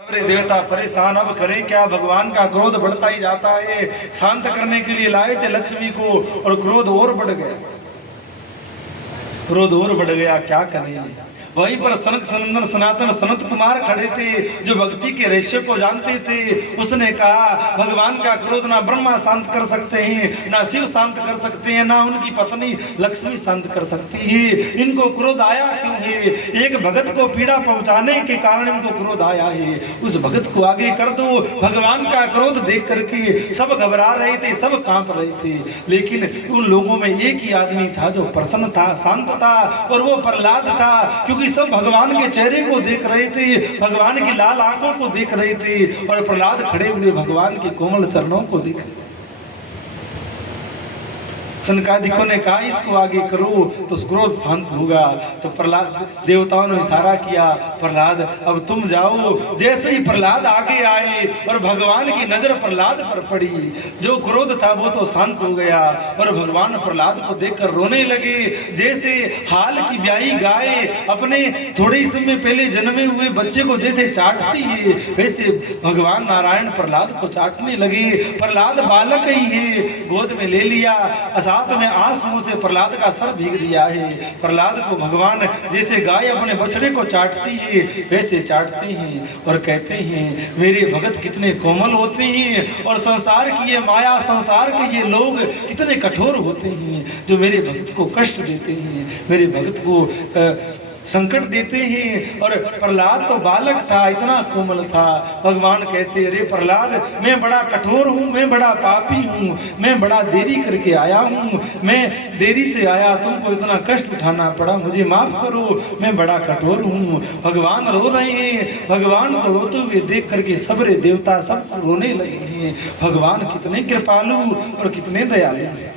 अरे देवता परेशान अब करें क्या, भगवान का क्रोध बढ़ता ही जाता है। शांत करने के लिए लाए थे लक्ष्मी को और क्रोध और बढ़ गया, क्रोध और बढ़ गया, क्या करें। वहीं पर सनक सनंदन सनातन सनत कुमार खड़े थे जो भक्ति के रहस्य को जानते थे। उसने कहा भगवान का क्रोध ना ब्रह्मा शांत कर सकते हैं, ना शिव शांत कर सकते हैं, ना उनकी पत्नी लक्ष्मी शांत कर सकती है। इनको क्रोध आया क्यों है? एक भगत को पीड़ा पहुंचाने के कारण इनको क्रोध आया है। उस भगत को आगे कर दो। भगवान का क्रोध देख करके सब घबरा रहे थे, सब कांप रहे थे, लेकिन उन लोगों में एक ही आदमी था जो प्रसन्न था, शांत था, और वो प्रहलाद था। क्योंकि सब भगवान के चेहरे को देख रहे थे, भगवान की लाल आंखों को देख रहे थे, और प्रहलाद खड़े हुए भगवान के कोमल चरणों को देख रहे। सनकादिकों ने कहा इसको आगे करो तो क्रोध शांत होगा। तो प्रहलाद, देवताओं ने इशारा किया प्रहलाद अब तुम जाओ। जैसे ही प्रहलाद आगे आए और भगवान की नजर प्रहलाद पर पड़ी, जो क्रोध था वो तो शांत हो गया, और भगवान प्रहलाद को देखकर रोने लगे। जैसे हाल की ब्याही गाय अपने थोड़े समय पहले जन्मे हुए बच्चे को जैसे चाटती है, वैसे भगवान नारायण प्रहलाद को चाटने लगे। प्रहलाद बालक ही है, गोद में ले लिया, साथ में आंसुओं से प्रहलाद का सर भीग दिया है। प्रहलाद को भगवान जैसे गाय अपने बछड़े को चाटती है वैसे चाटते हैं, और कहते हैं मेरे भगत कितने कोमल होते हैं, और संसार की ये माया, संसार के ये लोग कितने कठोर होते हैं जो मेरे भक्त को कष्ट देते हैं, मेरे भक्त को संकट देते हैं। और प्रहलाद तो बालक था, इतना कोमल था। भगवान कहते अरे प्रहलाद मैं बड़ा कठोर हूँ, मैं बड़ा पापी हूँ, मैं बड़ा देरी करके आया हूँ, मैं देरी से आया, तुमको इतना कष्ट उठाना पड़ा, मुझे माफ करो, मैं बड़ा कठोर हूँ। भगवान रो रहे हैं। भगवान को रोते हुए देख करके सबरे देवता सब रोने लगे हैं। भगवान कितने कृपालु और कितने दयालु हैं,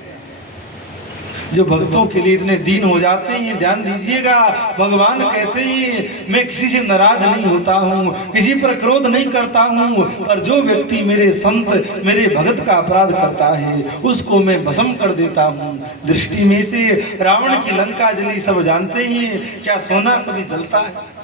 जो भक्तों के लिए इतने दीन हो जाते हैं। ध्यान दीजिएगा, भगवान कहते हैं मैं किसी से नाराज नहीं होता हूँ, किसी पर क्रोध नहीं करता हूँ, पर जो व्यक्ति मेरे संत मेरे भगत का अपराध करता है उसको मैं भस्म कर देता हूँ दृष्टि में से। रावण की लंका जली, सब जानते हैं। क्या सोना कभी जलता है?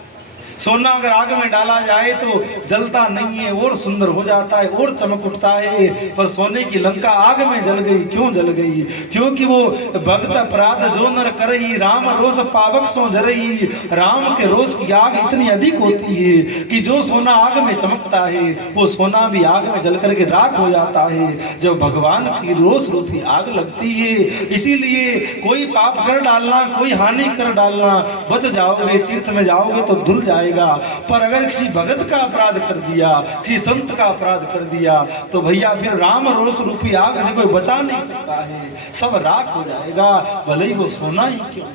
सोना अगर आग में डाला जाए तो जलता नहीं है, और सुंदर हो जाता है, और चमक उठता है। पर सोने की लंका आग में जल गई। क्यों जल गई? क्योंकि वो भक्त अपराध जो नर करई, राम रोष पावक सो जरई। राम के रोष की आग इतनी अधिक होती है कि जो सोना आग में चमकता है वो सोना भी आग में जल करके राख हो जाता है जब भगवान की रोष रूपी आग लगती है। इसीलिए कोई पाप कर डालना, कोई हानि कर डालना, बच जाओगे, तीर्थ में जाओगे तो धुल जाए। पर अगर किसी भगत का अपराध कर दिया, किसी संत का अपराध कर दिया, तो भैया फिर राम रोष रूपी आग से कोई बचा नहीं सकता है, सब राख हो जाएगा, भले ही वो सोना ही क्यों।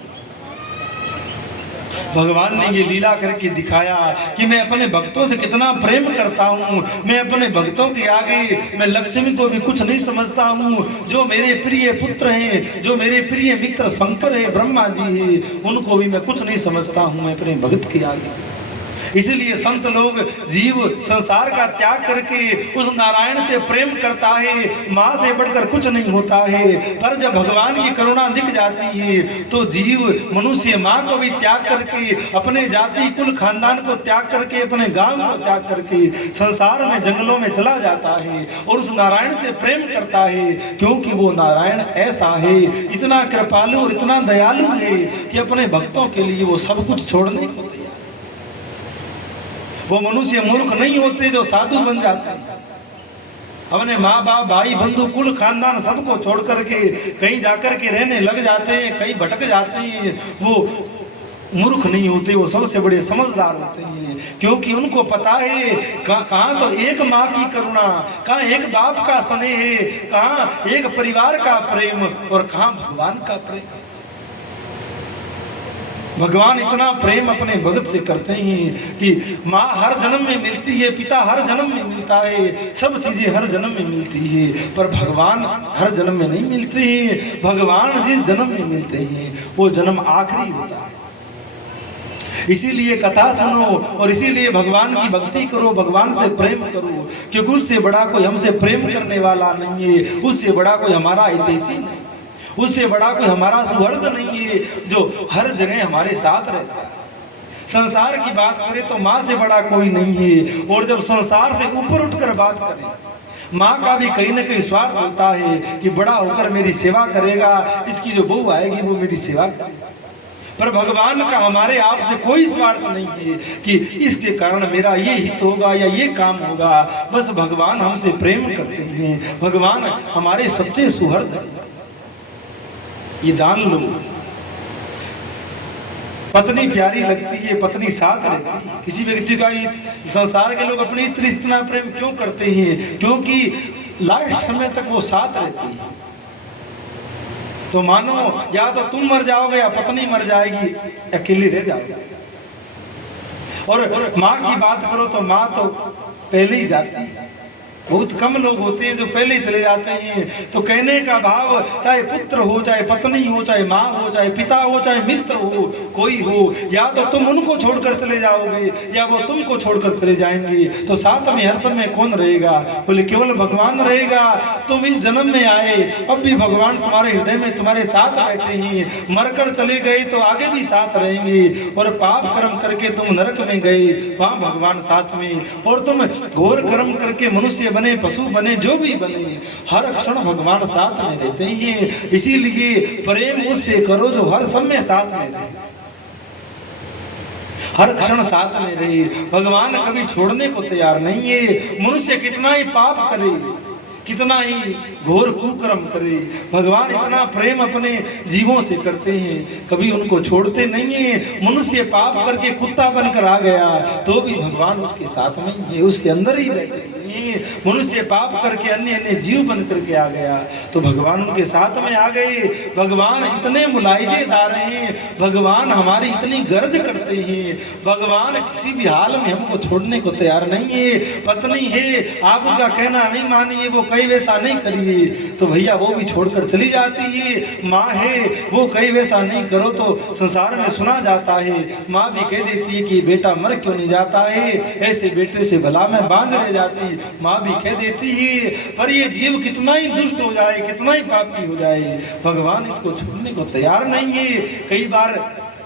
भगवान ने ये लीला करके दिखाया कि मैं अपने भक्तों से कितना प्रेम करता हूँ। मैं अपने भक्तों के आगे मैं लक्ष्मी को भी कुछ नहीं समझता हूँ। जो मेरे प्रिय पुत्र हैं, जो मेरे प्रिय मित्र शंकर है, ब्रह्मा जी है, उनको भी मैं कुछ नहीं समझता हूँ मैं अपने भगत के आगे। इसलिए संत लोग, जीव संसार का त्याग करके उस नारायण से प्रेम करता है। माँ से बढ़कर कुछ नहीं होता है, पर जब भगवान की करुणा दिख जाती है तो जीव मनुष्य माँ को भी त्याग करके, अपने जाति कुल खानदान को त्याग करके, अपने गांव को त्याग करके संसार में जंगलों में चला जाता है और उस नारायण से प्रेम करता है। क्योंकि वो नारायण ऐसा है, इतना कृपालु और इतना दयालु है कि अपने भक्तों के लिए वो सब कुछ छोड़ने को तैयार। वो मनुष्य मूर्ख नहीं होते जो साधु बन जाते हैं, अपने माँ बाप भाई बंधु कुल खानदान सबको छोड़ करके कहीं जाकर के रहने लग जाते हैं, कहीं भटक जाते हैं। वो मूर्ख नहीं होते, वो सबसे बड़े समझदार होते हैं। क्योंकि उनको पता है कहाँ तो एक माँ की करुणा, कहाँ एक बाप का स्नेह, कहाँ एक परिवार का प्रेम, और कहाँ भगवान का प्रेम। भगवान इतना प्रेम अपने भगत से करते हैं कि माँ हर जन्म में मिलती है, पिता हर जन्म में मिलता है, सब चीजें हर जन्म में मिलती है, पर भगवान हर जन्म में नहीं मिलते हैं। भगवान जिस जन्म में मिलते हैं वो जन्म आखिरी होता है। इसीलिए कथा सुनो और इसीलिए भगवान की भक्ति करो, भगवान से प्रेम करो, क्योंकि उससे बड़ा कोई हमसे प्रेम करने वाला नहीं है, उससे बड़ा कोई हमारा हितैषी नहीं, उससे बड़ा कोई हमारा सुहृद नहीं है जो हर जगह हमारे साथ रहता है। संसार की बात करें तो माँ से बड़ा कोई नहीं है। और जब संसार से ऊपर उठकर बात करें, माँ का भी कहीं ना कहीं स्वार्थ होता है कि बड़ा होकर मेरी सेवा करेगा, इसकी जो बहू आएगी वो मेरी सेवा करेगी। पर भगवान का हमारे आप से कोई स्वार्थ नहीं है कि इसके कारण मेरा ये हित होगा या ये काम होगा। बस भगवान हमसे प्रेम करते हैं, भगवान हमारे सच्चे सुहृद हैं, ये जान लो। पत्नी प्यारी लगती है, पत्नी साथ रहती है। किसी व्यक्ति का संसार के लोग अपनी स्त्री से इतना प्रेम क्यों करते हैं? क्योंकि लास्ट समय तक वो साथ रहती है। तो मानो या तो तुम मर जाओगे या पत्नी मर जाएगी, अकेली रह जाओगे। और माँ की बात करो तो माँ तो पहले ही जाती है। बहुत कम लोग होते हैं जो पहले ही चले जाते हैं। तो कहने का भाव, चाहे पुत्र हो, चाहे पत्नी हो, चाहे माँ हो, चाहे पिता हो, चाहे मित्र हो, कोई हो, या तो तुम उनको छोड़कर चले जाओगे या वो तुमको छोड़कर चले जाएंगे। तो साथ में हर समय कौन रहेगा? बोले केवल भगवान रहेगा। तुम इस जन्म में आए, अब भी भगवान तुम्हारे हृदय में तुम्हारे साथ बैठे हैं। मरकर चले गए तो आगे भी साथ रहेंगे। और पाप कर्म करके तुम नरक में गए, वहां भगवान साथ में। और तुम घोर कर्म करके मनुष्य बने, पशु बने, जो भी बने, हर क्षण भगवान साथ में रहते हैं। इसीलिए प्रेम उससे करो जो हर समय साथ में रहे, हर क्षण साथ में रहे। भगवान कभी छोड़ने को तैयार नहीं है। मनुष्य कितना ही पाप करे, कितना ही घोर कुकर्म करे, भगवान इतना प्रेम अपने जीवों से करते हैं, कभी उनको छोड़ते नहीं है। मनुष्य पाप करके कुत्ता बनकर आ गया तो भी भगवान उसके साथ में ही है, उसके अंदर ही बैठे। मनुष्य पाप करके अन्य अन्य जीव बन करके आ गया तो भगवान उनके साथ में आ गए। भगवान इतने मुलायजेदार हैं, भगवान हमारी इतनी गर्ज करते हैं। भगवान किसी भी हाल में हमको छोड़ने को तैयार नहीं है। पत्नी है, आप उसका कहना नहीं मानिए, वो कहीं वैसा नहीं करिए तो भैया वो भी छोड़कर चली जाती है। माँ है, वो कहीं वैसा नहीं करो तो संसार में सुना जाता है, माँ भी कह देती है कि बेटा मर क्यों नहीं जाता है, ऐसे बेटे से भला मैं बांझ रह जाती, माँ भी कह देती है। पर ये जीव कितना ही दुष्ट हो जाए, कितना ही पापी हो जाए, भगवान इसको छोड़ने को तैयार नहीं है। कई बार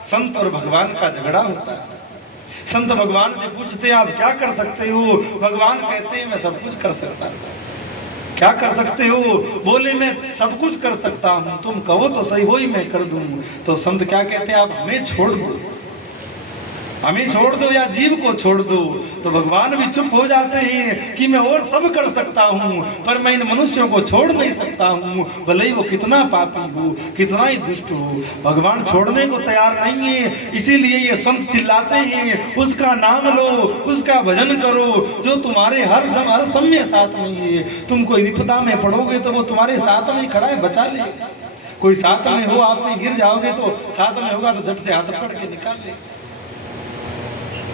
संत और भगवान का झगड़ा होता है। संत भगवान से पूछते हैं आप क्या कर सकते हो? भगवान कहते हैं मैं सब कुछ कर सकता हूँ। क्या कर सकते हो? बोले मैं सब कुछ कर सकता हूँ, तुम कहो तो सही वही मैं कर दूँ। तो संत क्या कहते हैं? आप हमें छोड़ दो, हमें छोड़ दो या जीव को छोड़ दो। तो भगवान भी चुप हो जाते हैं कि मैं और सब कर सकता हूँ पर मैं इन मनुष्यों को छोड़ नहीं सकता हूँ, भले ही वो कितना पापी हो, कितना ही दुष्ट हो। भगवान छोड़ने को तैयार नहीं है। इसीलिए ये संत चिल्लाते हैं उसका नाम लो, उसका भजन करो जो तुम्हारे हर दम हर समय साथ में है। तुम कोई विपदा में पड़ोगे तो वो तुम्हारे साथ में खड़ा है, बचा ले। कोई साथ में हो, आप में गिर जाओगे तो साथ में होगा तो झट से हाथ पकड़ के निकाल ले।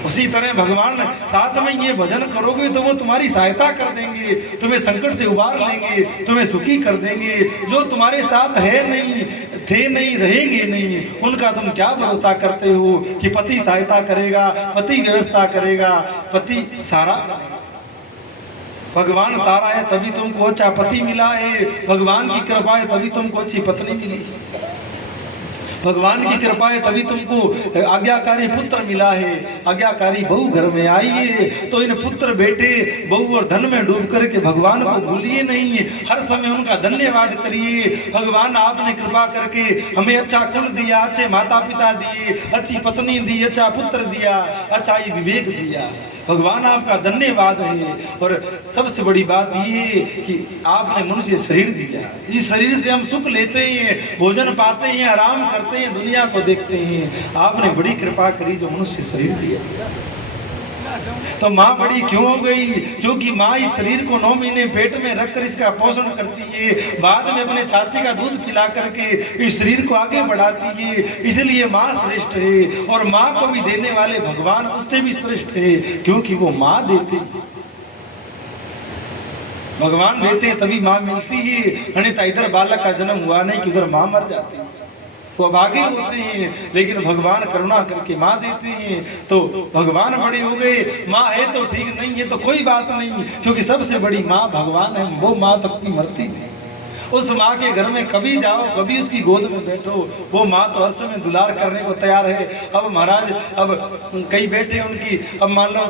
उसी तरह भगवान साथ में ये भजन करोगे तो वो तुम्हारी सहायता कर देंगे, तुम्हें संकट से उबार लेंगे, तुम्हें सुखी कर देंगे। जो तुम्हारे साथ है नहीं, थे नहीं, रहेंगे नहीं, उनका तुम क्या भरोसा करते हो कि पति सहायता करेगा, पति व्यवस्था करेगा, पति सारा। भगवान सारा है तभी तुमको अच्छा पति मिला है, भगवान की कृपा है तभी तुमको अच्छी पत्नी मिली, भगवान की कृपा है तभी तुमको आज्ञाकारी पुत्र मिला है, आज्ञाकारी बहू घर में आई है। तो इन पुत्र बेटे बहू और धन में डूब करके भगवान को भूलिए नहीं, हर समय उनका धन्यवाद करिए। भगवान आपने कृपा करके हमें अच्छा कुल दिया, अच्छे माता पिता दिए, अच्छी पत्नी दी, अच्छा पुत्र दिया, अच्छा ये विवेक दिया, भगवान आपका धन्यवाद है। और सबसे बड़ी बात ये कि आपने मनुष्य शरीर दिया, इस शरीर से हम सुख लेते हैं, भोजन पाते हैं, आराम करते हैं, दुनिया को देखते हैं। आपने बड़ी कृपा करी जो मनुष्य शरीर दिया। तो माँ बड़ी क्यों हो गई? क्योंकि माँ इस शरीर को 9 महीने पेट में रखकर इसका पोषण करती है, बाद में अपने छाती का दूध पिला करके इस शरीर को आगे बढ़ाती है। इसलिए माँ श्रेष्ठ है और माँ को भी देने वाले भगवान उससे भी श्रेष्ठ है, क्योंकि वो माँ देते, भगवान देते हैं तभी माँ मिलती है। अन्यथा इधर बालक का जन्म हुआ नहीं कि उधर माँ मर जाती है, वो अभागे होते हैं, लेकिन भगवान करुणा करके माँ देते हैं। तो भगवान बड़े हो गए, माँ है तो ठीक, नहीं है तो कोई बात नहीं, क्योंकि सबसे बड़ी माँ भगवान है। वो माँ तो अपनी मरती नहीं, उस माँ के घर में कभी जाओ, कभी उसकी गोद में बैठो, वो माँ तो हर समय दुलार करने को तैयार है। अब महाराज, अब कई बेटे उनकी, अब मान लो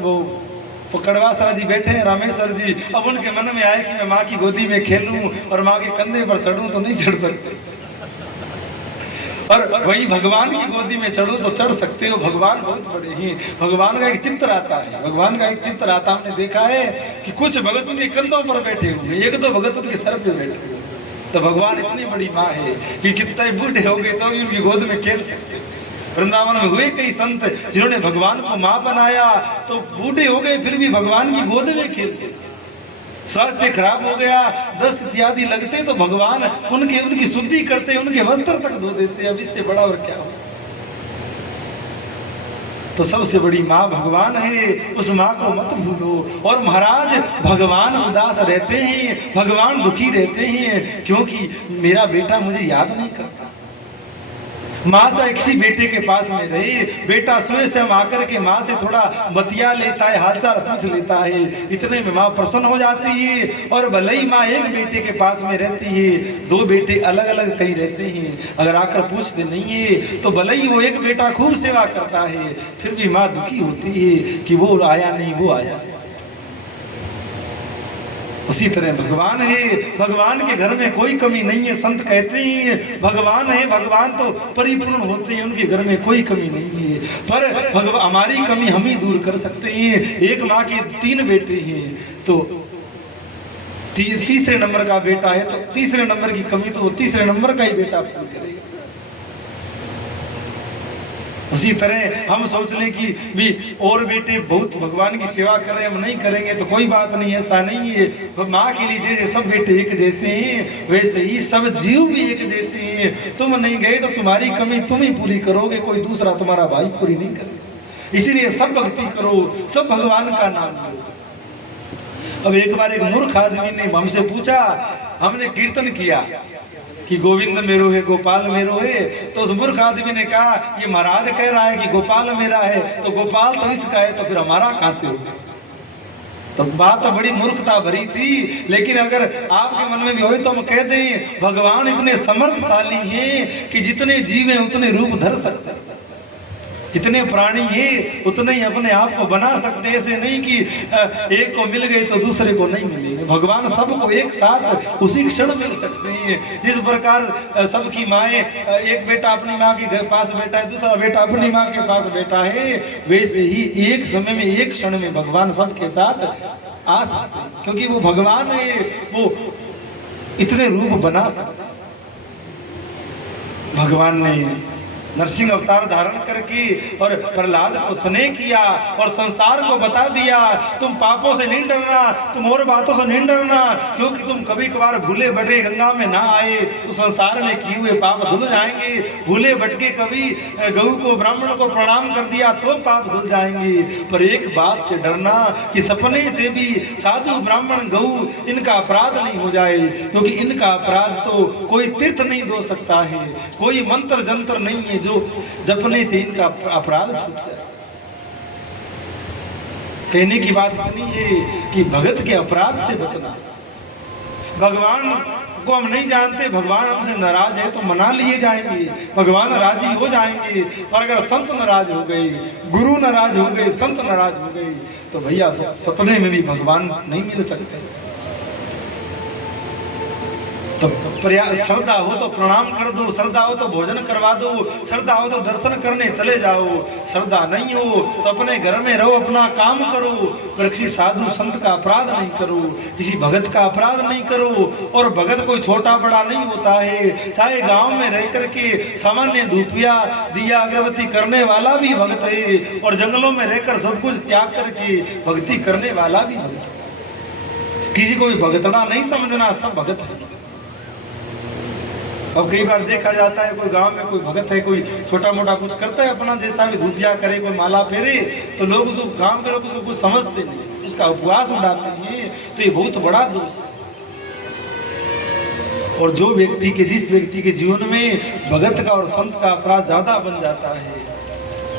वो कड़वा सर जी बैठे हैं, रामेश्वर जी, अब उनके मन में आए कि मैं माँ की गोदी में खेलूं और माँ के कंधे पर चढ़ूं, तो नहीं चढ़ सकते। और वही भगवान की गोदी में चढ़ो तो चढ़ सकते हो। भगवान बहुत बड़े हैं। भगवान का एक चित्र आता है, भगवान का एक चित्र आता हमने देखा है कि कुछ भगत उनके कंधों पर बैठे हुए, एक दो भगत उनके सर पे बैठे हुए। तो भगवान इतनी बड़ी माँ है कि कितने बूढ़े हो गए तो भी उनकी गोद में खेल सकते। वृंदावन में हुए कई संत जिन्होंने भगवान को माँ बनाया, तो बूढ़े हो गए फिर भी भगवान की गोद में खेलते। स्वास्थ्य खराब हो गया, दस्त इत्यादि लगते, तो भगवान उनकी शुद्धि करते, उनके वस्त्र तक धो देते। अब इससे बड़ा और क्या हो। तो सबसे बड़ी माँ भगवान है, उस माँ को मत भूलो। और महाराज, भगवान उदास रहते हैं, भगवान दुखी रहते हैं, क्योंकि मेरा बेटा मुझे याद नहीं करता। माँ चाहे किसी बेटे के पास में रहे, बेटा सुबह से आकर के माँ से थोड़ा बतिया लेता है, हालचाल पूछ लेता है, इतने में माँ प्रसन्न हो जाती है। और भले ही माँ एक बेटे के पास में रहती है, दो बेटे अलग अलग कहीं रहते हैं, अगर आकर पूछते नहीं है तो भले ही वो एक बेटा खूब सेवा करता है, फिर भी माँ दुखी होती है कि वो आया नहीं, वो आया। उसी तरह भगवान है, भगवान के घर में कोई कमी नहीं है। संत कहते हैं भगवान है, भगवान तो परिपूर्ण होते हैं, उनके घर में कोई कमी नहीं है। पर हमारी कमी हम ही दूर कर सकते हैं। एक माँ के 3 बेटे हैं, तो तीसरे नंबर का बेटा है, तो तीसरे नंबर की कमी तो वो तीसरे नंबर का ही बेटा पूरी करेगा। उसी तरह हम सोच लें कि भी और बेटे बहुत भगवान की सेवा कर रहे हैं, हम नहीं करेंगे तो कोई बात नहीं, ऐसा नहीं है। माँ के लिए जैसे सब बेटे एक जैसे हैं, वैसे ही सब जीव भी एक जैसे हैं। तुम नहीं गए तो तुम्हारी कमी तुम ही पूरी करोगे, कोई दूसरा तुम्हारा भाई पूरी नहीं करेगा। इसीलिए सब भक्ति करो, सब भगवान का नाम लो। अब एक बार एक मूर्ख आदमी ने हमसे पूछा, हमने कीर्तन किया कि गोविंद मेरो है, गोपाल मेरो है, तो उस मूर्ख आदमी ने कहा ये महाराज कह रहा है कि गोपाल मेरा है, तो गोपाल तो इसका है, तो फिर हमारा कहां से होगा। तो बात तो बड़ी मूर्खता भरी थी। लेकिन अगर आपके मन में भी हो तो हम कह दें भगवान इतने समर्थशाली हैं कि जितने जीव हैं उतने रूप धर सकते हैं, जितने प्राणी ये उतने ही अपने आप को बना सकते। ऐसे नहीं कि एक को मिल गए तो दूसरे को नहीं मिलेंगे। भगवान सबको एक साथ उसी क्षण मिल सकते हैं। जिस प्रकार सबकी माएँ, एक बेटा अपनी माँ के पास बैठा है, दूसरा बेटा अपनी माँ के पास बैठा है, वैसे ही एक समय में एक क्षण में भगवान सबके साथ आ सकते हैं, क्योंकि वो भगवान है, वो इतने रूप बना सकते। भगवान ने नरसिंह अवतार धारण करके और प्रहलाद को स्नेह किया और संसार को बता दिया तुम पापों से नहीं डरना, तुम और बातों से नहीं डरना, क्योंकि तुम कभी कभार भूले भटके गंगा में ना आए तो संसार में किए हुए पाप धुल जाएंगे। भूले भटके कभी गऊ को, ब्राह्मण को प्रणाम कर दिया तो पाप धुल जाएंगे। पर एक बात से डरना कि सपने से भी साधु ब्राह्मण गऊ इनका अपराध नहीं हो जाए, क्योंकि इनका अपराध तो कोई तीर्थ नहीं धो सकता है, कोई मंत्र जंत्र नहीं है जो जपने से इनका अपराध छूट जाए। कहने की बात इतनी है कि भगत के अपराध से बचना। भगवान को हम नहीं जानते, भगवान हमसे नाराज है तो मना लिए जाएंगे, भगवान राजी हो जाएंगे। पर अगर संत नाराज हो गए, गुरु नाराज हो गए, संत नाराज हो गए, तो भैया सपने में भी भगवान नहीं मिल सकते। तो श्रद्धा हो तो प्रणाम कर दो, श्रद्धा हो तो भोजन करवा दो, श्रद्धा हो तो दर्शन करने चले जाओ, श्रद्धा नहीं हो तो अपने घर में रहो, अपना काम करो, पर किसी साधु संत का अपराध नहीं करो, किसी भगत का अपराध नहीं करो। और भगत कोई छोटा बड़ा नहीं होता है, चाहे गांव में रह करके सामान्य धूपिया दिया अगरबत्ती करने वाला भी भगत है, और जंगलों में रहकर सब कुछ त्याग करके भक्ति करने वाला भी भगत है। किसी को भी भगतड़ा नहीं समझना, सब भगत है। अब कई बार देखा जाता है कोई गांव में कोई भगत है, कोई छोटा मोटा कुछ करता है अपना जैसा भी, धूपिया करे, कोई माला फेरे, तो लोग उसको, गांव के लोग उसको कुछ समझते नहीं, उसका उपवास उड़ाते हैं। तो ये बहुत बड़ा दोष है। और जो व्यक्ति के, जिस व्यक्ति के जीवन में भगत का और संत का अपराध ज्यादा बन जाता है,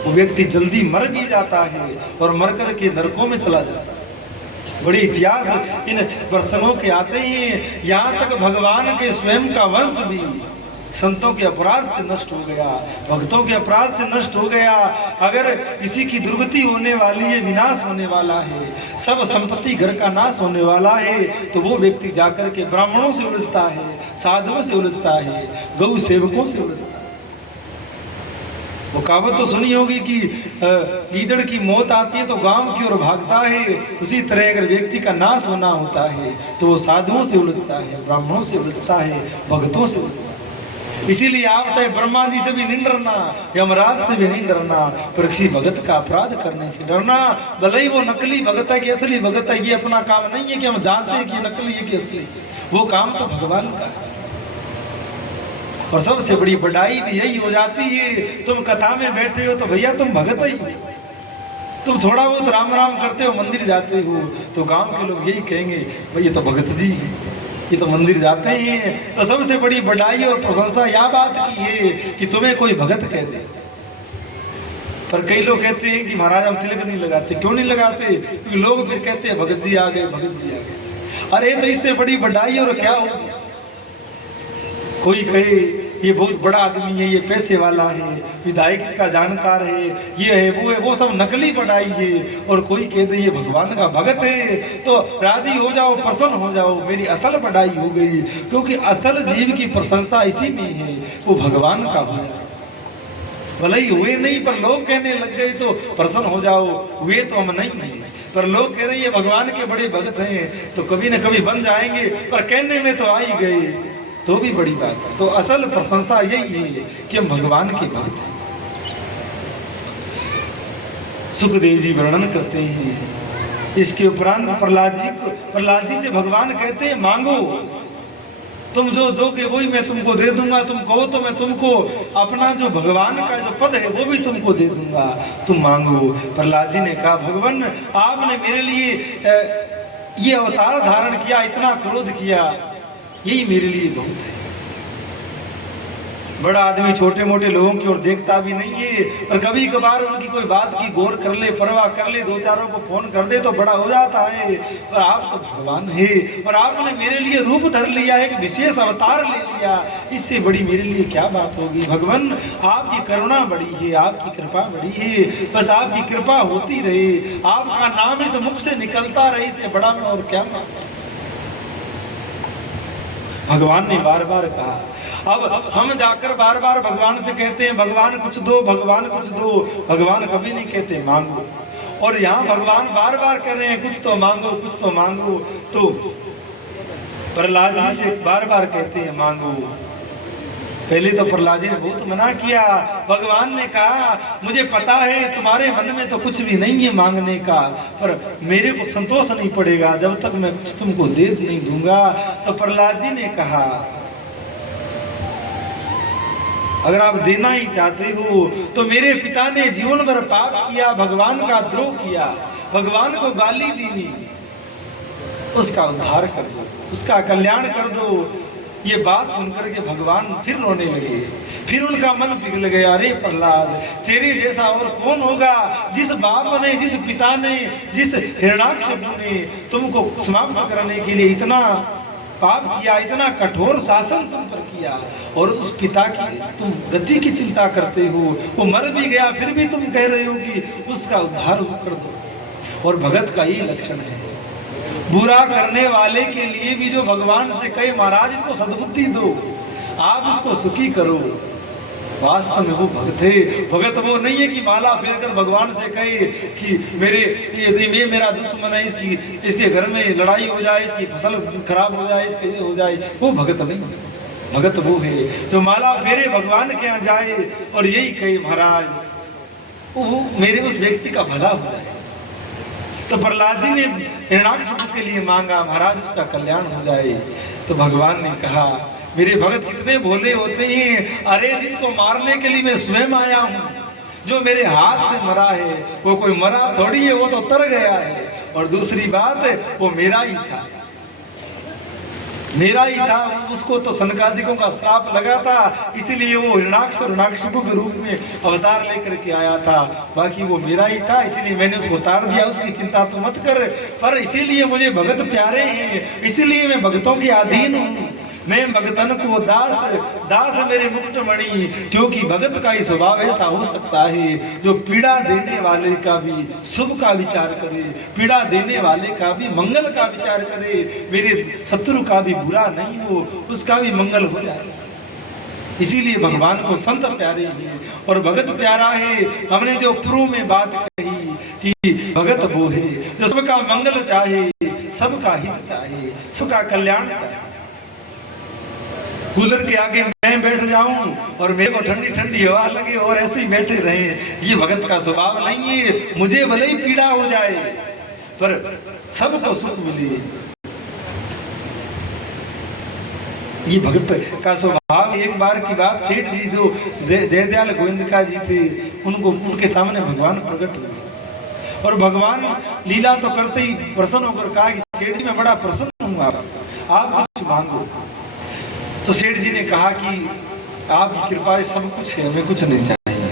वो व्यक्ति जल्दी मर भी जाता है और मर कर के नरकों में चला जाता है। बड़े इतिहास इन प्रसंगों के आते हैं। यहाँ तक भगवान के स्वयं का वंश भी संतों के अपराध से नष्ट हो गया, भक्तों के अपराध से नष्ट हो गया। अगर किसी की दुर्गति होने वाली है, विनाश होने वाला है, सब संपत्ति घर का नाश होने वाला है, तो वो व्यक्ति जाकर के ब्राह्मणों से उलझता है, साधुओं से उलझता है, गौ सेवकों से उलझता है। वो कहावत तो सुनी होगी कि गीदड़ की मौत आती है तो गांव की ओर भागता है। उसी तरह अगर व्यक्ति का नाश होना होता है तो वो साधुओं से उलझता है, ब्राह्मणों से उलझता है, भक्तों से उलझता है। इसीलिए आप चाहे ब्रह्मा जी से भी नहीं डरना, यमराज से भी नहीं डरना, पर किसी भगत का अपराध करने से डरना। भले ही वो नकली भगत है कि असली भगत है, ये अपना काम नहीं है कि हम जांचें कि नकली है कि असली। वो काम तो भगवान का है। और सबसे बड़ी बढ़ाई भी यही हो जाती है, तुम कथा में बैठे हो तो भैया तुम भगत ही, तुम थोड़ा बहुत राम राम करते हो, मंदिर जाते हो, तो गांव के लोग यही कहेंगे भाई ये तो भगत जी है, ये तो मंदिर जाते हैं। तो सबसे बड़ी बढ़ाई और प्रशंसा यह बात की है कि तुम्हें कोई भगत कह दे। पर कई लोग कहते हैं कि महाराज हम तिलक नहीं लगाते। क्यों नहीं लगाते? क्योंकि लोग फिर कहते हैं भगत जी आ गए, भगत जी आ गए। अरे तो इससे बड़ी बढ़ाई और क्या होगी? कोई कहे ये बहुत बड़ा आदमी है, ये पैसे वाला है, विधायक इसका जानकार है, ये है, वो सब नकली बढ़ाई है। और कोई कह दे ये भगवान का भगत है, तो राजी हो जाओ, प्रसन्न हो जाओ, मेरी असल बढ़ाई हो गई। क्योंकि असल जीव की प्रशंसा इसी में है, वो भगवान का हो जाए। भले ही हुए नहीं पर लोग कहने लग गए तो प्रसन्न हो जाओ, हुए तो हम नहीं है, पर लोग कह रहे हैं भगवान के बड़े भगत हैं तो कभी न कभी बन जाएंगे, पर कहने में तो आ ही गए तो भी बड़ी बात है। तो असल प्रशंसा यही है कि हम भगवान के भक्त हैं। सुखदेव जी वर्णन करते हैं। इसके उपरांत प्रहलाद जी से भगवान कहते हैं मांगो, तुम जो दोगे वही मैं तुमको दे दूंगा। तुम कहो तो मैं तुमको अपना जो भगवान का जो पद है वो भी तुमको दे दूंगा, तुम मांगो। प्रहलाद जी ने कहा भगवान आपने मेरे लिए ये अवतार धारण किया, इतना क्रोध किया, यही मेरे लिए बहुत है। बड़ा आदमी छोटे मोटे लोगों की ओर देखता भी नहीं है, पर कभी कभार उनकी कोई बात की गौर कर ले, परवाह कर ले, दो चारों को फोन कर दे तो बड़ा हो जाता है। पर आप तो भगवान है और आपने मेरे लिए रूप धर लिया, एक विशेष अवतार ले लिया, इससे बड़ी मेरे लिए क्या बात होगी। भगवान आपकी करुणा बड़ी है, आपकी कृपा बड़ी है, बस आपकी कृपा होती रहे, आपका नाम इस मुख से निकलता रहे, इससे बड़ा मैं और क्या मांगता। भगवान ने बार बार कहा। अब हम जाकर बार बार भगवान से कहते हैं भगवान कुछ दो, भगवान कुछ दो, भगवान कभी नहीं कहते मांगो। और यहाँ भगवान बार बार कह रहे हैं कुछ तो मांगो, कुछ तो मांगो। तो प्रहलाद जी से बार बार कहते हैं मांगो। पहले तो प्रहलाद जी ने बहुत मना किया। भगवान ने कहा मुझे पता है तुम्हारे मन में तो कुछ भी नहीं है मांगने का, पर मेरे को संतोष नहीं पड़ेगा जब तक मैं कुछ तुमको दे नहीं दूंगा। तो प्रहलाद जी ने कहा अगर आप देना ही चाहते हो तो मेरे पिता ने जीवन भर पाप किया, भगवान का द्रोह किया, भगवान को गाली दी, उसका उद्धार कर दो, उसका कल्याण कर दो। ये बात सुनकर के भगवान फिर रोने लगे। फिर उनका मन पिघल गया। अरे प्रहलाद तेरे जैसा और कौन होगा, जिस बाप ने, जिस पिता ने, जिस हिरण्याकश्यप ने तुमको समाप्त करने के लिए इतना पाप किया, इतना कठोर शासन तुम पर किया, और उस पिता की तुम गति की चिंता करते हो। वो मर भी गया फिर भी तुम कह रहे हो कि उसका उद्धार कर दो। और भगत का ये लक्षण है, बुरा करने वाले के लिए भी जो भगवान से कहे महाराज इसको सद्बुद्धि दो, आप इसको सुखी करो, वास्तव में वो भगत है। भगत वो नहीं है कि माला फेर कर भगवान से कहे कि ये मेरा दुश्मन है, इसके घर में लड़ाई हो जाए, इसकी फसल खराब हो जाए, इसके हो जाए। वो भगत नहीं है। भगत वो है जो माला फेरे भगवान के यहाँ जाए और यही कहे महाराज वो मेरे उस व्यक्ति का भला हो जाए। तो प्रहलाद जी ने हिरण्याकश्यप के लिए मांगा महाराज उसका कल्याण हो जाए। तो भगवान ने कहा मेरे भगत कितने भोले होते हैं। अरे जिसको मारने के लिए मैं स्वयं आया हूँ, जो मेरे हाथ से मरा है वो कोई मरा थोड़ी है, वो तो तर गया है। और दूसरी बात वो मेरा ही था। मेरा ही था, उसको तो सनकादिकों का श्राप लगा था, इसीलिए वो हिरणाक्ष और हिरणाक्षिपु के रूप में अवतार लेकर के आया था। बाकी वो मेरा ही था, इसीलिए मैंने उसको उतार दिया, उसकी चिंता तो मत कर। पर इसीलिए मुझे भगत प्यारे हैं, इसीलिए मैं भक्तों के अधीन हूँ। मैं भगतन को दास, दास मेरे मुक्तमणि, क्योंकि भगत का ही स्वभाव ऐसा हो सकता है जो पीड़ा देने वाले का भी शुभ का विचार करे, पीड़ा देने वाले का भी मंगल का विचार करे, मेरे शत्रु का भी बुरा नहीं हो, उसका भी मंगल हो जाए। इसीलिए भगवान को संत प्यारे हैं और भगत प्यारा है। हमने जो पूर्व में बात कही कि भगत वो है जो सबका मंगल चाहे, सबका हित चाहे, सबका कल्याण चाहे। कूलर के आगे मैं बैठ जाऊं और मेरे को ठंडी ठंडी हवा लगे और ऐसे ही बैठे रहे, ये भगत का स्वभाव नहीं है। मुझे भले ही पीड़ा हो जाए पर सबको सुख मिले, ये भगत का स्वभाव। एक बार की बात, सेठ जी जो जयदयाल गोविंदका जी थे, उनको उनके सामने भगवान प्रकट हुए और भगवान लीला तो करते ही प्रसन्न होकर कहा कि सेठ जी मैं बड़ा प्रसन्न हूँ, आप कुछ मांगो। तो सेठ जी ने कहा कि आपकी कृपा से सब कुछ है, हमें कुछ नहीं चाहिए।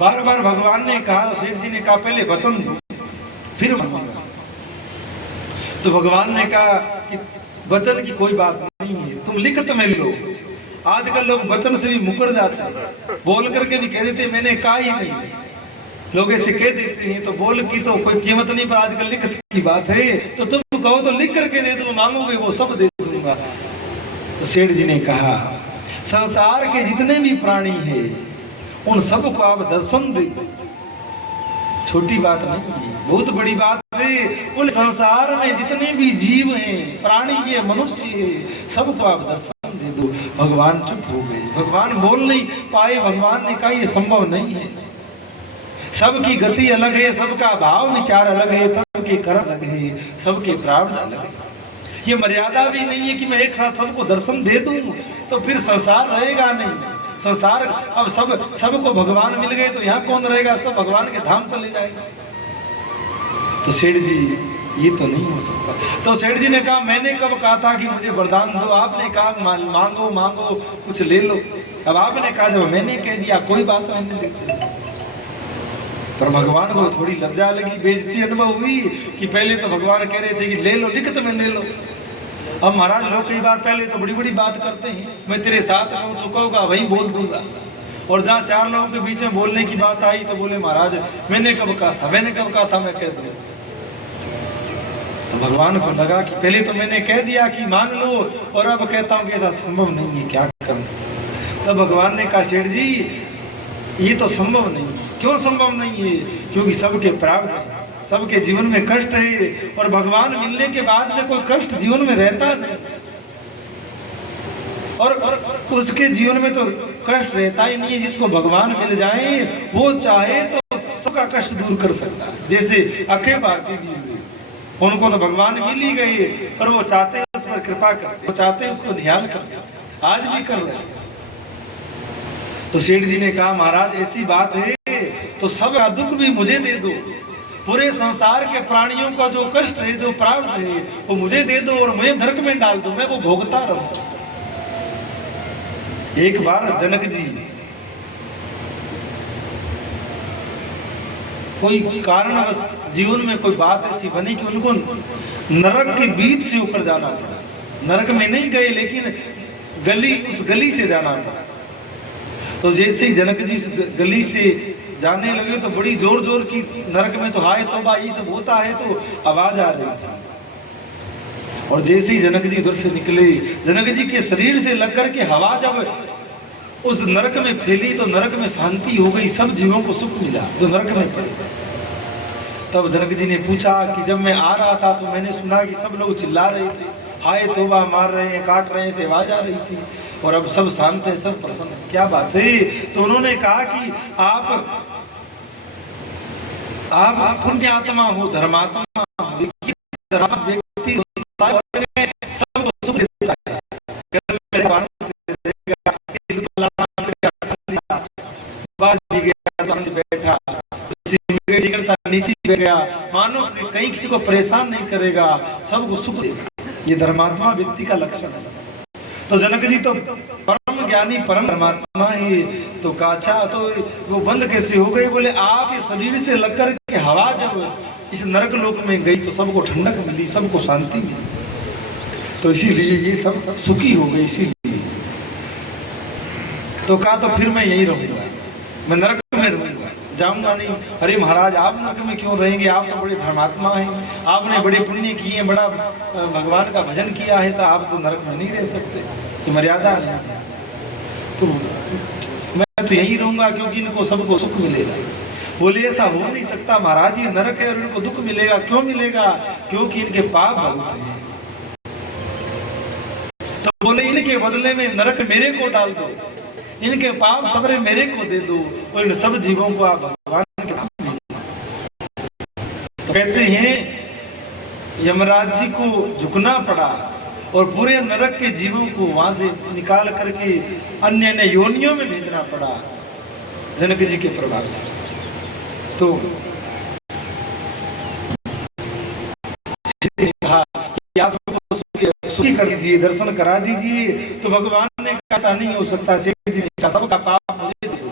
बार बार भगवान ने कहा, सेठ जी ने कहा पहले वचन दो फिर मांगूंगा। तो भगवान ने कहा कि वचन की कोई बात नहीं है, तुम लिखत में लो। आजकल लोग वचन से भी मुकर जाते हैं, बोल करके भी कह देते मैंने कहा ही नहीं। लोग ऐसे कह देते हैं, तो बोल की तो कोई कीमत नहीं, पर आजकल लिखत की बात है। तो तुम कहो तो लिख करके दे दो, मांगोगे वो सब दे दूंगा। तो सेठ जी ने कहा संसार के जितने भी प्राणी हैं उन सबको आप दर्शन दे दो। छोटी बात नहीं है, बहुत बड़ी बात है। उन संसार में जितने भी जीव हैं, प्राणी के मनुष्य है, सबको आप दर्शन दे दो। भगवान चुप हो गए, भगवान बोल नहीं पाए। भगवान ने कहा ये संभव नहीं है, सबकी गति अलग है, सबका भाव विचार अलग है, सबके कर्म अलग है, सबके प्रारब्ध अलग है। ये मर्यादा भी नहीं है कि मैं एक साथ सबको दर्शन दे दूं, तो फिर संसार रहेगा नहीं। संसार अब सबको भगवान मिल गए तो यहाँ कौन रहेगा, सब भगवान के धाम चले जाएगा। तो सेठ जी ये तो नहीं हो सकता। तो सेठ जी ने कहा मैंने कब कहा था कि मुझे वरदान दो, आपने कहा मांगो मांगो कुछ ले लो। अब आपने कहा जब मैंने कह दिया कोई बात नहीं। पर भगवान को थोड़ी लज्जा लगी, बेइज्जती अनुभव हुई कि पहले तो भगवान कह रहे थे कि ले लो, लिखत में ले लो। अब महाराज लोग कई बार पहले तो बड़ी बड़ी बात करते हैं, मैं तेरे साथ रहूं तो कहोगा वही बोल दूंगा। और जहाँ चार लोगों के बीच में बोलने की बात आई तो बोले महाराज मैंने कब कहा था, मैंने कब कहा था, मैं कह दूं। तो भगवान को लगा कि पहले तो मैंने कह दिया कि मांग लो और अब कहता हूँ कि ऐसा संभव नहीं है, क्या करूं। तब भगवान ने कहा सेठ जी ये तो संभव नहीं। क्यों संभव नहीं है? क्योंकि सबके प्रारब्ध है, सबके जीवन में कष्ट है और भगवान मिलने के बाद में कोई कष्ट जीवन में रहता नहीं। और उसके जीवन में तो कष्ट रहता ही नहीं है। जिसको भगवान मिल जाए वो चाहे तो सबका कष्ट दूर कर सकता है। जैसे अखिल भारती जी, उनको तो भगवान मिल ही गए, पर वो चाहते हैं उस पर कृपा करते, वो चाहते हैं उसको ध्यान करते, आज भी कर रहे हैं। तो सेठ जी ने कहा महाराज ऐसी बात है तो सब दुख भी मुझे दे दो, पूरे संसार के प्राणियों का जो कष्ट है, जो प्रारब्ध है, वो मुझे दे दो और मुझे नरक में डाल दो, मैं वो भोगता रहूं। एक बार जनक जी कोई कारणवश जीवन में कोई बात ऐसी बनी कि उनको नरक के बीच से ऊपर जाना पड़ा। नरक में नहीं गए लेकिन उस गली से जाना पड़ा। तो जैसे ही जनक जी गली से जाने लगे तो बड़ी जोर जोर की, नरक में तो हाय तौबा ये सब होता है, तो आवाज आ रही थी। और जैसे ही जनक जी उधर से निकले, जनक जी के शरीर से लग कर के हवा जब उस नरक में फैली तो नरक में शांति हो गई, सब जीवों को सुख मिला जो नरक में पड़े। तब जनक जी ने पूछा कि जब मैं आ रहा था तो मैंने सुना कि सब लोग चिल्ला रहे थे, हाय तौबा मार रहे हैं, काट रहे हैं, से आवाज आ रही थी, और अब सब शांत है, सब प्रसन्न है, क्या बात है? तो उन्होंने कहा कि आप पुण्य आत्मा हो, धर्मात्मा हो। देखिए व्यक्ति सबको सुख देता है, बैठा नीचे गया, मानो कहीं किसी को परेशान नहीं करेगा, सबको सुख देगा। ये धर्मात्मा व्यक्ति का लक्षण है। तो जनक जी तो परम ज्ञानी परम धर्मात्मा ही, तो काछा तो वो बंद कैसे हो गई? बोले आपके शरीर से लग कर के हवा जब इस नरक लोक में गई तो सबको ठंडक मिली, सबको शांति मिली, तो इसीलिए ये सब सुखी हो गई। इसीलिए तो कहा तो फिर मैं यहीं रहूंगा, मैं नरक में रहूंगा, जाऊंगा नहीं। अरे महाराज आप नरक में क्यों रहेंगे? आप तो बड़े धर्मात्मा हैं, आपने बड़े पुण्य किए, बड़ा भगवान का भजन किया है, तो आप तो नरक में नहीं रह सकते, ये मर्यादा नहीं है। तो मैं तो यहीं रहूंगा क्योंकि इनको सबको सुख मिलेगा। बोले ऐसा हो नहीं सकता महाराज, ये नरक है और इनको दुख मिलेगा। क्यों मिलेगा? क्योंकि इनके पाप बहुत हैं। तो बोले इनके बदले में नरक मेरे को डाल दो, इनके पाप सबरे मेरे को दे दो, और इन सब जीवों को आप भगवान के धाम में। तो कहते हैं यमराज जी को झुकना पड़ा और पूरे नरक के जीवों को वहां से निकाल करके अन्य अन्य योनियों में भेजना पड़ा जनक जी के प्रभाव से। तो कहा कि आप सुखी कर दीजिए, दर्शन करा दीजिए। तो भगवान ने कहा ऐसा नहीं हो सकता, सेठ जी ने कहा सबका पाप मुझे दे दो।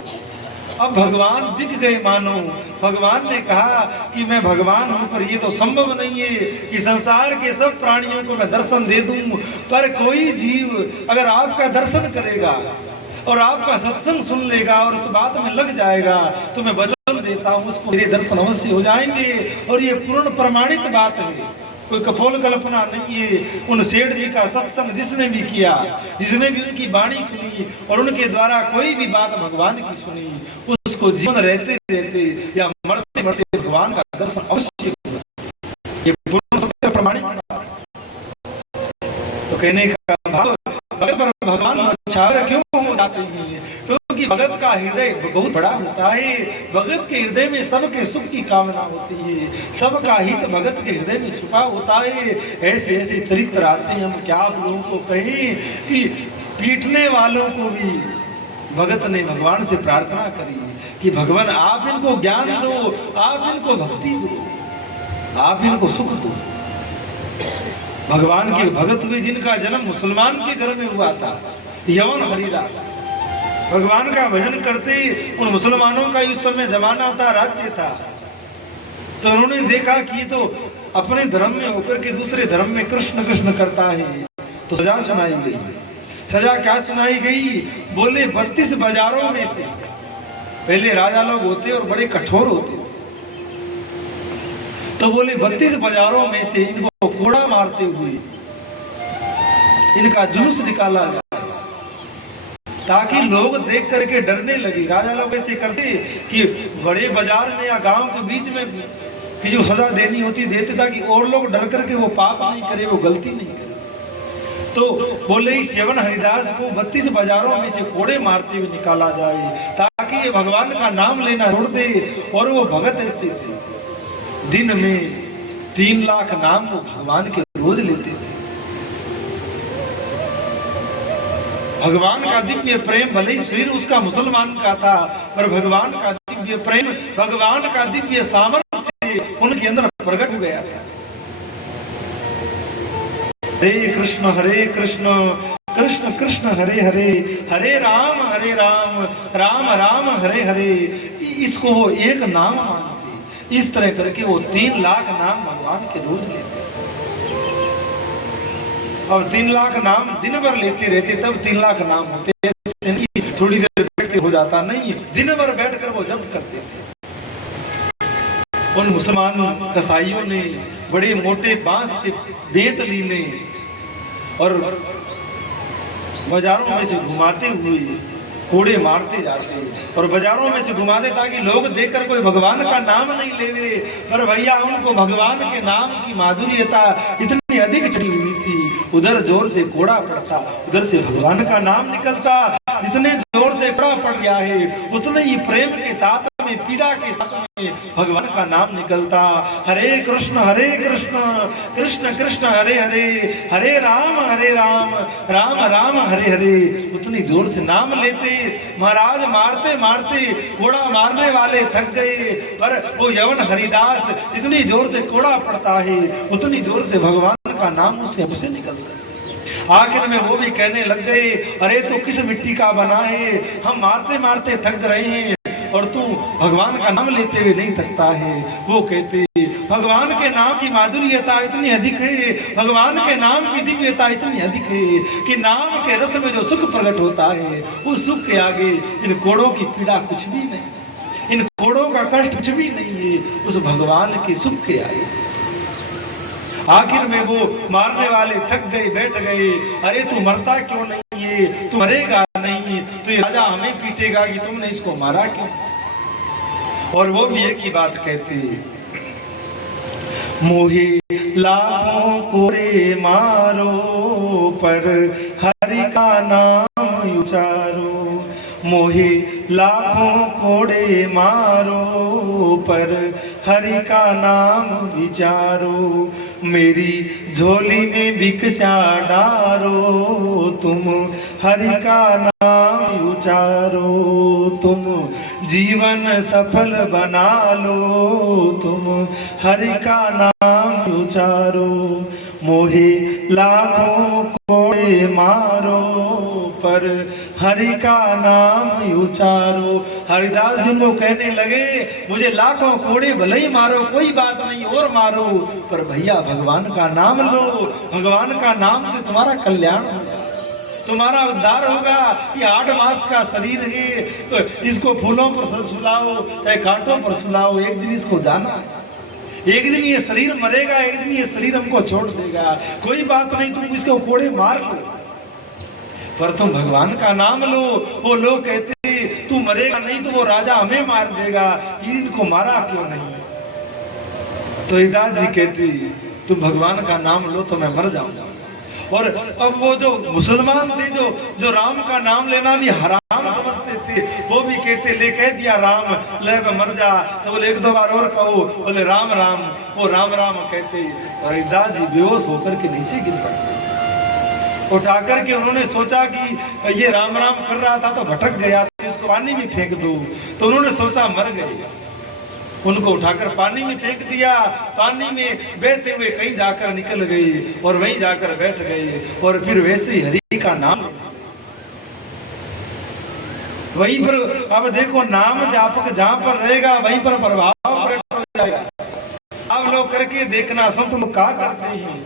अब भगवान बिक गए मानो। भगवान ने कहा कि मैं भगवान हूं, पर ये तो संभव नहीं है कि संसार के सब प्राणियों को मैं दर्शन दे दूं, पर कोई जीव अगर आपका दर्शन करेगा और आपका सत्संग सुन लेगा और उस बात में लग जाएगा, तो मैं वचन देता हूं उसको मेरे दर्शन अवश्य हो जाएंगे। और ये पूर्ण प्रमाणित बात है, कोई कपोल कल्पना नहीं है। उन सेठ जी का सत्संग जिसने भी किया, जिसने भी उनकी वाणी सुनी और उनके द्वारा कोई भी बात भगवान की सुनी, उसको जीवन रहते रहते या मरते मरते भगवान का दर्शन अवश्य होगा। ये पूर्ण सत्य प्रमाणित। तो कहने का भाव भगत पर भगवान छावर क्यों हो जाते हैं? क्योंकि भगत का हृदय बहुत बड़ा होता है। भगत के हृदय में सबके सुख की कामना होती है, सबका हित भगत के हृदय में छुपा होता है। ऐसे ऐसे चरित्र आते हैं, हम क्या आप लोगों को कहें कि पीटने वालों को भी भगत ने भगवान से प्रार्थना करी कि भगवान आप इनको ज्ञान दो, आप इनको भक्ति दो, आप इनको सुख दो। भगवान के भगत हुए जिनका जन्म मुसलमान के घर में हुआ था, यवन हरिदास भगवान का भजन करते उन मुसलमानों का उस समय जमाना था, राज्य था। तो उन्होंने देखा कि तो अपने धर्म में होकर के दूसरे धर्म में कृष्ण कृष्ण करता है, तो सजा सुनाई गई। सजा क्या सुनाई गई? बोले 32 बाजारों में से, पहले राजा लोग होते और बड़े कठोर होते, तो बोले 32 बाजारों में से इनको कोड़ा मारते हुए इनका जुलूस निकाला जाए, ताकि लोग देख करके डरने लगे। राजा लोग ऐसे करते कि बड़े बाजार में या गांव के बीच में कि जो सजा देनी होती देते, ताकि और लोग डर करके वो पाप नहीं करे, वो गलती नहीं करे। तो बोले इस यवन हरिदास को 32 बाजारों में से कोड़े मारते हुए निकाला जाए, ताकि ये भगवान का नाम लेना छोड़ दे। और वो भगत ऐसे थे, दिन में 3 लाख नाम वो भगवान के रोज लेते थे। भगवान का दिव्य प्रेम, भले ही शरीर उसका मुसलमान का था, पर भगवान का दिव्य प्रेम, भगवान का दिव्य सामर्थ्य उनके अंदर प्रकट हो गया था। हरे कृष्ण कृष्ण कृष्ण हरे हरे, हरे राम राम राम हरे हरे। इसको वो एक नाम मानते। इस तरह करके वो 3 लाख नाम भगवान के रोज लेते। अब 3 लाख नाम दिन भर लेते रहते, तब 3 लाख नाम होते। थोड़ी देर बैठते हो जाता नहीं, दिन भर बैठकर वो जप करते थे। उन मुसलमान कसाईयों ने बड़े मोटे बांस के बेत लीने और बाजारों में से घुमाते हुए कोड़े मारते जाते और बाजारों में से घुमाते, ताकि लोग देखकर कोई भगवान का नाम नहीं लेवे। पर भैया उनको भगवान के नाम की माधुर्यता इतनी अधिक चढ़ी हुई थी, उधर जोर से कोड़ा पड़ता, उधर से भगवान का नाम निकलता। जितना जितने जोर से कोड़ा पड़ गया है उतने ही प्रेम के साथ में, पीड़ा के साथ में भगवान का नाम निकलता। हरे कृष्ण कृष्ण कृष्ण हरे हरे, हरे राम राम राम हरे हरे। उतनी जोर से नाम लेते महाराज मारते मारते कोड़ा मारने वाले थक गए, पर वो यवन हरिदास इतनी जोर से कोड़ा पड़ता है उतनी जोर से भगवान का नाम उससे निकलता है। आखिर में वो भी कहने लग गए, अरे तू किस मिट्टी का बना है, हम मारते मारते थक रहे हैं और तू भगवान का नाम लेते हुए नहीं थकता है। वो कहते भगवान के नाम की माधुर्यता इतनी अधिक है, भगवान के नाम की दिव्यता इतनी अधिक है कि नाम के रस में जो सुख प्रकट होता है उस सुख के आगे इन कोड़ों की पीड़ा कुछ भी नहीं, इन कोड़ों का कष्ट कुछ भी नहीं है उस भगवान के सुख के आगे। आखिर में वो मारने वाले थक गए, बैठ गए। अरे तू मरता क्यों नहीं है, तू मरेगा नहीं, तो ये राजा हमें पीटेगा कि तुमने इसको मारा क्यों। और वो भी एक ही बात कहते, मोहे लाखों कोड़े मारो पर हरि का नाम उचारो, मोहे लाखों कोड़े मारो पर हरि का नाम विचारो, मेरी झोली में भिक्षा डारो तुम हरि का नाम उचारो, तुम जीवन सफल बना लो तुम हरि का नाम उचारो, मोहे लाखों कोड़े मारो पर हरि का नाम उचारो। हरिदास जी को कहने लगे, मुझे लाखों कोड़े भले ही मारो, कोई बात नहीं और मारो, पर भैया भगवान का नाम लो, भगवान का नाम से तुम्हारा कल्याण होगा, तुम्हारा उद्धार होगा। ये 8 मास का शरीर है, इसको फूलों पर सुलाओ चाहे कांटों पर सुलाओ, एक दिन इसको जाना है, एक दिन ये शरीर मरेगा, एक दिन ये शरीर हमको छोड़ देगा, कोई बात नहीं तुम इसको कोड़े मार लो, पर तुम भगवान का नाम लो। वो लोग कहते तू मरेगा नहीं तो वो राजा हमें मार देगा, इनको मारा क्यों नहीं। तो हरिदास जी कहते तुम भगवान का नाम लो तो मैं मर जाऊंगा। और अब वो जो मुसलमान थे जो राम का नाम लेना भी हराम समझते थे, वो भी कहते ले कह दिया राम ले मर जा, तो बोले 1-2 बार और कहो, बोले राम राम, वो राम राम कहते। और हरिदास जी बेहोश होकर के नीचे गिर पड़ते। उठा करके उन्होंने सोचा कि ये राम राम कर रहा था तो भटक गया, तो इसको पानी में फेंक दो, तो उन्होंने सोचा मर गए, उनको उठाकर पानी में फेंक दिया। पानी में बहते हुए कहीं जाकर निकल गई और वहीं जाकर बैठ गई, और फिर वैसे ही हरि का नाम वहीं पर। अब देखो नाम जापक जहां पर रहेगा वहीं पर प्रभाव प्रकट हो जाएगा। अब लोग करके देखना, संत लोग क्या करते हैं,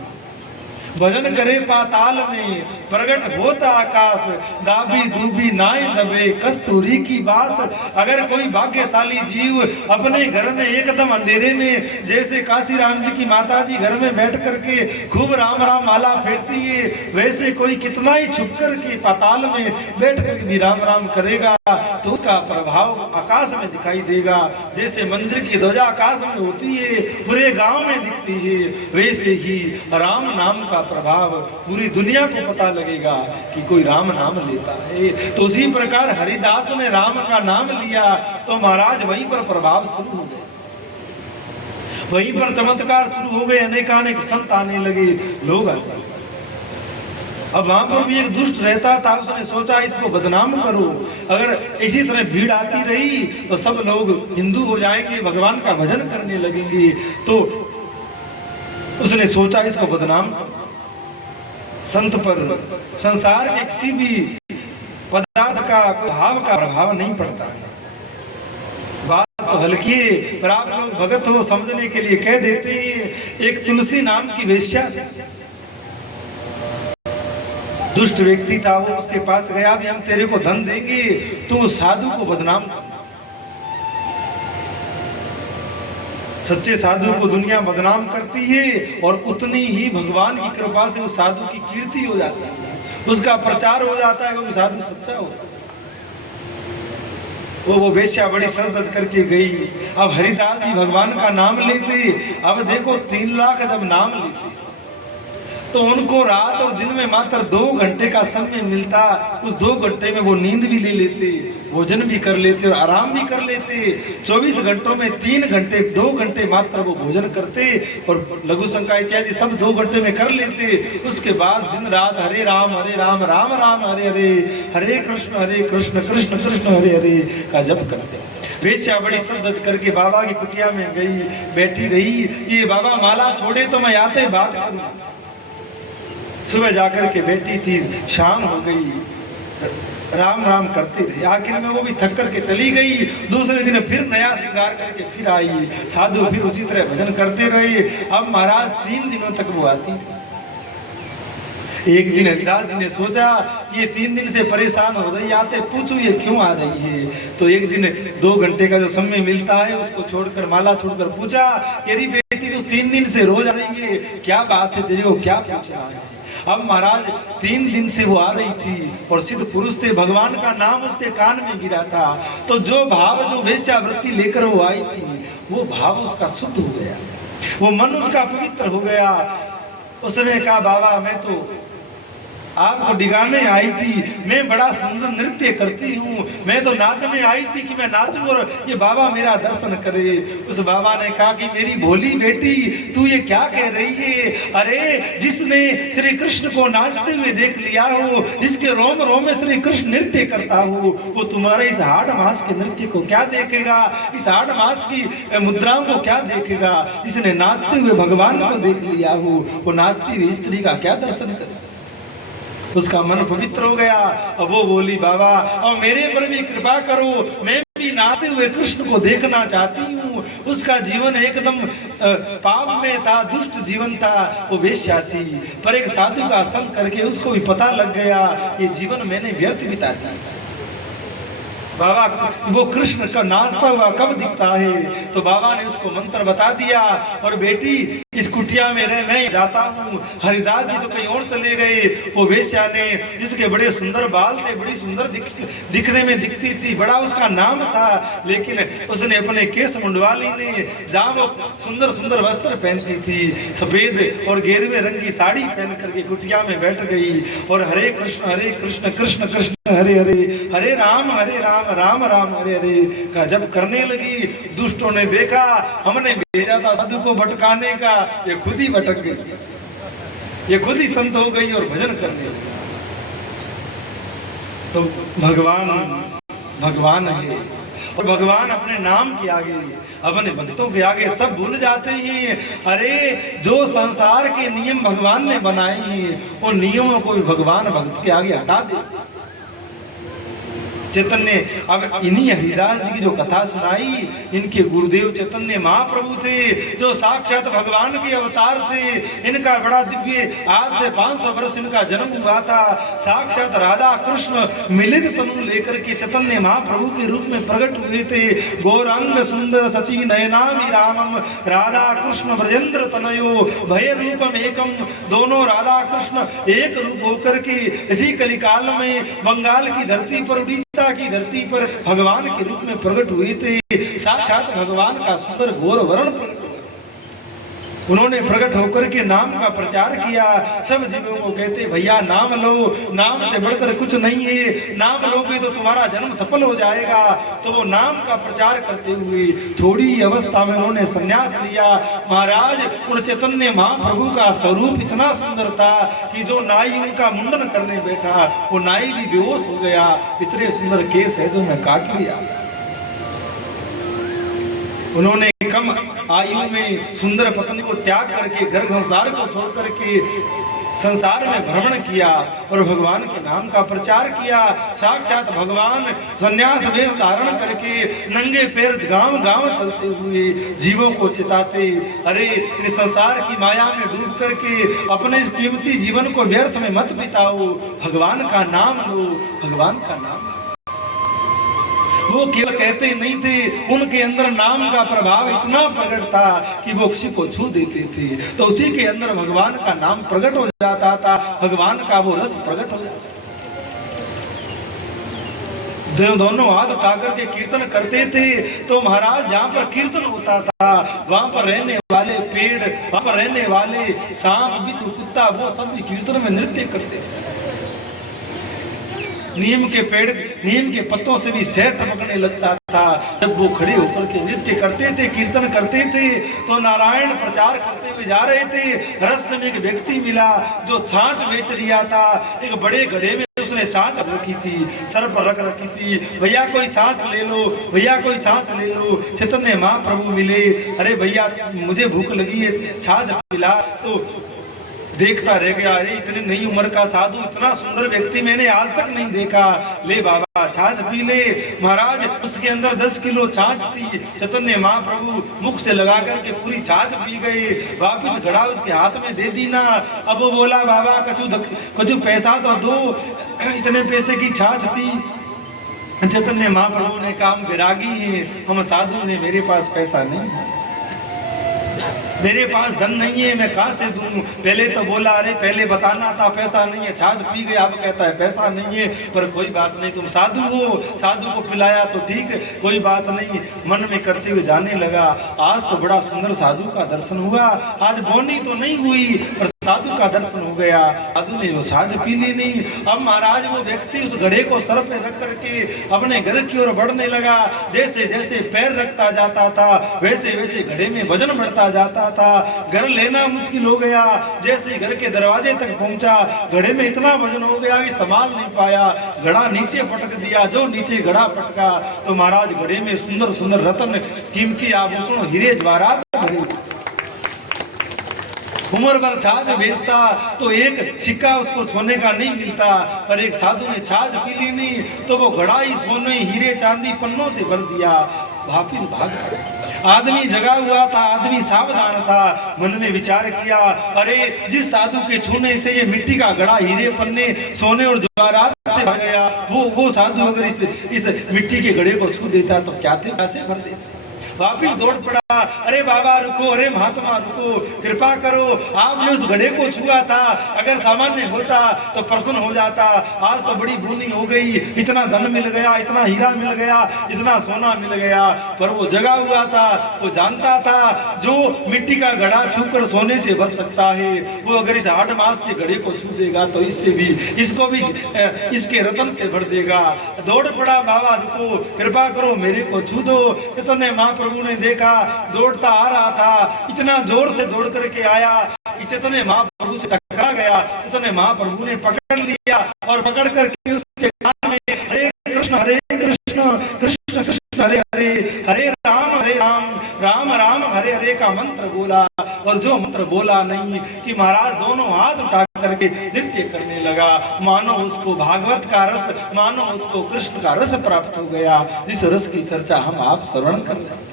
भजन करे पाताल में प्रगट होता आकाश, दाबी दूबी नाय दबे कस्तूरी की बात। अगर कोई भाग्यशाली जीव अपने घर में एकदम अंधेरे में, जैसे काशी राम जी की माता जी घर में बैठ करके खूब राम राम माला फेरती है, वैसे कोई कितना ही छुप कर के पाताल में बैठ करके भी राम राम करेगा तो उसका प्रभाव आकाश में दिखाई देगा। जैसे मंदिर की ध्वजा आकाश में होती है, पूरे गांव में दिखती है, वैसे ही राम नाम का प्रभाव पूरी दुनिया को पता लगेगा कि कोई राम नाम लेता है। तो उसी प्रकार हरिदास ने राम का नाम लिया तो महाराज वहीं पर प्रभाव शुरू हो गए, वहीं पर चमत्कार शुरू हो गए, अनेकानेक संत आने लगे, लोग आने लगे। अब वहां पर भी एक दुष्ट रहता था, उसने सोचा इसको बदनाम करो, अगर इसी तरह भीड़ आती रही तो सब लोग हिंदू हो जाएंगे, भगवान का भजन करने लगेंगे। तो उसने सोचा इसको बदनाम करो। संत पर संसार के किसी भी पदार्थ का भाव का प्रभाव नहीं पड़ता है। बात तो हल्की है, पर आप लोग भगत हो समझने के लिए कह देते हैं। एक तुलसी नाम की वेश्या, दुष्ट व्यक्ति था, वो उसके पास गया, भी हम तेरे को धन देंगे, तू साधु को बदनाम कर। सच्चे साधु को दुनिया बदनाम करती है और उतनी ही भगवान की कृपा से उस साधु की कीर्ति हो जाती है, उसका प्रचार हो जाता है, वो साधु सच्चा होता है। वो वेश्या बड़ी सरदर्द करके गई। अब हरिदास जी भगवान का नाम लेते, अब देखो 3 लाख जब नाम लेते तो उनको रात और दिन में मात्र 2 घंटे का समय मिलता। उस 2 घंटे में वो नींद भी ले लेते, भोजन भी कर लेते और आराम भी कर लेते। 24 घंटों में 3 घंटे 2 घंटे मात्र वो भोजन करते और लघु शंका इत्यादि सब 2 घंटे में कर लेते। उसके बाद दिन रात हरे राम राम राम हरे हरे, हरे कृष्ण कृष्ण कृष्ण हरे हरे का जप करते। वेश्या बड़ी सद्दत करके बाबा की कुटिया में गई, बैठी रही। ये बाबा माला छोड़े तो मैं आते बात करूं। सुबह जाकर के बैठी थी, शाम हो गई, राम राम करते रहे। आखिर में वो भी थक करके चली गई। दूसरे दिन फिर नया श्रृंगार करके फिर आई। साधु फिर उसी तरह भजन करते रहे। अब महाराज 3 दिनों तक वो आती। एक दिन हरिदास जी ने सोचा ये 3 दिन से परेशान हो रही, आते पूछूं ये क्यों आ रही है। तो एक दिन 2 घंटे का जो समय मिलता है उसको छोड़कर, माला छोड़कर पूछा, तेरी बेटी तो 3 दिन से रोज आ रही है, क्या बात है तेरे को, क्या पूछना है। अब महाराज 3 दिन से वो आ रही थी और सिद्ध पुरुष थे, भगवान का नाम उसके कान में गिरा था। तो जो भाव, जो वेश्यावृत्ति लेकर वो आई थी, वो भाव उसका शुद्ध हो गया, वो मन उसका पवित्र हो गया। उसने कहा बाबा मैं तो आपको डिगाने आई थी, मैं बड़ा सुंदर नृत्य करती हूँ, मैं तो नाचने आई थी कि मैं नाचूं और ये बाबा मेरा दर्शन करे। उस बाबा ने कहा कि मेरी भोली बेटी तू ये क्या कह रही है। अरे जिसने श्री कृष्ण को नाचते हुए देख लिया हो, जिसके रोम रोम में श्री कृष्ण नृत्य करता हो, वो तुम्हारे इस हाड़ मास के नृत्य को क्या देखेगा, इस हाड़ मास की मुद्राओं को क्या देखेगा। जिसने नाचते हुए भगवान को देख लिया हो, वो नाचती हुई स्त्री का क्या दर्शन करे। उसका मन पवित्र हो गया। अब वो बोली बाबा और मेरे पर भी कृपा करो, मैं भी नाचते हुए कृष्ण को देखना चाहती हूँ। उसका जीवन एकदम पाप में था, दुष्ट जीवन था, वो वेश्या थी। पर एक साधु का संग करके उसको भी पता लग गया ये जीवन मैंने व्यर्थ बिता दिया। बाबा वो कृष्ण का नाचता हुआ कब दिखता है। तो बाबा ने उसको मंत्र बता दिया और बेटी इस कुटिया में रह, मैं जाता हूँ। हरिदास जी तो कहीं और चले गए। वो वेश्या ने, जिसके बड़े सुंदर बाल थे, बड़ी सुंदर दिखने में दिखती थी, बड़ा उसका नाम था, लेकिन उसने अपने केस मुंडवा ली, जहाँ वो सुंदर सुंदर वस्त्र पहनती थी, सफेद और गेरुए रंग की साड़ी पहन करके कुटिया में बैठ गई और हरे कृष्ण कृष्ण कृष्ण हरे हरे, हरे राम राम राम हरे हरे का जप करने लगी। दुष्टों ने देखा हमने भेजा था साधु को भटकाने का, ये खुद ही भटक गई, ये खुद ही संत हो गई और भजन करने लगी। तो भगवान है और भगवान अपने नाम के आगे, अपने भक्तों के आगे सब भूल जाते हैं। अरे जो संसार के नियम भगवान ने बनाए हैं, उन नियमों को भी भगवान भक्त के आगे हटा देते। चैतन्य, अब इन्हीं हरिदास जी की जो कथा सुनाई, इनके गुरुदेव चैतन्य महाप्रभु थे, जो साक्षात भगवान के अवतार थे। इनका बड़ा दिव्य, आज से 500 वर्ष इनका जन्म हुआ था। साक्षात राधा कृष्ण मिलित तनु लेकर के चैतन्य महाप्रभु के रूप में प्रकट हुए थे। गौरांग सुंदर सची नयनामि रामम, राधा कृष्ण ब्रजेंद्र तनयो भय रूपम एकम। दोनों राधा कृष्ण एक रूप होकर के इसी कलिकाल में बंगाल की धरती पर, उड़ीसा की धरती पर भगवान के रूप में प्रकट हुए थे। साक्षात भगवान का सुंदर गौर वर्ण प्रकट हुआ। उन्होंने प्रकट होकर के नाम का प्रचार किया। सब जीवों को कहते भैया नाम लो, नाम से बढ़कर कुछ नहीं है, नाम लोगे तो तुम्हारा जन्म सफल हो जाएगा। तो वो नाम का प्रचार करते हुए थोड़ी अवस्था में उन्होंने संन्यास लिया। महाराज उन चैतन्य महाप्रभु का स्वरूप इतना सुंदर था कि जो नाई उनका मुंडन करने बैठा, वो नाई भी बेहोश हो गया। इतने सुंदर केस है जो मैं काट लिया। उन्होंने कम आयु में सुंदर पत्नी को त्याग करके, घर संसार को छोड़ करके संसार में भ्रमण किया और भगवान के नाम का प्रचार किया। साक्षात भगवान संन्यास वेश धारण करके नंगे पैर गांव गांव चलते हुए जीवों को चिताते। अरे इन संसार की माया में डूब करके अपने इस कीमती जीवन को व्यर्थ में मत बिताओ, भगवान का नाम लो, भगवान का नाम। वो केवल कहते नहीं थे, उनके अंदर नाम का प्रभाव इतना प्रकट था कि वो किसी को छू देते थे तो उसी के अंदर भगवान का नाम प्रकट हो जाता था, भगवान का वो रस प्रकट हो जाता। दोनों हाथ उठा करके कीर्तन करते थे। तो महाराज जहाँ पर कीर्तन होता था वहां पर रहने वाले पेड़, वहां पर रहने वाले सांप, बिच्छू, कुत्ता, वो सब भी कीर्तन में नृत्य करते थे। नीम के पेड़, नीम के पत्तों से भी शहद टपकने लगता था जब वो खड़े होकर के नृत्य करते थे, कीर्तन करते थे। तो नारायण प्रचार करते हुए जा रहे थे, रास्ते में एक व्यक्ति मिला जो छाछ बेच रिया था। एक बड़े घड़े में उसने छाछ रखी थी, सर पर रख रखी थी। भैया कोई छाछ ले लो, भैया कोई छाछ ले लो। चैतन्य महाप्रभु मिले, अरे भैया मुझे भूख लगी है, छाछ पिला। तो देखता रह गया, अरे इतनी नई उम्र का साधु, इतना सुंदर व्यक्ति मैंने आज तक नहीं देखा। ले बाबा छाछ पी ले। महाराज उसके अंदर 10 किलो छाछ थी। चैतन्य महाप्रभु मुख से लगा करके पूरी छाछ पी गए। वापिस घड़ा उसके हाथ में दे दी ना। अब वो बोला बाबा कछु पैसा तो दो, इतने पैसे की छाछ थी। चैतन्य महाप्रभु ने कहा हम विरागी हैं, हम साधु हैं, मेरे पास पैसा नहीं है, मेरे पास धन नहीं है, मैं कहां से दूं। पहले तो बोला अरे पहले बताना था पैसा नहीं है, छाछ पी गया, अब कहता है पैसा नहीं है। पर कोई बात नहीं, तुम साधु हो, साधु को पिलाया तो ठीक है, कोई बात नहीं। मन में करते हुए जाने लगा, आज तो बड़ा सुंदर साधु का दर्शन हुआ, आज बोनी तो नहीं हुई पर साधु का दर्शन हो गया। साधु ने वो छाछ पी ली नहीं। अब महाराज वो व्यक्ति उस घड़े को सर पे रख करके अपने घर की ओर बढ़ने लगा। जैसे जैसे पैर रखता जाता था वैसे वैसे घड़े में वजन बढ़ता जाता था। घर लेना मुश्किल हो गया। जैसे घर के दरवाजे तक पहुंचा, घड़े में इतना वजन हो गया कि संभाल नहीं पाया, घड़ा नीचे पटक दिया। जो नीचे घड़ा पटका तो महाराज घड़े में सुंदर सुंदर रत्न, कीमती आभूषण, हीरे जवाहरात भरे। उम्र भर छाछ बेचता तो एक सिक्का उसको सोने का नहीं मिलता, पर एक साधु ने छाछ पी ली नहीं तो वो घड़ा ही सोने, हीरे, चांदी, पन्नों से भर दिया। वापिस भाग गया। आदमी जगा हुआ था, आदमी सावधान था। मन में विचार किया, अरे जिस साधु के छूने से ये मिट्टी का घड़ा, हीरे, पन्ने, सोने और जवाहरात से भर गया, वो साधु अगर इस मिट्टी के घड़े को छू देता तो क्या थे, कैसे भर देता। वापिस दौड़ पड़ा, अरे बाबा रुको, अरे महात्मा रुको, कृपा करो, आपने उस घड़े को छुआ था, अगर सामान्य होता तो प्रसन्न हो जाता। आज तो बड़ी भूनी हो गई, इतना धन मिल गया, इतना हीरा मिल गया, इतना सोना मिल गया। पर वो जगा हुआ था, वो जानता था जो मिट्टी का घड़ा छूकर सोने से भर सकता है, वो अगर इस 8 मास के घड़े को छू देगा तो इससे भी, इसको भी इसके रतन से भर देगा। दौड़ पड़ा, बाबा रुको, कृपा करो, मेरे को छू दो। इतने महाप्रभु ने देखा, दौड़ता आ रहा था, इतना जोर से दौड़ करके आया कि चैतन्य महाप्रभु से टकरा गया। चैतन्य महाप्रभु ने पकड़ लिया और पकड़ करके उसके कान में हरे कृष्ण कृष्ण कृष्ण हरे हरे, हरे राम राम राम हरे हरे का मंत्र बोला। और जो मंत्र बोला नहीं कि महाराज दोनों हाथ उठा करके नृत्य करने लगा। मानो उसको भागवत का रस, मानो उसको कृष्ण का रस प्राप्त हो गया, जिस रस की चर्चा हम आप श्रवण कर रहे हैं।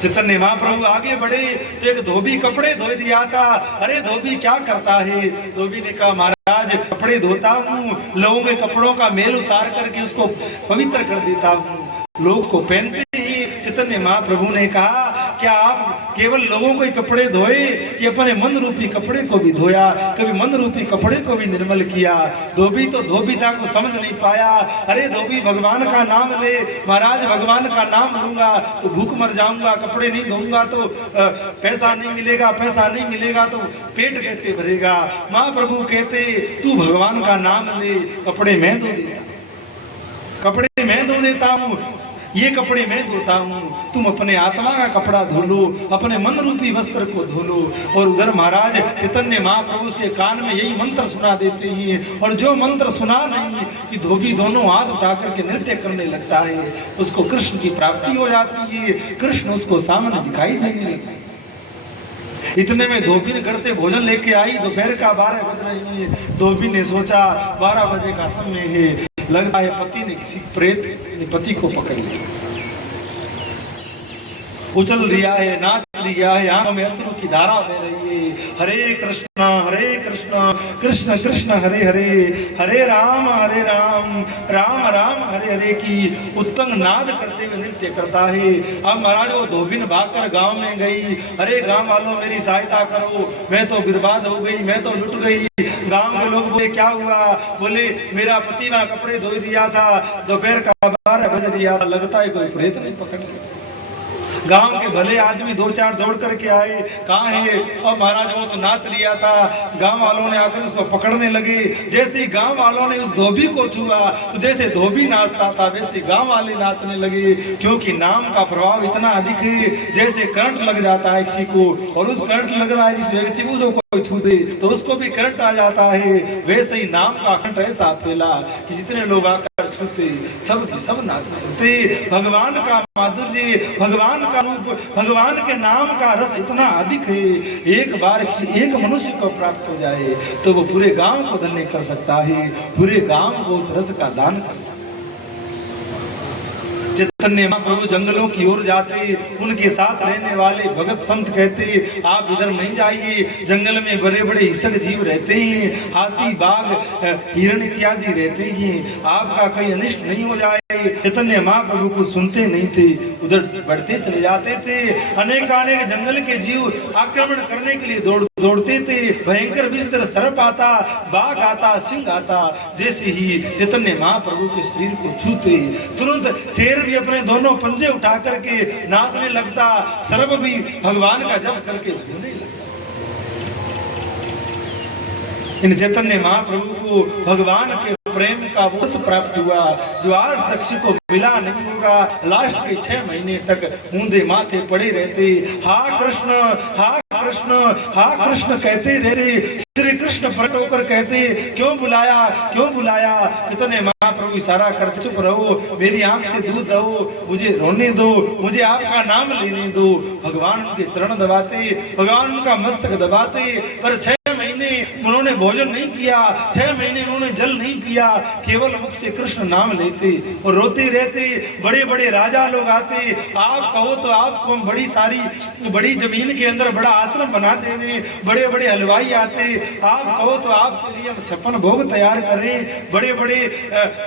चैतन्य महाप्रभु आगे बढ़े तो एक धोबी कपड़े धो दिया था। अरे धोबी क्या करता है? धोबी ने कहा महाराज कपड़े धोता हूँ, लोगों के कपड़ों का मेल उतार करके उसको पवित्र कर देता हूँ, लोग को पहनते ही। चैतन्य महाप्रभु ने कहा क्या आप केवल लोगों को ही कपड़े धोए कि अपने मन रूपी कपड़े को भी धोया, कभी मन रूपी कपड़े को भी निर्मल किया? धोबी तो धोबीता को समझ नहीं पाया। अरे धोबी भगवान का नाम ले, महाराज भगवान का नाम लूंगा तो भूख मर जाऊंगा, कपड़े नहीं धोऊंगा तो पैसा नहीं मिलेगा, पैसा नहीं मिलेगा तो पेट कैसे भरेगा? महाप्रभु कहते तू भगवान का नाम ले, कपड़े मैं धो देता, कपड़े मैं धो देता हूँ, ये कपड़े मैं धोता हूँ, तुम अपने आत्मा का कपड़ा धो लो, अपने मन रूपी वस्त्र को धो लो। और उधर महाराज चैतन्य महाप्रभु के कान में यही मंत्र सुना देते हैं। और जो मंत्र सुना नहीं कि धोबी दोनों हाथ उठा करके नृत्य करने लगता है, उसको कृष्ण की प्राप्ति हो जाती है, कृष्ण उसको सामने दिखाई देने लगता है। इतने में धोबी ने घर से भोजन लेके आई, दोपहर का 12 बज रही है। धोबी ने सोचा 12 बजे का समय है, लगता है पति ने किसी प्रेत ने पति को पकड़ लिया, उछल लिया है, नाच लिया है, आंखों में अश्रु की धारा बह रही है। हरे कृष्ण कृष्ण कृष्ण हरे हरे, हरे राम राम राम हरे हरे की उत्तम नाद करते हुए नृत्य करता है। अब महाराज वो धोबिन भागकर गांव में गई, अरे गांव वालों मेरी सहायता करो, मैं तो बर्बाद हो गई, मैं तो लुट गई। गांव के लोग बोले क्या हुआ? बोले मेरा पति वहां कपड़े धो दिया था, दोपहर का 12 बज दिया, लगता है कोई प्रेत नहीं पकड़ लिया। गांव के भले आदमी दो चार दौड़ करके आए, कहाँ है? और महाराज वो तो नाच लिया था। गांव वालों ने आकर उसको पकड़ने लगे। जैसे ही गांव वालों ने उस धोबी को छुआ तो जैसे धोबी नाचता था वैसे गांव वाले नाचने लगे, क्योंकि नाम का प्रभाव इतना अधिक है। जैसे करंट लग जाता है किसी को, और उस करंट लग रहा है जिस व्यक्ति को उसको छू दे तो उसको भी करंट आ जाता है, वैसे ही नाम का करंट ऐसा फैला कि जितने लोग आकर छूते सब नाचने लगते। भगवान का माधुर्य, भगवान का रूप, भगवान के नाम का रस इतना अधिक है, एक बार एक मनुष्य को प्राप्त हो जाए तो वो पूरे गांव को धन्य कर सकता है, पूरे गांव को उस रस का दान कर सकता है। चैतन्य महाप्रभु जंगलों की ओर जाते, उनके साथ रहने वाले भगत संत कहते आप इधर नहीं जाइए, जंगल में बड़े बड़े हिंसक जीव रहते हैं, हाथी बाघ हिरण इत्यादि रहते हैं, आपका कोई अनिष्ट नहीं हो जाए। चैतन्य महाप्रभु को सुनते नहीं थे, उधर बढ़ते चले जाते थे। अनेक जंगल के जीव आक्रमण करने के लिए दौड़ते थे। भयंकर विचित्र सर्प आता, बाघ आता, सिंह आता, जैसे ही चैतन्य महाप्रभु के शरीर को छूते तुरंत शेर भी अपने दोनों पंजे उठा करके नाचने लगता, सर्प भी भगवान का जप करके झूमने लगता। इन चैतन्य महाप्रभु को भगवान के प्रेम का वो रस प्राप्त हुआ जो आज तक किसी को मिला नहीं होगा। लास्ट के 6 महीने तक मूंदे माथे पड़े रहते, हा कृष्ण हा कृष्ण कहते रहते। श्री कृष्ण प्रकट होकर कहते क्यों बुलाया? चैतन्य महाप्रभु इशारा करते चुप रहो, मेरी आंख से दूर रहो, मुझे रोने दो, मुझे आपका नाम लेने दो। भगवान उनके चरण दबाते, भगवान उनका मस्तक दबाते। पर 6 महीने उन्होंने भोजन नहीं किया, 6 महीने उन्होंने जल नहीं पिया, केवल मुख से कृष्ण नाम लेते और रोते रहते। बड़े बड़े राजा लोग आते, आप कहो तो आपको हम बड़ी जमीन के अंदर बड़ा आश्रम बना देंगे। बड़े बड़े हलवाई आते, आप कहो तो आपके लिए हम 56 भोग तैयार करें। बड़े बड़े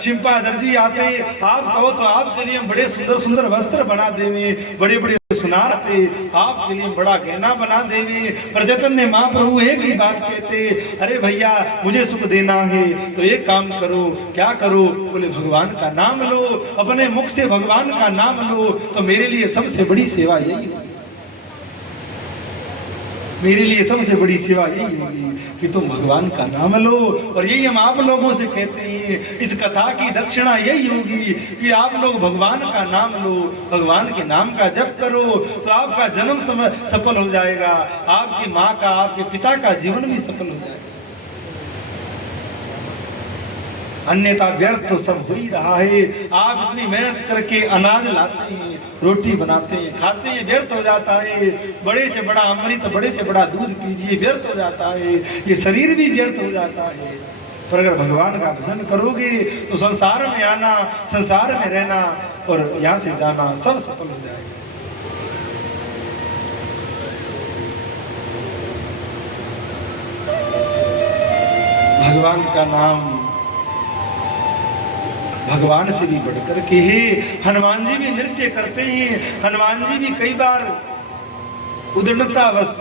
चिंपा दर्जी आते, आप कहो तो आपके लिए हम बड़े सुंदर सुंदर वस्त्र बना देंगे। बड़े बड़े सुनार थे, आपके लिए बड़ा गहना बना देंगे। पर चैतन्य महाप्रभु एक ही बात कहते, अरे भैया मुझे सुख देना है तो एक काम करो। क्या करो? बोले भगवान का नाम लो, अपने मुख से भगवान का नाम लो तो मेरे लिए सबसे बड़ी सेवा यही होगी। मेरे लिए सबसे बड़ी सेवा यही होगी कि तुम भगवान का नाम लो। और यही हम आप लोगों से कहते हैं, इस कथा की दक्षिणा यही होगी कि आप लोग भगवान का नाम लो, भगवान के नाम का जप करो तो आपका जन्म सफल हो जाएगा, आपकी माँ का, आपके पिता का जीवन भी सफल हो जाएगा। अन्यथा व्यर्थ तो सब हो ही रहा है। आप इतनी मेहनत करके अनाज लाते हैं, रोटी बनाते हैं, खाते हैं, व्यर्थ हो जाता है। बड़े से बड़ा अमृत, बड़े से बड़ा दूध पीजिए, व्यर्थ हो जाता है। ये शरीर भी व्यर्थ हो जाता है। पर अगर भगवान का भजन करोगे तो संसार में आना, संसार में रहना और यहाँ से जाना सब सफल हो जाएगा। भगवान का नाम भगवान से भी बढ़कर के है। हनुमान जी भी नृत्य करते हैं। हनुमान जी भी कई बार उदंडतावश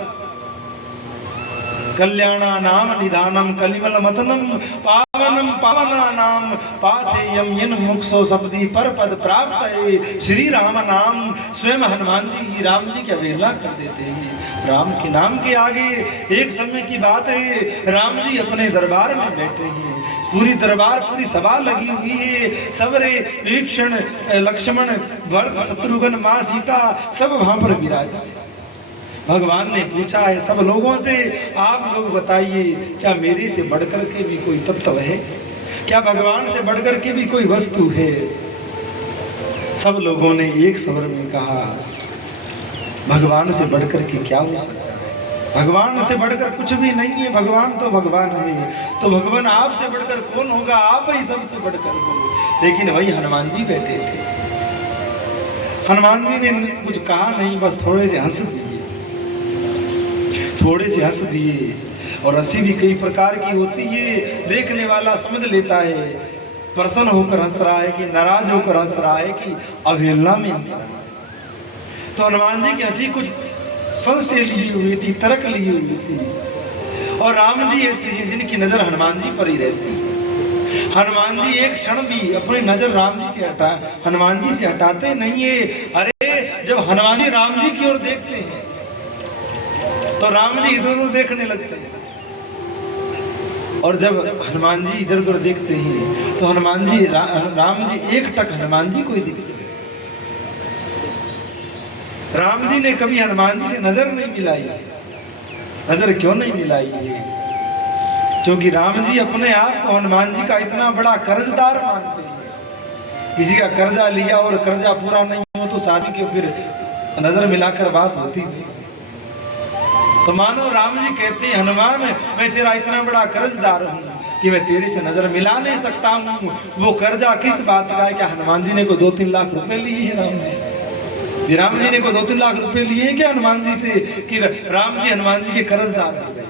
कल्याणा नाम निधानम कलिमल मतनम पावनम पावना नाम पाथेयम यन मुक्षो शब्दी पर पद प्राप्त है। श्री राम नाम स्वयं हनुमान जी ही राम जी की अवहेलना कर देते हैं। राम के नाम के आगे एक समय की बात है, राम जी अपने दरबार में बैठे हैं, पूरी दरबार, पूरी सभा लगी हुई है, सबरे विभीषण, लक्ष्मण, भरत, शत्रुघ्न, माँ सीता सब वहां पर विराजे। भगवान ने पूछा है सब लोगों से, आप लोग बताइए क्या मेरे से बढ़कर के भी कोई तत्व है? क्या भगवान से बढ़कर के भी कोई वस्तु है? सब लोगों ने एक स्वर में कहा भगवान से बढ़कर के क्या हो सकता है? भगवान से बढ़कर कुछ भी नहीं है, भगवान तो भगवान है। तो भगवान आपसे बढ़कर कौन होगा? आप ही सबसे बढ़कर हो। लेकिन वही हनुमान जी बैठे थे। हनुमान जी ने कुछ कहा नहीं, बस थोड़े से हंस दिए। थोड़े से हंस दिए। और हंसी भी कई प्रकार की होती है, देखने वाला समझ लेता है प्रसन्न होकर हंस रहा है कि नाराज होकर हंस रहा है कि अवहेलना में हंस रहा है। तो हनुमान जी की हंसी कुछ संशय ली हुई थी, तर्क ली हुई थी। और राम जी ऐसे हैं जिनकी नजर हनुमान जी पर ही रहती है। हनुमान जी एक क्षण भी अपनी नजर राम जी से हनुमान जी से हटाते नहीं है। अरे जब हनुमान जी राम जी की ओर देखते हैं तो राम जी इधर उधर देखने लगते हैं, और जब हनुमान जी इधर उधर देखते हैं तो हनुमान जी राम जी एक टक हनुमान जी को ही दिखते हैं। राम जी ने कभी हनुमान जी से नजर नहीं मिलाई। नजर क्यों नहीं मिलाई है? क्योंकि राम जी अपने आप को हनुमान जी का इतना बड़ा कर्जदार मानते हैं। किसी का कर्जा लिया और कर्जा पूरा नहीं हो तो शादी के फिर नजर मिलाकर बात होती थी। तो मानो राम जी कहते हैं हनुमान मैं तेरा इतना बड़ा कर्जदार हूँ कि मैं तेरे से नजर मिला नहीं सकता हूँ। वो कर्जा किस बात का है? क्या हनुमान जी ने को 2-3 लाख रुपए लिए हैं राम जी से? राम जी ने को 2-3 लाख रुपए लिए हैं क्या हनुमान जी से कि राम जी हनुमान जी के कर्जदार हो गए?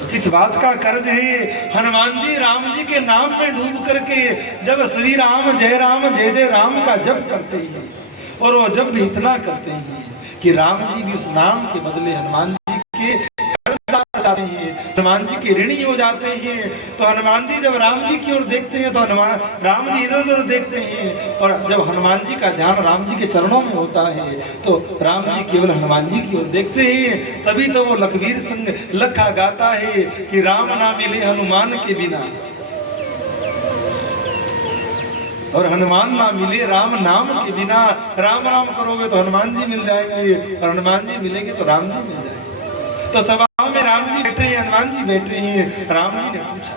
तो किस बात का कर्ज है? हनुमान जी राम जी के नाम में डूब करके जब श्री राम जय जय राम का जप करते हैं, और वो जब भी इतना करते हैं कि राम जी भी उस नाम के बदले हनुमान जी के कर्जदार हो जाते हैं, हनुमान जी के ऋणी हो जाते हैं। तो हनुमान जी जब राम जी की ओर देखते हैं तो हनुमान राम जी इधर उधर देखते हैं, और जब हनुमान जी का ध्यान राम जी के चरणों में होता है तो राम जी केवल हनुमान जी की ओर देखते हैं। तभी तो वो लखबीर संग लखा गाता है कि राम ना मिले हनुमान के बिना, और हनुमान ना मिले राम नाम के बिना। राम राम करोगे तो हनुमान जी मिल जाएंगे, और हनुमान जी मिलेंगे तो राम जी मिल जाएंगे। तो सभा में राम जी बैठे हैं, हनुमान जी बैठे हैं। राम जी ने पूछा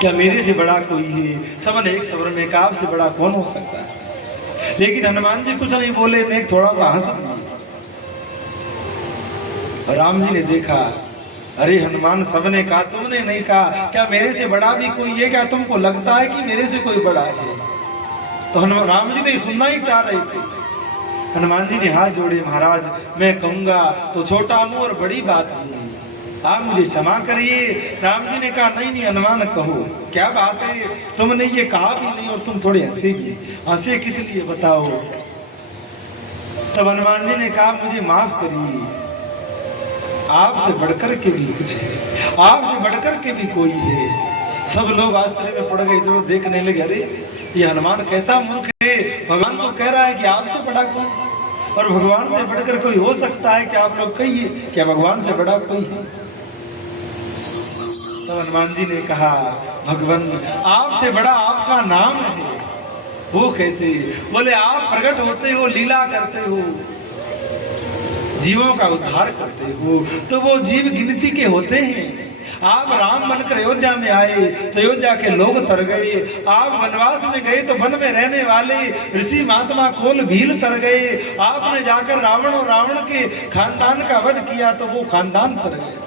क्या मेरे से बड़ा कोई है? सबने एक स्वर में कहा आपसे बड़ा कौन हो सकता है? लेकिन हनुमान जी कुछ नहीं बोले, ने थोड़ा सा हंस दिए। राम जी ने देखा अरे हनुमान सबने कहा तुमने नहीं कहा, क्या मेरे से बड़ा भी कोई है? क्या तुमको लगता है कि मेरे से कोई बड़ा है? तो राम जी तो ये सुनना ही चाह रहे थे। हनुमान जी ने हाथ जोड़े, महाराज मैं कहूंगा तो छोटा मुंह और बड़ी बात होगी, आप मुझे क्षमा करिए। राम जी ने कहा नहीं नहीं हनुमान कहो, क्या बात है? तुमने ये कहा भी नहीं और तुम थोड़े हंसे भी। हंसे किस लिए बताओ? तब हनुमान जी ने कहा मुझे माफ करिए, आपसे बढ़कर के भी कुछ है, आपसे बढ़कर के भी कोई है। सब लोग आश्चर्य में पड़ गए, इधर देखने लगे, अरे ये हनुमान कैसा मूर्ख है? भगवान को कह रहा है कि आपसे बड़ा कोई, और भगवान से बढ़कर कोई हो सकता है? क्या आप लोग कहिए, क्या भगवान से बड़ा कोई है? तो हनुमान जी ने कहा भगवान आपसे बड़ा आपका नाम है। वो कैसे? बोले आप प्रकट होते हो, लीला करते हो, जीवों का उद्धार करते हो, तो वो जीव गिनती के होते हैं। आप राम बनकर अयोध्या में आए तो अयोध्या के लोग तर गए, आप वनवास में गए तो वन में रहने वाले ऋषि महात्मा कोल भील तर गए, आपने जाकर रावण और रावण के खानदान का वध किया तो वो खानदान तर गए।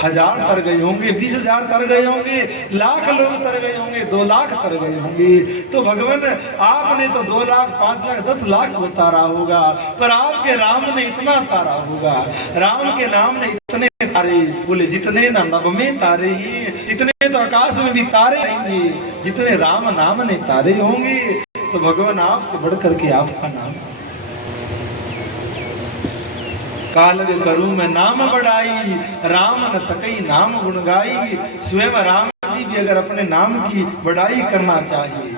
1000 तर गए होंगे, 20,000 तर गए होंगे, लाख लोग तर गए होंगे, 2 लाख तर गए होंगे। तो भगवान आपने तो 2 लाख 5 लाख 10 लाख को तारा होगा, पर आपके राम ने इतना तारा होगा। राम के नाम ने इतने तारे, बोले जितने ना नभ में तारे हैं इतने तो आकाश में भी तारे रहेंगे जितने राम नाम ने तारे होंगे। तो भगवान आपसे बढ़कर के आपका नाम कालग करूं मैं नाम बढ़ाई, राम न सकई नाम गुण गाई। स्वयं राम जी भी अगर अपने नाम की बढ़ाई करना चाहिए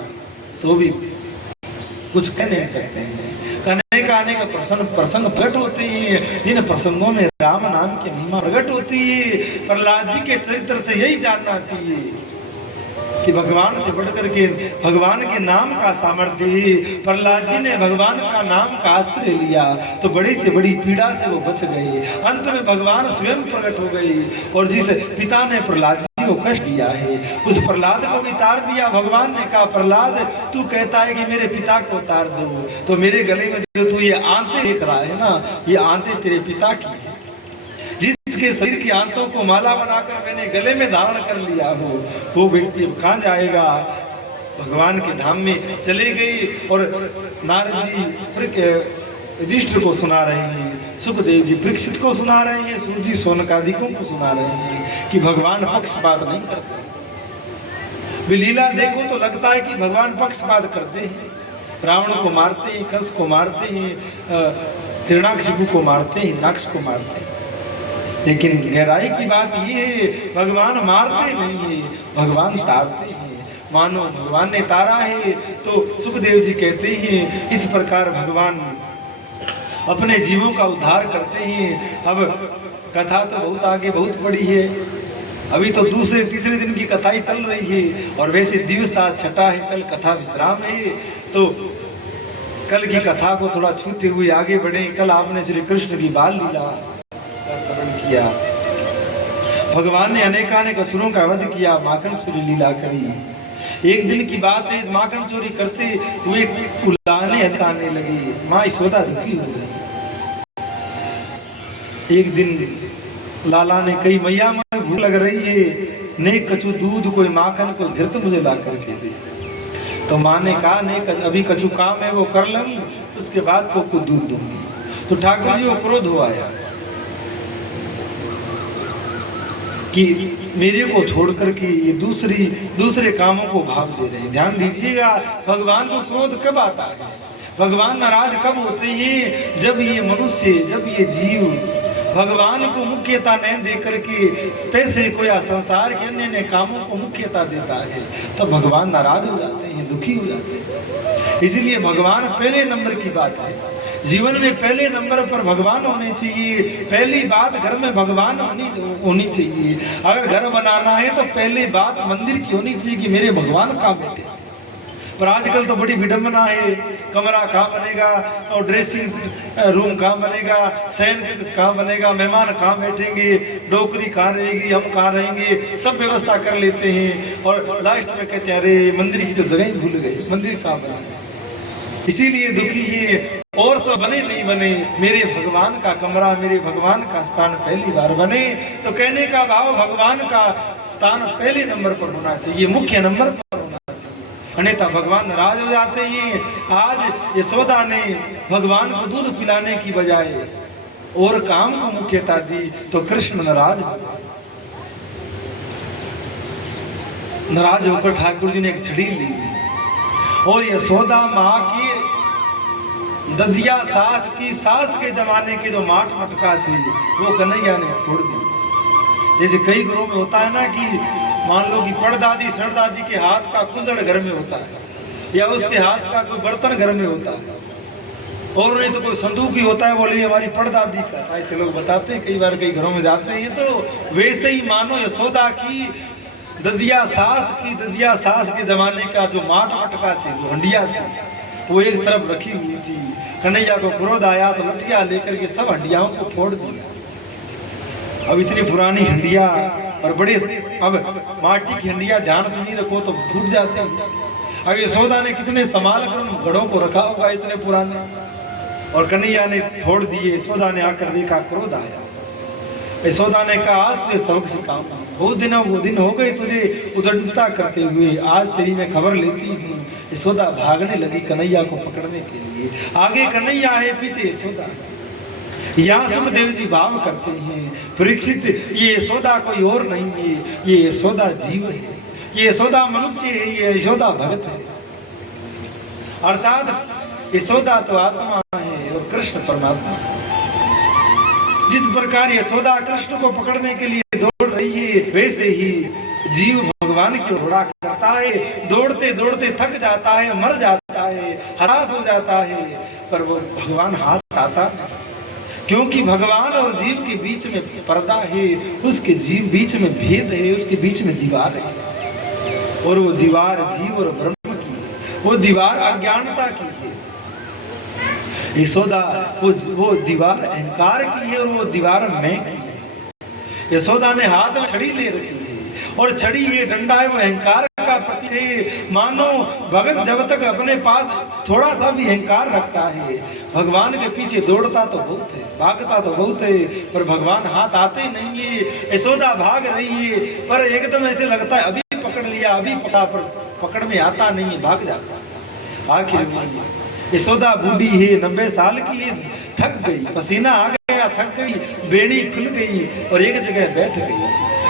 तो भी कुछ कह नहीं सकते हैं। कहने का अनेक प्रसंग प्रकट होते हैं, जिन प्रसंगों में राम नाम की महिमा प्रकट होती है। प्रहलाद जी के चरित्र से यही जानना चाहिए कि भगवान से बढ़कर के भगवान के नाम का सामर्थ्य है। प्रहलाद जी ने भगवान का नाम का आश्रय लिया तो बड़ी से बड़ी पीड़ा से वो बच गए। अंत में भगवान स्वयं प्रकट हो गए, और जिस पिता ने प्रहलाद जी को कष्ट दिया है उस प्रहलाद को भी तार दिया। भगवान ने कहा प्रहलाद तू कहता है कि मेरे पिता को तार दो, तो मेरे गले में जो तू ये आंतें देख रहा है ना, ये आंतें तेरे पिता की है। जिसके शरीर की आंतों को माला बनाकर मैंने गले में धारण कर लिया हो, वो व्यक्ति अब कहाँ जाएगा? भगवान के धाम में चले गई। और नारद जी युधिष्ठिर को सुना रहे हैं, सुखदेव जी परीक्षित को सुना रहे हैं, सूत जी शौनकादिकों को सुना रहे हैं कि भगवान पक्षपात नहीं करते। भी लीला देखो तो लगता है कि भगवान पक्षपात करते हैं, रावण को मारते हैं, कंस को मारते हैं, हिरण्याकशिपु को मारते हैं, हिरण्याक्ष को मारते हैं। लेकिन गहराई की बात ये है, भगवान मारते नहीं है, भगवान तारते हैं। मानो भगवान ने तारा है। तो सुखदेव जी कहते हैं इस प्रकार भगवान अपने जीवों का उद्धार करते हैं। अब कथा तो बहुत आगे बहुत बड़ी है, अभी तो दूसरे तीसरे दिन की कथा ही चल रही है, और वैसे दिवस आज छठा है, कल कथा विश्राम है। तो कल की कथा को थोड़ा छूते हुए आगे बढ़े। कल आपने श्री कृष्ण की बाल लीला का श्रवण किया। भगवान ने अनेकानेक असुरों का वध किया, माखन चोरी लीला करी। एक दिन की बात है, माखन चोरी करते हुए कुलाने हदकाने लगे, माँ यशोदा दुखी हो गई। एक दिन लाला ने कही, मैया मुझे भूख लग रही है, ने कछु दूध कोई माखन कोई घृत मुझे ला करके दे। तो माँ ने कहा, ने अभी कछु काम है वो कर लूं, उसके बाद तो कुछ दूध दूंगी। तो ठाकुर जी को क्रोध हो आया कि मेरे को छोड़ करके ये दूसरे कामों को भाग दे रहे हैं। ध्यान दीजिएगा, भगवान को क्रोध कब आता है, भगवान नाराज कब होते हैं? जब ये मनुष्य, जब ये जीव भगवान को मुख्यता नहीं दे करके पैसे को या संसार के अन्य कामों को मुख्यता देता है, तो भगवान नाराज हो जाते हैं, दुखी हो जाते हैं। इसीलिए भगवान पहले नंबर की बात है। जीवन में पहले नंबर पर भगवान होने चाहिए। पहली बात घर में भगवान होनी चाहिए। अगर घर बनाना है तो पहली बात मंदिर की होनी चाहिए कि मेरे भगवान कहाँ बैठे। पर आजकल तो बड़ी विडंबना है, कमरा कहाँ बनेगा, और ड्रेसिंग रूम कहाँ बनेगा, शयन कहाँ बनेगा, मेहमान कहाँ बैठेंगे, डोकरी कहाँ रहेगी, हम कहाँ रहेंगे, सब व्यवस्था कर लेते हैं। और लास्ट में कहते हैं अरे मंदिर की तो जगह ही भूल गए, मंदिर कहाँ बना। इसीलिए दुखी है। और तो बने नहीं बने, मेरे भगवान का कमरा, मेरे भगवान का स्थान पहली बार बने। तो कहने का भाव, भगवान का स्थान पहले नंबर पर होना चाहिए, मुख्य नंबर पर होना चाहिए, अन्यथा भगवान नाराज हो जाते हैं। आज यशोदा ने भगवान को दूध पिलाने की बजाय और काम को मुख्यता दी, तो कृष्ण नाराज होकर ठाकुर जी ने एक छड़ी ली थी, और यशोदा माँ की ददिया सास के जमाने के जो माट मटका थी वो कन्हैया ने फोड़ दी। जैसे कई घरों में होता है ना कि मान लो कि परदादी सरदादी के हाथ का कुल्हड़ घर में होता है, या उसके हाथ का कोई बर्तन घर में होता है, और नहीं तो कोई संदूक ही होता है, बोले हमारी परदादी का, ऐसे लोग बताते हैं। कई बार कई घरों में जाते हैं, तो वैसे ही मानो यशोदा की ददिया सास के जमाने का जो माट मटका थी, जो हंडिया थी, वो एक तरफ रखी हुई थी। कन्हैया को क्रोध आया तो लठिया लेकर के सब हंडियाओं को फोड़ दिया। अब इतनी पुरानी हंडिया और बड़े, अब माटी की हंडिया ध्यान से नहीं रखो तो फूट जाते हैं। अब यशोदा ने कितने संभाल कर उन घड़ों को रखा होगा इतने पुराने, और कन्हैया ने फोड़ दिए। यशोदा ने आकर देखा, क्रोध आया। यशोदा ने कहा, आज तुझे सबक सिखाऊंगा, वो दिन हो गए तुझे उदंडता करते हुए, आज तेरी मैं खबर लेती हूँ। यशोदा भागने लगी कन्हैया को पकड़ने के लिए। आगे कन्हैया है, पीछे यशोदा। यहाँ सुखदेव जी भाव करते हैं, परीक्षित ये यशोदा कोई और नहीं है, ये यशोदा जीव है, ये यशोदा मनुष्य है, ये यशोदा भगत है। अर्थात यशोदा तो आत्मा है और कृष्ण परमात्मा। जिस प्रकार यशोदा कृष्ण को पकड़ने के लिए दौड़ रही है, वैसे ही जीव भगवान की ओर करता है। दौड़ते दौड़ते थक जाता है, मर जाता है, हताश हो जाता है, पर वो भगवान हाथ आता नहीं, क्योंकि भगवान और जीव के बीच में पर्दा है, उसके जीव बीच में भेद है, उसके बीच में दीवार है, और वो दीवार जीव और ब्रह्म की है, वो दीवार अज्ञानता की है। यशोदा वो दीवार अहंकार की है, और वो दीवार मैं की है। यशोदा ने हाथ में छड़ी ले रखी है, और छड़ी ये डंडा है, वो अहंकार का प्रतीक है। मानो भगत जब तक अपने पास थोड़ा सा भी अहंकार रखता है, भगवान के पीछे दौड़ता तो बहुत है, भागता तो बहुत है, पर भगवान हाथ आते नहीं है। यशोदा भाग रही है, पर एकदम ऐसे लगता है अभी पकड़ लिया, अभी पकड़ा, पर पकड़ में आता नहीं है, भाग जाता। आखिर में यशोदा बूढ़ी है 90 साल की है, थक गई, पसीना आ गया, थक गई, बेड़ी खुल गई और एक जगह बैठ गई,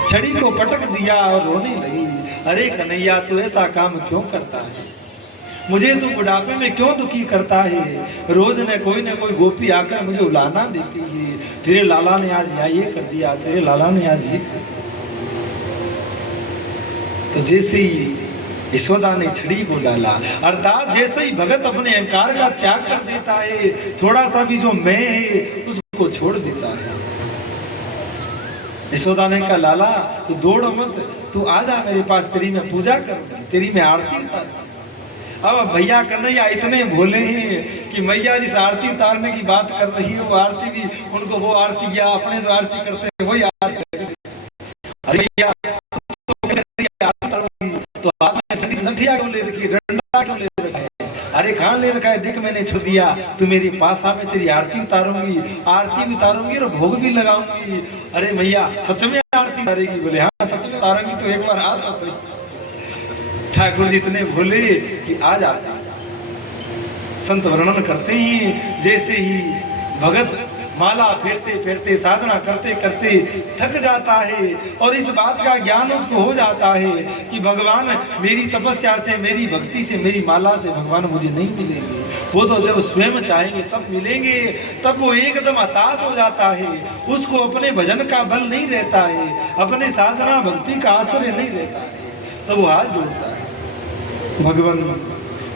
छड़ी को पटक दिया और रोने लगी। अरे कन्हैया तू ऐसा काम क्यों करता है, मुझे तू बुढ़ापे में क्यों दुखी करता है, रोज न कोई गोपी आकर मुझे उलाना देती है, तेरे लाला ने आज ये कर दिया, तेरे लाला ने आज ये कर दिया। तो जैसे ही यशोदा ने छड़ी को डाला, अर्थात जैसे ही भगत अपने अहंकार का त्याग कर देता है, थोड़ा सा भी जो मैं है उसको छोड़ देता है। यशोदा ने कहा लाला तू दौड़ मत, तू आ जा मेरे पास, तेरी मैं पूजा करूंगी, तेरी मैं आरती उतारूंगी। अब भैया कन्हैया इतने भोले हैं कि मैया जिस आरती उतारने की बात कर रही है वो आरती भी उनको वो आरती या अपने जो आरती करते हैं वही आरती। अरे भैया तो हाथ में लठिया क्यों ले रखी है, डंडा क्यों ले रखा है, अरे कहाँ ले रखा है, देख मैंने छोड़ दिया, तू मेरे पास आ, मैं तेरी आरती उतारूंगी, आरती भी उतारूंगी और भोग भी लगाऊंगी। अरे भैया सच में आरती उतारेगी, बोले हाँ सच में उतारूंगी, तो एक बार आ तो सही। ठाकुर जी इतने भोले कि आ जाते। संत वर्णन करते हैं जैसे ही भगत माला फेरते फेरते साधना करते करते थक जाता है और इस बात का ज्ञान उसको हो जाता है कि भगवान मेरी तपस्या से, मेरी भक्ति से, मेरी माला से भगवान मुझे नहीं मिलेंगे, वो तो जब स्वयं चाहेंगे तब मिलेंगे। तब वो एकदम हताश हो जाता है, उसको अपने भजन का बल नहीं रहता है, अपने साधना भक्ति का आश्रय नहीं रहता है, तब वो हाथ जोड़ता है, भगवान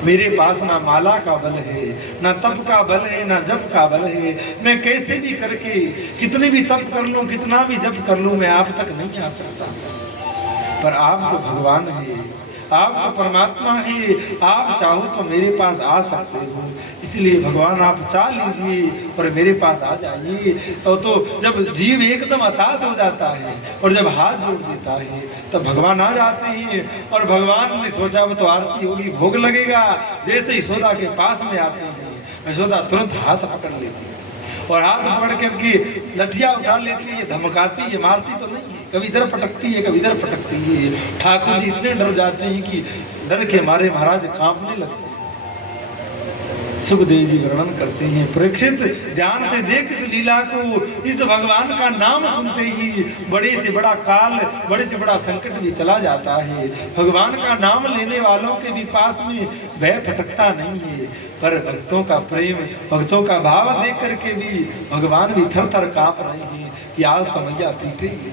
मेरे पास ना माला का बल है, ना तप का बल है, ना जप का बल है, मैं कैसे भी करके कितने भी तप कर लूं, कितना भी जप कर लूं, मैं आप तक नहीं आ सकता। पर आप तो भगवान है, आप तो परमात्मा है, आप चाहो तो मेरे पास आ सकते हो, इसलिए भगवान आप चाह लीजिए और मेरे पास आ जाइए। तो जब जीव एकदम हताश हो जाता है और जब हाथ जोड़ देता है तब भगवान आ जाते हैं। और भगवान ने सोचा वो तो आरती होगी, भोग लगेगा, जैसे यशोदा के पास में आते हैं यशोदा तुरंत हाथ पकड़ लेती है और हाथ पकड़ करके लठिया उठा लेती है, धमकाती है, मारती तो नहीं है, कभी इधर पटकती है, कभी इधर पटकती है। ठाकुर जी इतने डर जाते हैं कि डर के मारे महाराज कांपने लगते हैं। सुखदेव जी वर्णन करते हैं, परीक्षित ध्यान से देख इस लीला को, इस भगवान का नाम सुनते ही बड़े से बड़ा काल, बड़े से बड़ा संकट भी चला जाता है। भगवान का नाम लेने वालों के भी पास में भय फटकता नहीं है, पर भक्तों का प्रेम, भक्तों का भाव देख करके भी भगवान भी थर थर कांप रहे हैं कि आज तो मैया पीटेंगे।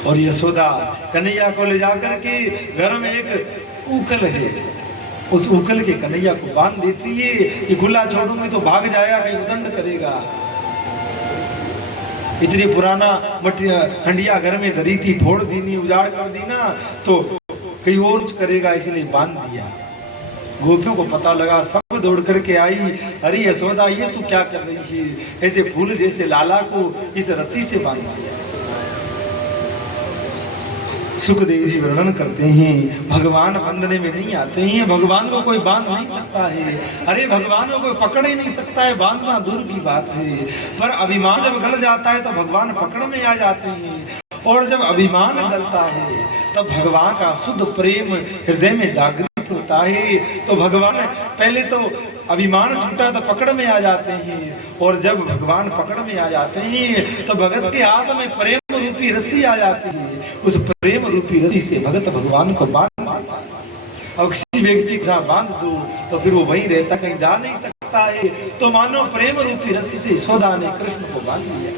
और यशोदा कन्हैया को ले जाकर के घर में एक उखल है, उस उखल के कन्हैया को बांध देती है कि खुला छोड़ूंगी तो भाग जाएगा, कहीं उदंड करेगा। इतनी पुराना हंडिया घर में धरी थी, फोड़ दी नहीं, उजाड़ कर दी ना तो कहीं और करेगा, इसलिए बांध दिया। गोपियों को पता लगा, सब दौड़ करके आई, अरे यशोदा ये तू क्या कर रही है, ऐसे फूल जैसे लाला को इस रस्सी से बांध दिया। सुखदेव जी वर्णन करते हैं भगवान बंधने में नहीं आते हैं, भगवान को कोई बांध नहीं सकता है, अरे भगवान को कोई पकड़ ही नहीं सकता है, बांधना दूर की बात है। पर अभिमान जब गल जाता है तो भगवान पकड़ में आ जाते हैं, और जब अभिमान गलता है तब भगवान का शुद्ध प्रेम हृदय में जागृत होता है। तो भगवान पहले तो अभिमान छूटा तो पकड़ में आ जाते हैं, और जब भगवान पकड़ में आ जाते हैं तो भगत के हाथ में प्रेम रूपी रस्सी आ जाती है, उस प्रेम रूपी रस्सी से भगत भगवान को बांध मारता है। और किसी व्यक्ति को जहाँ बांध दो तो फिर वो वहीं रहता, कहीं जा नहीं सकता है। तो मानो प्रेम रूपी रस्सी से यशोदा ने कृष्ण को बांध लिया।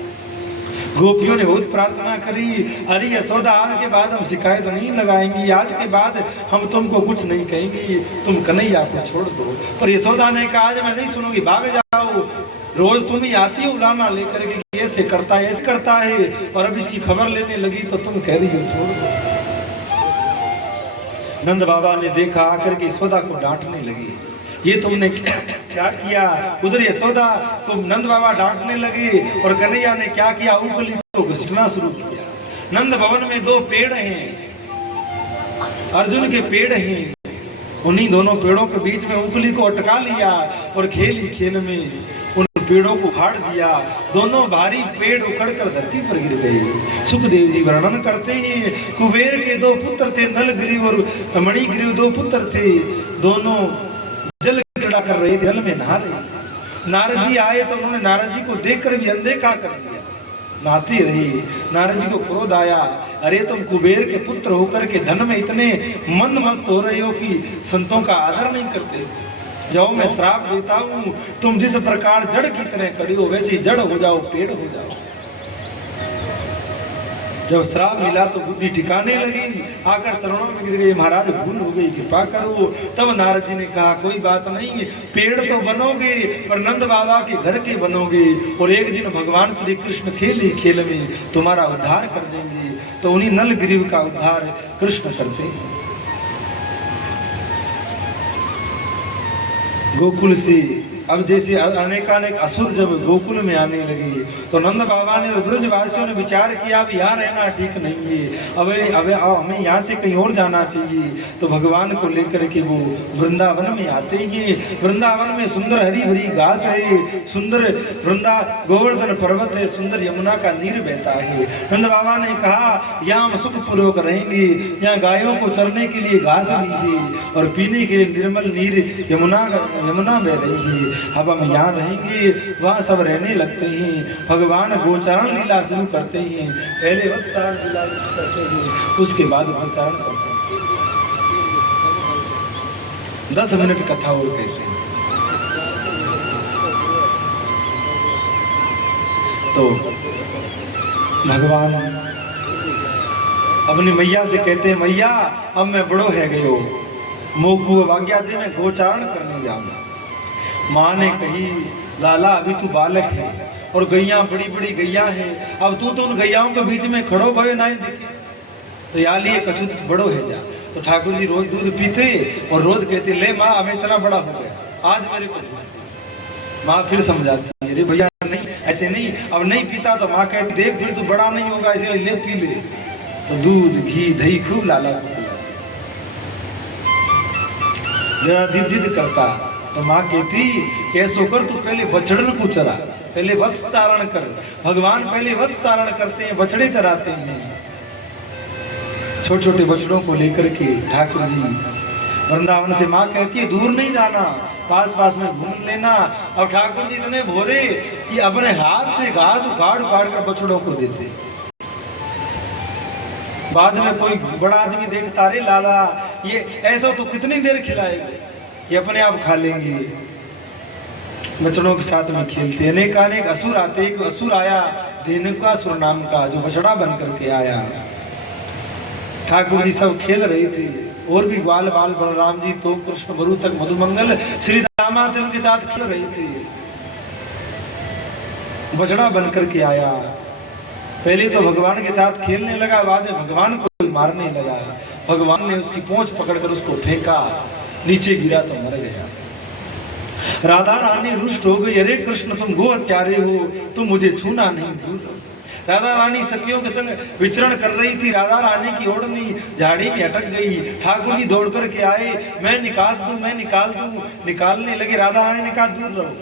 गोपियों ने बहुत प्रार्थना करी, अरे यशोदा आज के बाद हम शिकायत नहीं लगाएंगी, आज के बाद हम तुमको कुछ नहीं कहेंगी, तुम कन्हैया को छोड़ दो। पर यशोदा ने कहा आज मैं नहीं सुनूंगी, भाग जाओ, रोज तुम ही आती हो उलाना लेकर के, ऐसे करता है, ऐसे करता है, और अब इसकी खबर लेने लगी तो तुम कह रही हो छोड़ दो। नंद बाबा ने देखा, आकर के यशोदा को डांटने लगी, ये तुमने क्या किया। उधर यशोदा को नंद बाबा डांटने लगे और कन्हैया ने क्या किया, उंगली को घुसना शुरू किया। नंद भवन में दो पेड़ हैं, अर्जुन के पेड़ हैं, उन्हीं दोनों पेड़ों के बीच में उंगली को अटका लिया और खेल ही खेल में उन पेड़ों को उखाड़ दिया। दोनों भारी पेड़ उखड़कर धरती पर गिर गए। सुखदेव जी वर्णन करते हैं, कुबेर के दो पुत्र थे, नलग्रीव और मणिग्रीव दो पुत्र थे, दोनों जल क्रीड़ा कर रहे थे, जल में नहा रहे थे। नारद जी आए तो उन्होंने नारद जी को देखकर भी अनदेखा कर दिया, नहाते रहे। नारद जी को क्रोध आया, अरे तुम कुबेर के पुत्र होकर के धन में इतने मंद मस्त हो रहे हो कि संतों का आदर नहीं करते। जाओ मैं श्राप देता हूं, तुम जिस प्रकार जड़ की तरह खड़ी हो वैसे जड़ हो जाओ, पेड़ हो जाओ। जब श्राप मिला तो बुद्धि ठिकाने लगी, आकर चरणों में गिर गई, महाराज भूल हो गई, कृपा करो। तब नारद जी ने कहा कोई बात नहीं, पेड़ तो बनोगे पर नंद बाबा के घर के बनोगे, और एक दिन भगवान श्री कृष्ण खेल ही खेल में तुम्हारा उद्धार कर देंगे। तो उन्हीं नल ग्रीव का उद्धार कृष्ण करते हैं। गोकुल से अब जैसे अनेकानेक असुर जब गोकुल में आने लगे तो नंद बाबा ने और ब्रजवासियों ने विचार किया अब यहाँ रहना ठीक नहीं है, अब हमें यहाँ से कहीं और जाना चाहिए। तो भगवान को लेकर के वो वृंदावन में आते हैं। वृंदावन में सुंदर हरी भरी घास है, सुंदर गोवर्धन पर्वत है, सुंदर यमुना का नीर बहता है। नंद बाबा ने कहा यहाँ हम सुखपूर्वक रहेंगे, यहाँ गायों को चरने के लिए घास भी है और पीने के लिए निर्मल नीर यमुना बह रही है। अब हम यहाँ रहेंगे, वहाँ सब रहने लगते हैं। भगवान गोचारण लीला शुरू करते हैं। पहले वत्सारण लीला करते हैं, उसके बाद गोचारण करते हैं। 10 मिनट कथा और कहते हैं। तो भगवान अपनी मैया से कहते हैं मैया अब मैं बड़ो है गयो, मोकू आज्ञा दे मैं गोचारण करने जाऊंगा। माँ ने कही लाला अभी तू बालक है और गैया बड़ी बड़ी गैया है, अब तू तो उन गैयाओं के बीच में खड़ो भवे ना दिखे, तो या लिए कछु बड़ो है जा। तो ठाकुर जी रोज दूध पीते और रोज कहते ले माँ अब इतना बड़ा हो गया, आज मेरे को। माँ फिर समझाती है अरे भैया नहीं ऐसे नहीं, अब नहीं पीता तो माँ कहती देख फिर तू बड़ा नहीं होगा, इसलिए ले पी ले। तो दूध घी दही खूब लाला जरा जिद करता तो माँ कहती कैसो कर तू पहले बछड़न को चरा, पहले वत्स चारण कर। भगवान पहले वत्स चारण करते हैं, बछड़े चराते हैं। छोटे छोटे बछड़ों को लेकर के ठाकुर जी वृंदावन से, माँ कहती है दूर नहीं जाना, पास पास में घूम लेना। अब ठाकुर जी इतने भोरे कि अपने हाथ से घास उखाड़ उखाड़ कर बछड़ों को देते। बाद में कोई बड़ा आदमी देखता रे लाला ये ऐसा तो कितनी देर खिलाएंगे, ये अपने आप खा लेंगे। बछड़ों के साथ में खेलते। अनेक असुर आते। एक असुर आया धेनुकासुर नाम का, जो बछड़ा बन करके आया। ठाकुर जी सब खेल रहे थे और भी बाल बलराम जी तो कृष्ण बरु तक मधुमंगल श्री दामा थे, उनके साथ खेल रहे थे। बछड़ा बन करके आया, पहले तो भगवान के साथ खेलने लगा, बाद में भगवान को मारने लगा। भगवान ने उसकी पूंछ पकड़कर उसको फेंका, नीचे गिरा तो मर गया। राधा रानी रुष्ट हो गई, अरे कृष्ण तुम गो हत्यारे हो, तुम मुझे छूना नहीं, दूर रहो। राधा रानी सखियों के संग विचरण कर रही थी, राधा रानी की ओढ़नी झाड़ी में अटक गई। ठाकुर जी दौड़ करके आए, मैं निकाल दूं, मैं निकाल दूं। निकालने लगे, राधा रानी ने कहा दूर रहो,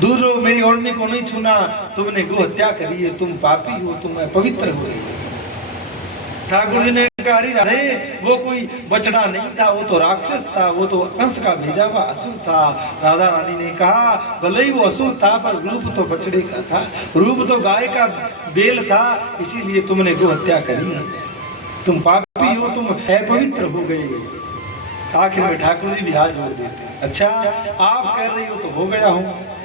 दूर रहो, मेरी ओढ़नी को नहीं छूना, तुमने गो हत्या करी है, तुम पापी हो, तुम अपवित्र हो। ठाकुर जी ने कहा अरे राधे वो कोई बछड़ा नहीं था, वो तो राक्षस था, वो तो कंस का भेजा हुआ असुर था। राधा रानी ने कहा भले ही वो असुर था पर रूप तो बछड़े का था, रूप तो गाय का बेल था, इसीलिए तुमने गो हत्या करी, तुम पापी हो, तुम अपवित्र हो गए। आखिर में ठाकुर जी भी हाथ जोड़ देते, अच्छा आप कह रही हो तो हो गया हूं।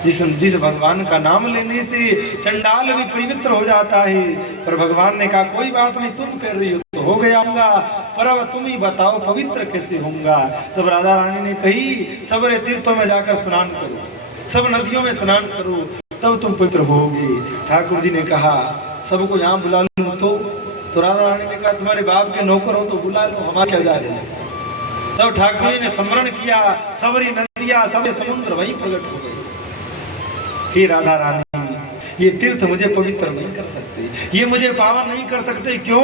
जिस भगवान का नाम लेने से चंडाल भी पवित्र हो जाता है, पर भगवान ने कहा कोई बात नहीं, तुम कर रही हो तो हो गया होगा, पर अब तुम ही बताओ पवित्र कैसे होऊंगा। तब राधा रानी ने कही सब तीर्थों में जाकर स्नान करो, सब नदियों में स्नान करो, तब तुम पवित्र होगे। ठाकुर जी ने कहा सबको यहाँ बुला लो। तो राधा रानी ने कहा तुम्हारे बाप के नौकर हो तो बुला लो, हमारे क्या जा रहे हैं। तब ठाकुर जी ने स्मरण किया, सबरी नदियां सब समुद्र वहीं प्रकट हो गए। हे राधा रानी ये तीर्थ मुझे पवित्र नहीं कर सकते, ये मुझे पावन नहीं कर सकते। क्यों?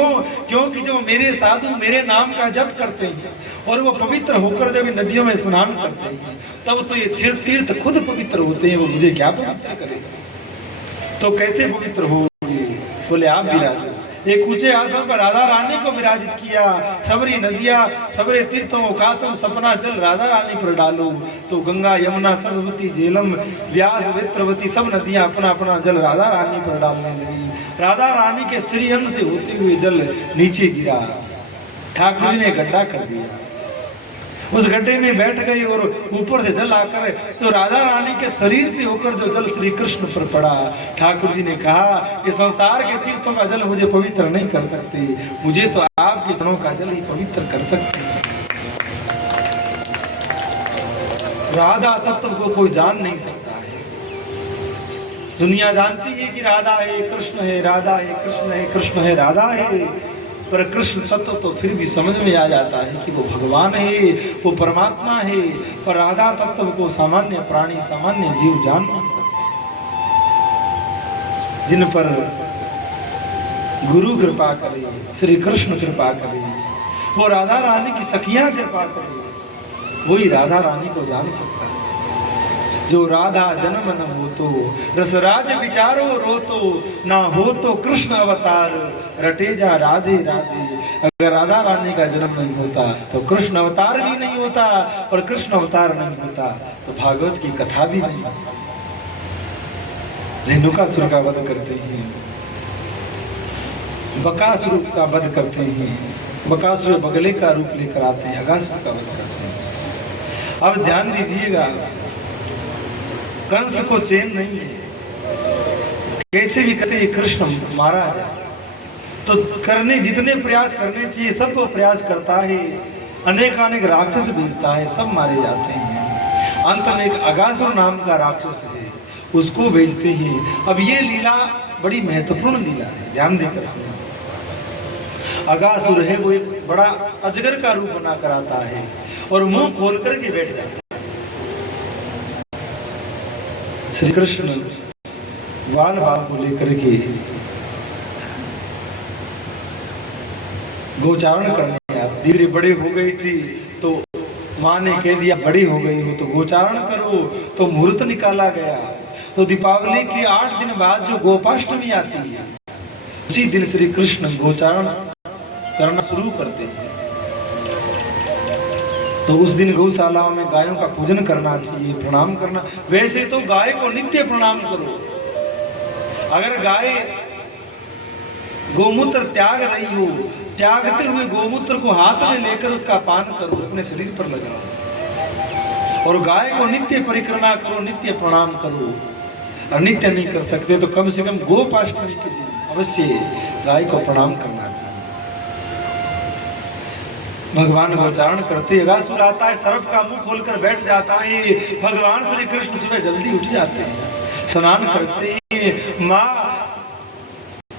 क्योंकि जब मेरे साधु मेरे नाम का जप करते हैं और वो पवित्र होकर जब नदियों में स्नान करते हैं, तब तो ये तीर्थ खुद पवित्र होते हैं, वो मुझे क्या पवित्र करेगा। तो कैसे पवित्र होगे? बोले आप विराजो। एक ऊंचे आसन पर राधा रानी को विराजित किया। सबरी नदियां, सबरे तीर्थों का तुम सपना जल राधा रानी पर डालो। तो गंगा, यमुना, सरस्वती, झेलम, व्यास, वेत्रवती सब नदियां अपना अपना जल राधा रानी पर डालने लगी। राधा रानी के श्रीअंग से होते हुए जल नीचे गिरा। ठाकुर जी ने गड्ढा कर दिया, उस गड्ढे में बैठ गई और ऊपर से जल आकर जो राधा रानी के शरीर से होकर जो जल श्री कृष्ण पर पड़ा। ठाकुर जी ने कहा कि संसार के तीर्थों का जल मुझे पवित्र नहीं कर सकते, मुझे तो आपके चरणों का जल ही पवित्र कर सकते हैं। राधा तत्व को कोई जान नहीं सकता है। दुनिया जानती है कि राधा है, कृष्ण है, राधा है, कृष्ण है, कृष्ण है, राधा है, पर कृष्ण तत्व तो फिर भी समझ में आ जाता है कि वो भगवान है, वो परमात्मा है। पर राधा तत्व को सामान्य प्राणी, सामान्य जीव जान नहीं सकते। जिन पर गुरु कृपा करे, श्री कृष्ण कृपा करे, वो राधा रानी की सखियां कृपा करे, वही राधा रानी को जान सकता है। जो राधा जन्म न हो तो रसराज विचारो रो तो, ना हो तो कृष्ण अवतार रटे जा राधे राधे। अगर राधा रानी का जन्म नहीं होता तो कृष्ण अवतार भी नहीं होता, और कृष्ण अवतार नहीं होता तो भागवत की कथा भी नहीं। धेनुकासुर का वध करते हैं, बकासुर का वध करते हैं, बकासुर बगले का रूप लेकर आते हैं, अगासुर का वध करते हैं। अब ध्यान दीजिएगा, कंस को चैन नहीं है, कैसे भी करके कृष्ण मारा जाए। तो करने जितने प्रयास करने चाहिए सब वो प्रयास करता है, अनेक राक्षस भेजता है, सब मारे जाते हैं। अंत में एक अगासुर नाम का राक्षस है, उसको भेजते हैं। अब ये लीला बड़ी महत्वपूर्ण लीला है, ध्यान देकर सुनो। अगासुर है वो एक बड़ा अजगर का रूप बना कर आता है और मुंह खोल करके बैठ जाता है। श्री कृष्ण बाल बाल को लेकर के गोचारण करने आते। धीरे बड़े हो गई थी तो माँ ने कह दिया बड़ी हो गई हो तो गोचारण करो, तो मुहूर्त निकाला गया। तो दीपावली की 8 दिन बाद जो गोपाष्टमी आती है, उसी दिन श्री कृष्ण गोचारण करना शुरू करते हैं। तो उस दिन गौशालाओं में गायों का पूजन करना चाहिए, प्रणाम करना। वैसे तो गाय को नित्य प्रणाम करो। अगर गाय गोमूत्र त्याग रही हो, त्यागते हुए गोमूत्र को हाथ में लेकर उसका पान करो, अपने शरीर पर लगाओ। और गाय को नित्य परिक्रमा करो, नित्य प्रणाम करो। और नित्य नहीं कर सकते तो कम से कम गोपाष्टमी के दिन अवश्य गाय को प्रणाम करना चाहिए। भगवान गोचारण करते अगासुर आता है, सर्प का मुंह खोलकर बैठ जाता है। भगवान श्री कृष्ण सुबह जल्दी उठ जाते हैं, स्नान करते हैं। माँ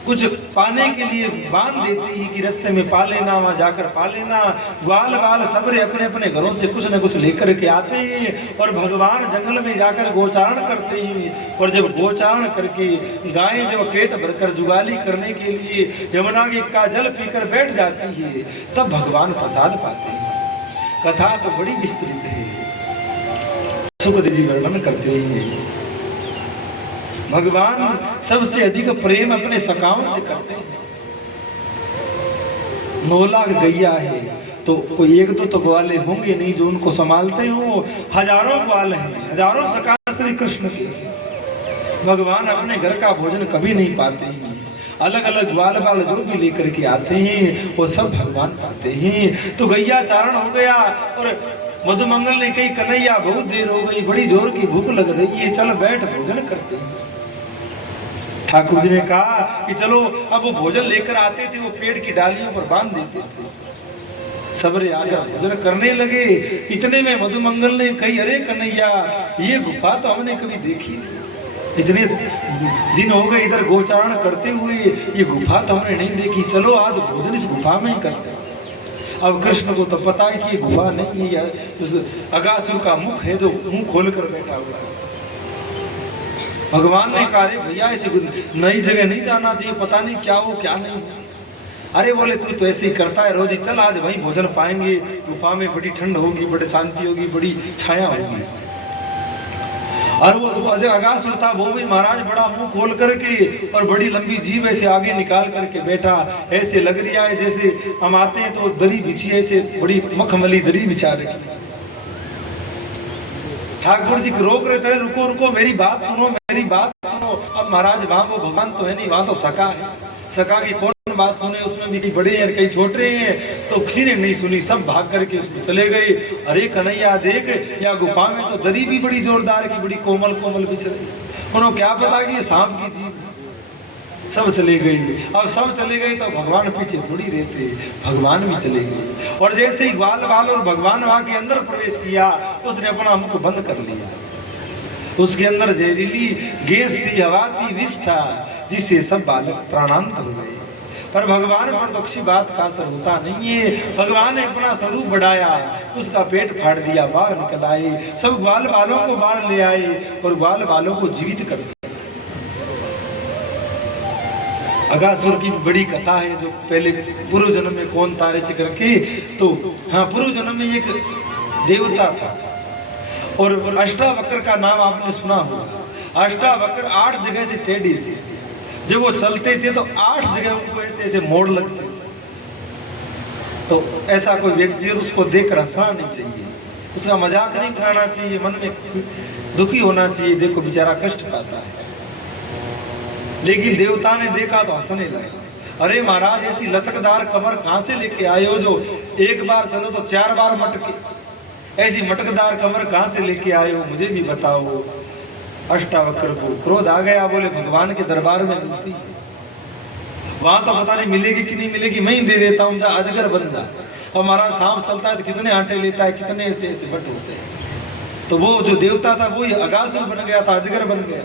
कुछ पाने के लिए बांध देती है कि रास्ते में पा लेना, वहां जाकर पा लेना। ग्वाल बाल सबरे अपने अपने घरों से कुछ न कुछ लेकर के आते हैं और भगवान जंगल में जाकर गोचारण करते हैं। और जब गोचारण करके गाय जब पेट भरकर जुगाली करने के लिए यमुना का जल पीकर बैठ जाती है, तब भगवान प्रसाद पाते हैं। कथा तो बड़ी विस्तृत है, सुखदेव जी वर्णन करते हैं। भगवान सबसे अधिक प्रेम अपने सखाओं से करते हैं। 9 लाख गैया है तो कोई 1-2 तो ग्वाले होंगे नहीं जो उनको संभालते हो। हजारों ग्वाल हैं, हजारों सखा श्री कृष्ण के। भगवान अपने घर का भोजन कभी नहीं पाते हैं। अलग अलग ग्वाल बाल जो भी लेकर के आते हैं वो सब भगवान पाते हैं। तो गैया चारण हो गया और मधुमंगल ने कही कन्हैया बहुत देर हो गई, बड़ी जोर की भूख लग रही है, चल बैठ भोजन करते हैं। ठाकुर जी ने कहा कि चलो। अब वो भोजन लेकर आते थे, वो पेड़ की डालियों पर बांध देते थे। सबरे आकर भोजन करने लगे। इतने में मधुमंगल ने कही अरे कन्हैया, ये गुफा तो हमने कभी देखी नहीं, इतने दिन हो गए इधर गोचारण करते हुए, ये गुफा तो हमने नहीं देखी, चलो आज भोजन इस गुफा में ही करते हैं। अब कृष्ण को तो पता है कि ये गुफा नहीं है, अगासुर का मुख है जो मुंह खोल कर बैठा हुआ है। भगवान ने कहा भैया ऐसी नई जगह नहीं जाना चाहिए, पता नहीं क्या हो क्या नहीं। अरे बोले तू तो ऐसे ही करता है रोज ही, चल आज वहीं भोजन पाएंगे, गुफा में बड़ी ठंड होगी, बड़ी शांति होगी, बड़ी छाया होगी। और वो अजय अगासुर था, वो भी महाराज बड़ा मुंह खोल करके और बड़ी लंबी जीभ ऐसे आगे निकाल करके बैठा, ऐसे लग रहा है जैसे हम आते हैं तो दरी बिछी, ऐसे बड़ी मखमली दरी बिछा रखी। ठाकुर जी रोक रहे थे, रुको रुको मेरी बात सुनो, मेरी बात सुनो। अब महाराज वहां वो भगवान तो है नहीं, वहां तो सखा है, सखा की कौन बात सुने, उसमें भी कई बड़े हैं कई छोटे हैं, तो किसी ने नहीं सुनी, सब भाग करके उसमें चले गए। अरे कन्हैया देख, या गुफा में तो दरी भी बड़ी जोरदार की, बड़ी कोमल कोमल बिछ रही, उन्होंने क्या पता कि ये सांप की थी। सब चले गए। अब सब चले गए तो भगवान पीछे थोड़ी रहते, भगवान भी चले गए। और जैसे ही ग्वाल बाल और भगवान वहां के अंदर प्रवेश किया, उसने अपना मुख बंद कर लिया। उसके अंदर जहरीली गैस थी, हवा थी, विष था, जिससे सब बालक प्राणांत हो गए। पर भगवान पर तो किसी बात का असर होता नहीं है। भगवान ने अपना स्वरूप बढ़ाया, उसका पेट फाड़ दिया, बाहर निकल आए, सब ग्वाल बालों को बाहर ले आए और ग्वाल बालों को जीवित कर दिया। अगासुर की बड़ी कथा है, जो पहले पूर्व जन्म में कौन था ऐसे करके, तो हाँ पूर्व जन्म में एक देवता था और अष्टावक्र का नाम आपने सुना होगा। अष्टावक्र 8 जगह से टेढ़े थे, जब वो चलते थे तो 8 जगह उनको ऐसे ऐसे मोड़ लगते थे। तो ऐसा कोई व्यक्ति है तो उसको देखकर हंसना नहीं चाहिए, उसका मजाक नहीं बनाना चाहिए, मन में दुखी होना चाहिए, देखो बेचारा कष्ट पाता है। लेकिन देवता ने देखा तो हंसने लगे। अरे महाराज ऐसी लचकदार कमर कहां से लेके आए हो, जो एक बार चलो तो 4 बार मटके, ऐसी मटकदार कमर कहां से लेके आए हो, मुझे भी बताओ। अष्टावक्र को क्रोध आ गया, बोले भगवान के दरबार में मिलती है, वहां तो पता नहीं मिलेगी कि नहीं मिलेगी, मैं ही दे देता हूँ, जा अजगर बन जा। और हमारा सांप चलता है तो कितने आटे लेता है, कितने ऐसे ऐसे बट होते हैं। तो वो जो देवता था वो अगासुर बन गया था, अजगर बन गया,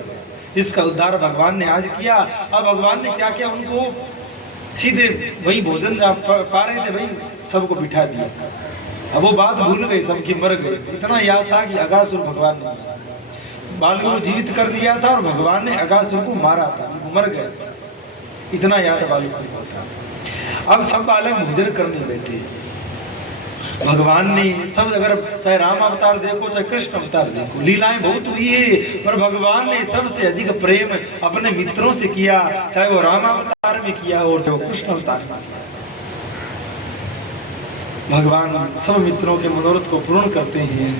जिसका उद्धार भगवान ने आज किया। अब भगवान ने क्या किया, उनको सीधे वही भोजन पा रहे थे, वही सबको बिठा दिया। अब वो बात भूल गए, सबकी मर गए। इतना याद था कि अगासुर भगवान ने बालकों को जीवित कर दिया था और भगवान ने अगासुर को मारा था, मर गए, इतना याद बालकों को था। अब सब बालक भोजन करने बैठे, भगवान ने सब, अगर चाहे राम अवतार देखो चाहे कृष्ण अवतार देखो, लीलाएं बहुत हुई है, पर भगवान ने सबसे अधिक प्रेम अपने मित्रों से किया, चाहे वो राम अवतार में किया और चाहे वो कृष्ण अवतार में किया। भगवान सब मित्रों के मनोरथ को पूर्ण करते हैं।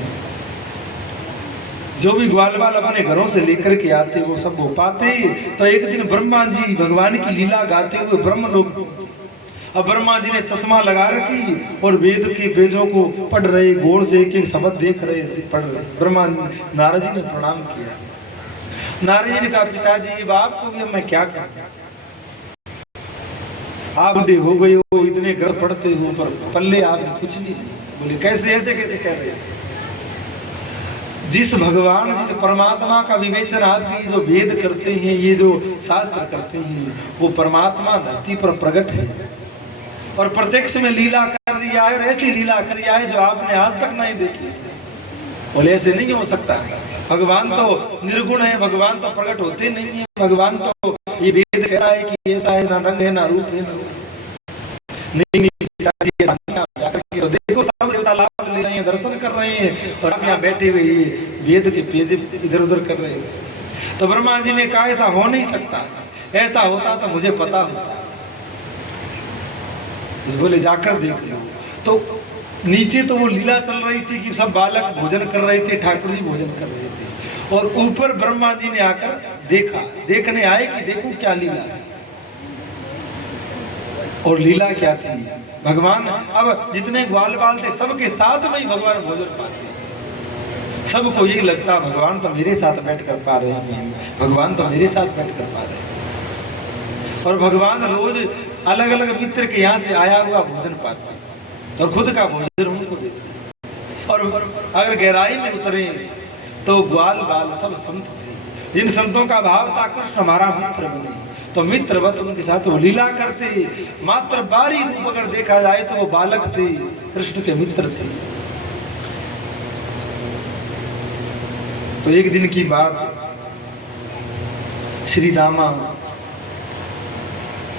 जो भी ग्वाल बाल अपने घरों से लेकर के आते वो सब हो पाते। तो एक दिन ब्रह्मा जी भगवान की लीला गाते हुए ब्रह्मलोक पहुंचे। अब ब्रह्मा जी ने चश्मा लगा रखी और वेद के पेजों को पढ़ रहे, गौर से एक एक शब्द देख रहे थे, पढ़ रहे। ब्रह्मा नारद जी ने प्रणाम किया। नारद जी ने कहा, पिताजी बाप को भी मैं क्या कहूं, आप बूढ़े हो गए हो, इतने ग्रंथ पढ़ते हो, पर पल्ले आपने कुछ नहीं। बोले कैसे, ऐसे कैसे कह रहे हैं? जिस भगवान, जिस परमात्मा का विवेचन आपकी जो वेद करते हैं, ये जो शास्त्र करते हैं, वो परमात्मा धरती पर प्रकट है और प्रत्यक्ष में लीला कर दिया है, और ऐसी लीला कर दिया है जो आपने आज तक नहीं देखी। बोले ऐसे नहीं हो सकता, भगवान तो निर्गुण है, भगवान तो प्रकट होते नहीं है, भगवान तो ये वेद कह रहा है कि ऐसा है, ना रंग है ना रूप है ना। नहीं तो देखो सब देवता लाभ ले रहे हैं, दर्शन कर रहे हैं, और आप यहाँ बैठे हुए वेद के पेज इधर उधर कर रहे हैं। तो ब्रह्मा जी ने कहा ऐसा हो नहीं सकता, ऐसा होता तो मुझे पता होता। तो बोले जाकर देख लो। तो नीचे तो वो लीला चल रही थी कि सब बालक भोजन कर रहे थे, ठाकुर जी भोजन कर रहे थे, और ऊपर ब्रह्मा जी ने आकर देखा, देखने आए कि देखो क्या लीला है। और लीला क्या थी, भगवान अब जितने ग्वाल बाल थे सबके साथ में ही भगवान भोजन पाते। सबको ये लगता भगवान तो मेरे साथ बैठ कर पा रहे हैं, भगवान तो मेरे साथ बैठ कर पा रहे हैं। और भगवान रोज अलग अलग मित्र के यहाँ से आया हुआ भोजन पाते और खुद का भोजन उनको देते। और अगर गहराई में उतरे तो ग्वाल बाल सब संत थे, जिन संतों का भाव था कृष्ण हमारा मित्र बने, तो मित्रवत उनके साथ वो लीला करते। मात्र बारी रूप अगर देखा जाए तो वो बालक थे, कृष्ण के मित्र थे। तो एक दिन की बात, श्री दामा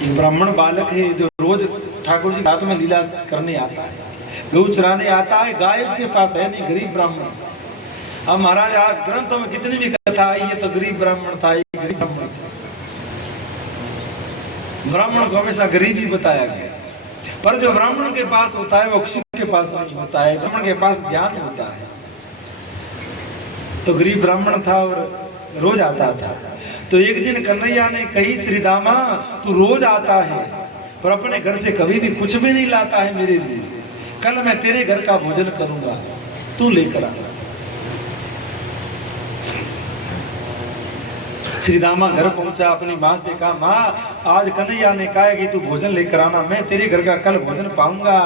एक ब्राह्मण बालक है जो रोज ठाकुर जी के हाथ में लीला करने आता है, गऊ चराने आता है। गाय उसके पास है नहीं, गरीब ब्राह्मण। अब महाराज आज ग्रंथों में कितनी भी कथा आई है तो गरीब ब्राह्मण था, गरीब ब्राह्मण था। ब्राह्मण को हमेशा गरीब ही बताया गया, पर जो ब्राह्मण के पास होता है वो किसी के पास नहीं होता है। ब्राह्मण के पास ज्ञान होता है। तो गरीब ब्राह्मण था और रोज आता था। तो एक दिन कन्हैया ने कही, श्रीदामा तू रोज आता है पर अपने घर से कभी भी कुछ भी नहीं लाता है मेरे लिए। कल मैं तेरे घर का भोजन करूंगा, तू लेकर आ। श्रीदामा घर पहुंचा, अपनी माँ से कहा, माँ आज कन्हैया ने कहा है कि तू भोजन लेकर आना, मैं तेरे घर का कल भोजन पाऊंगा।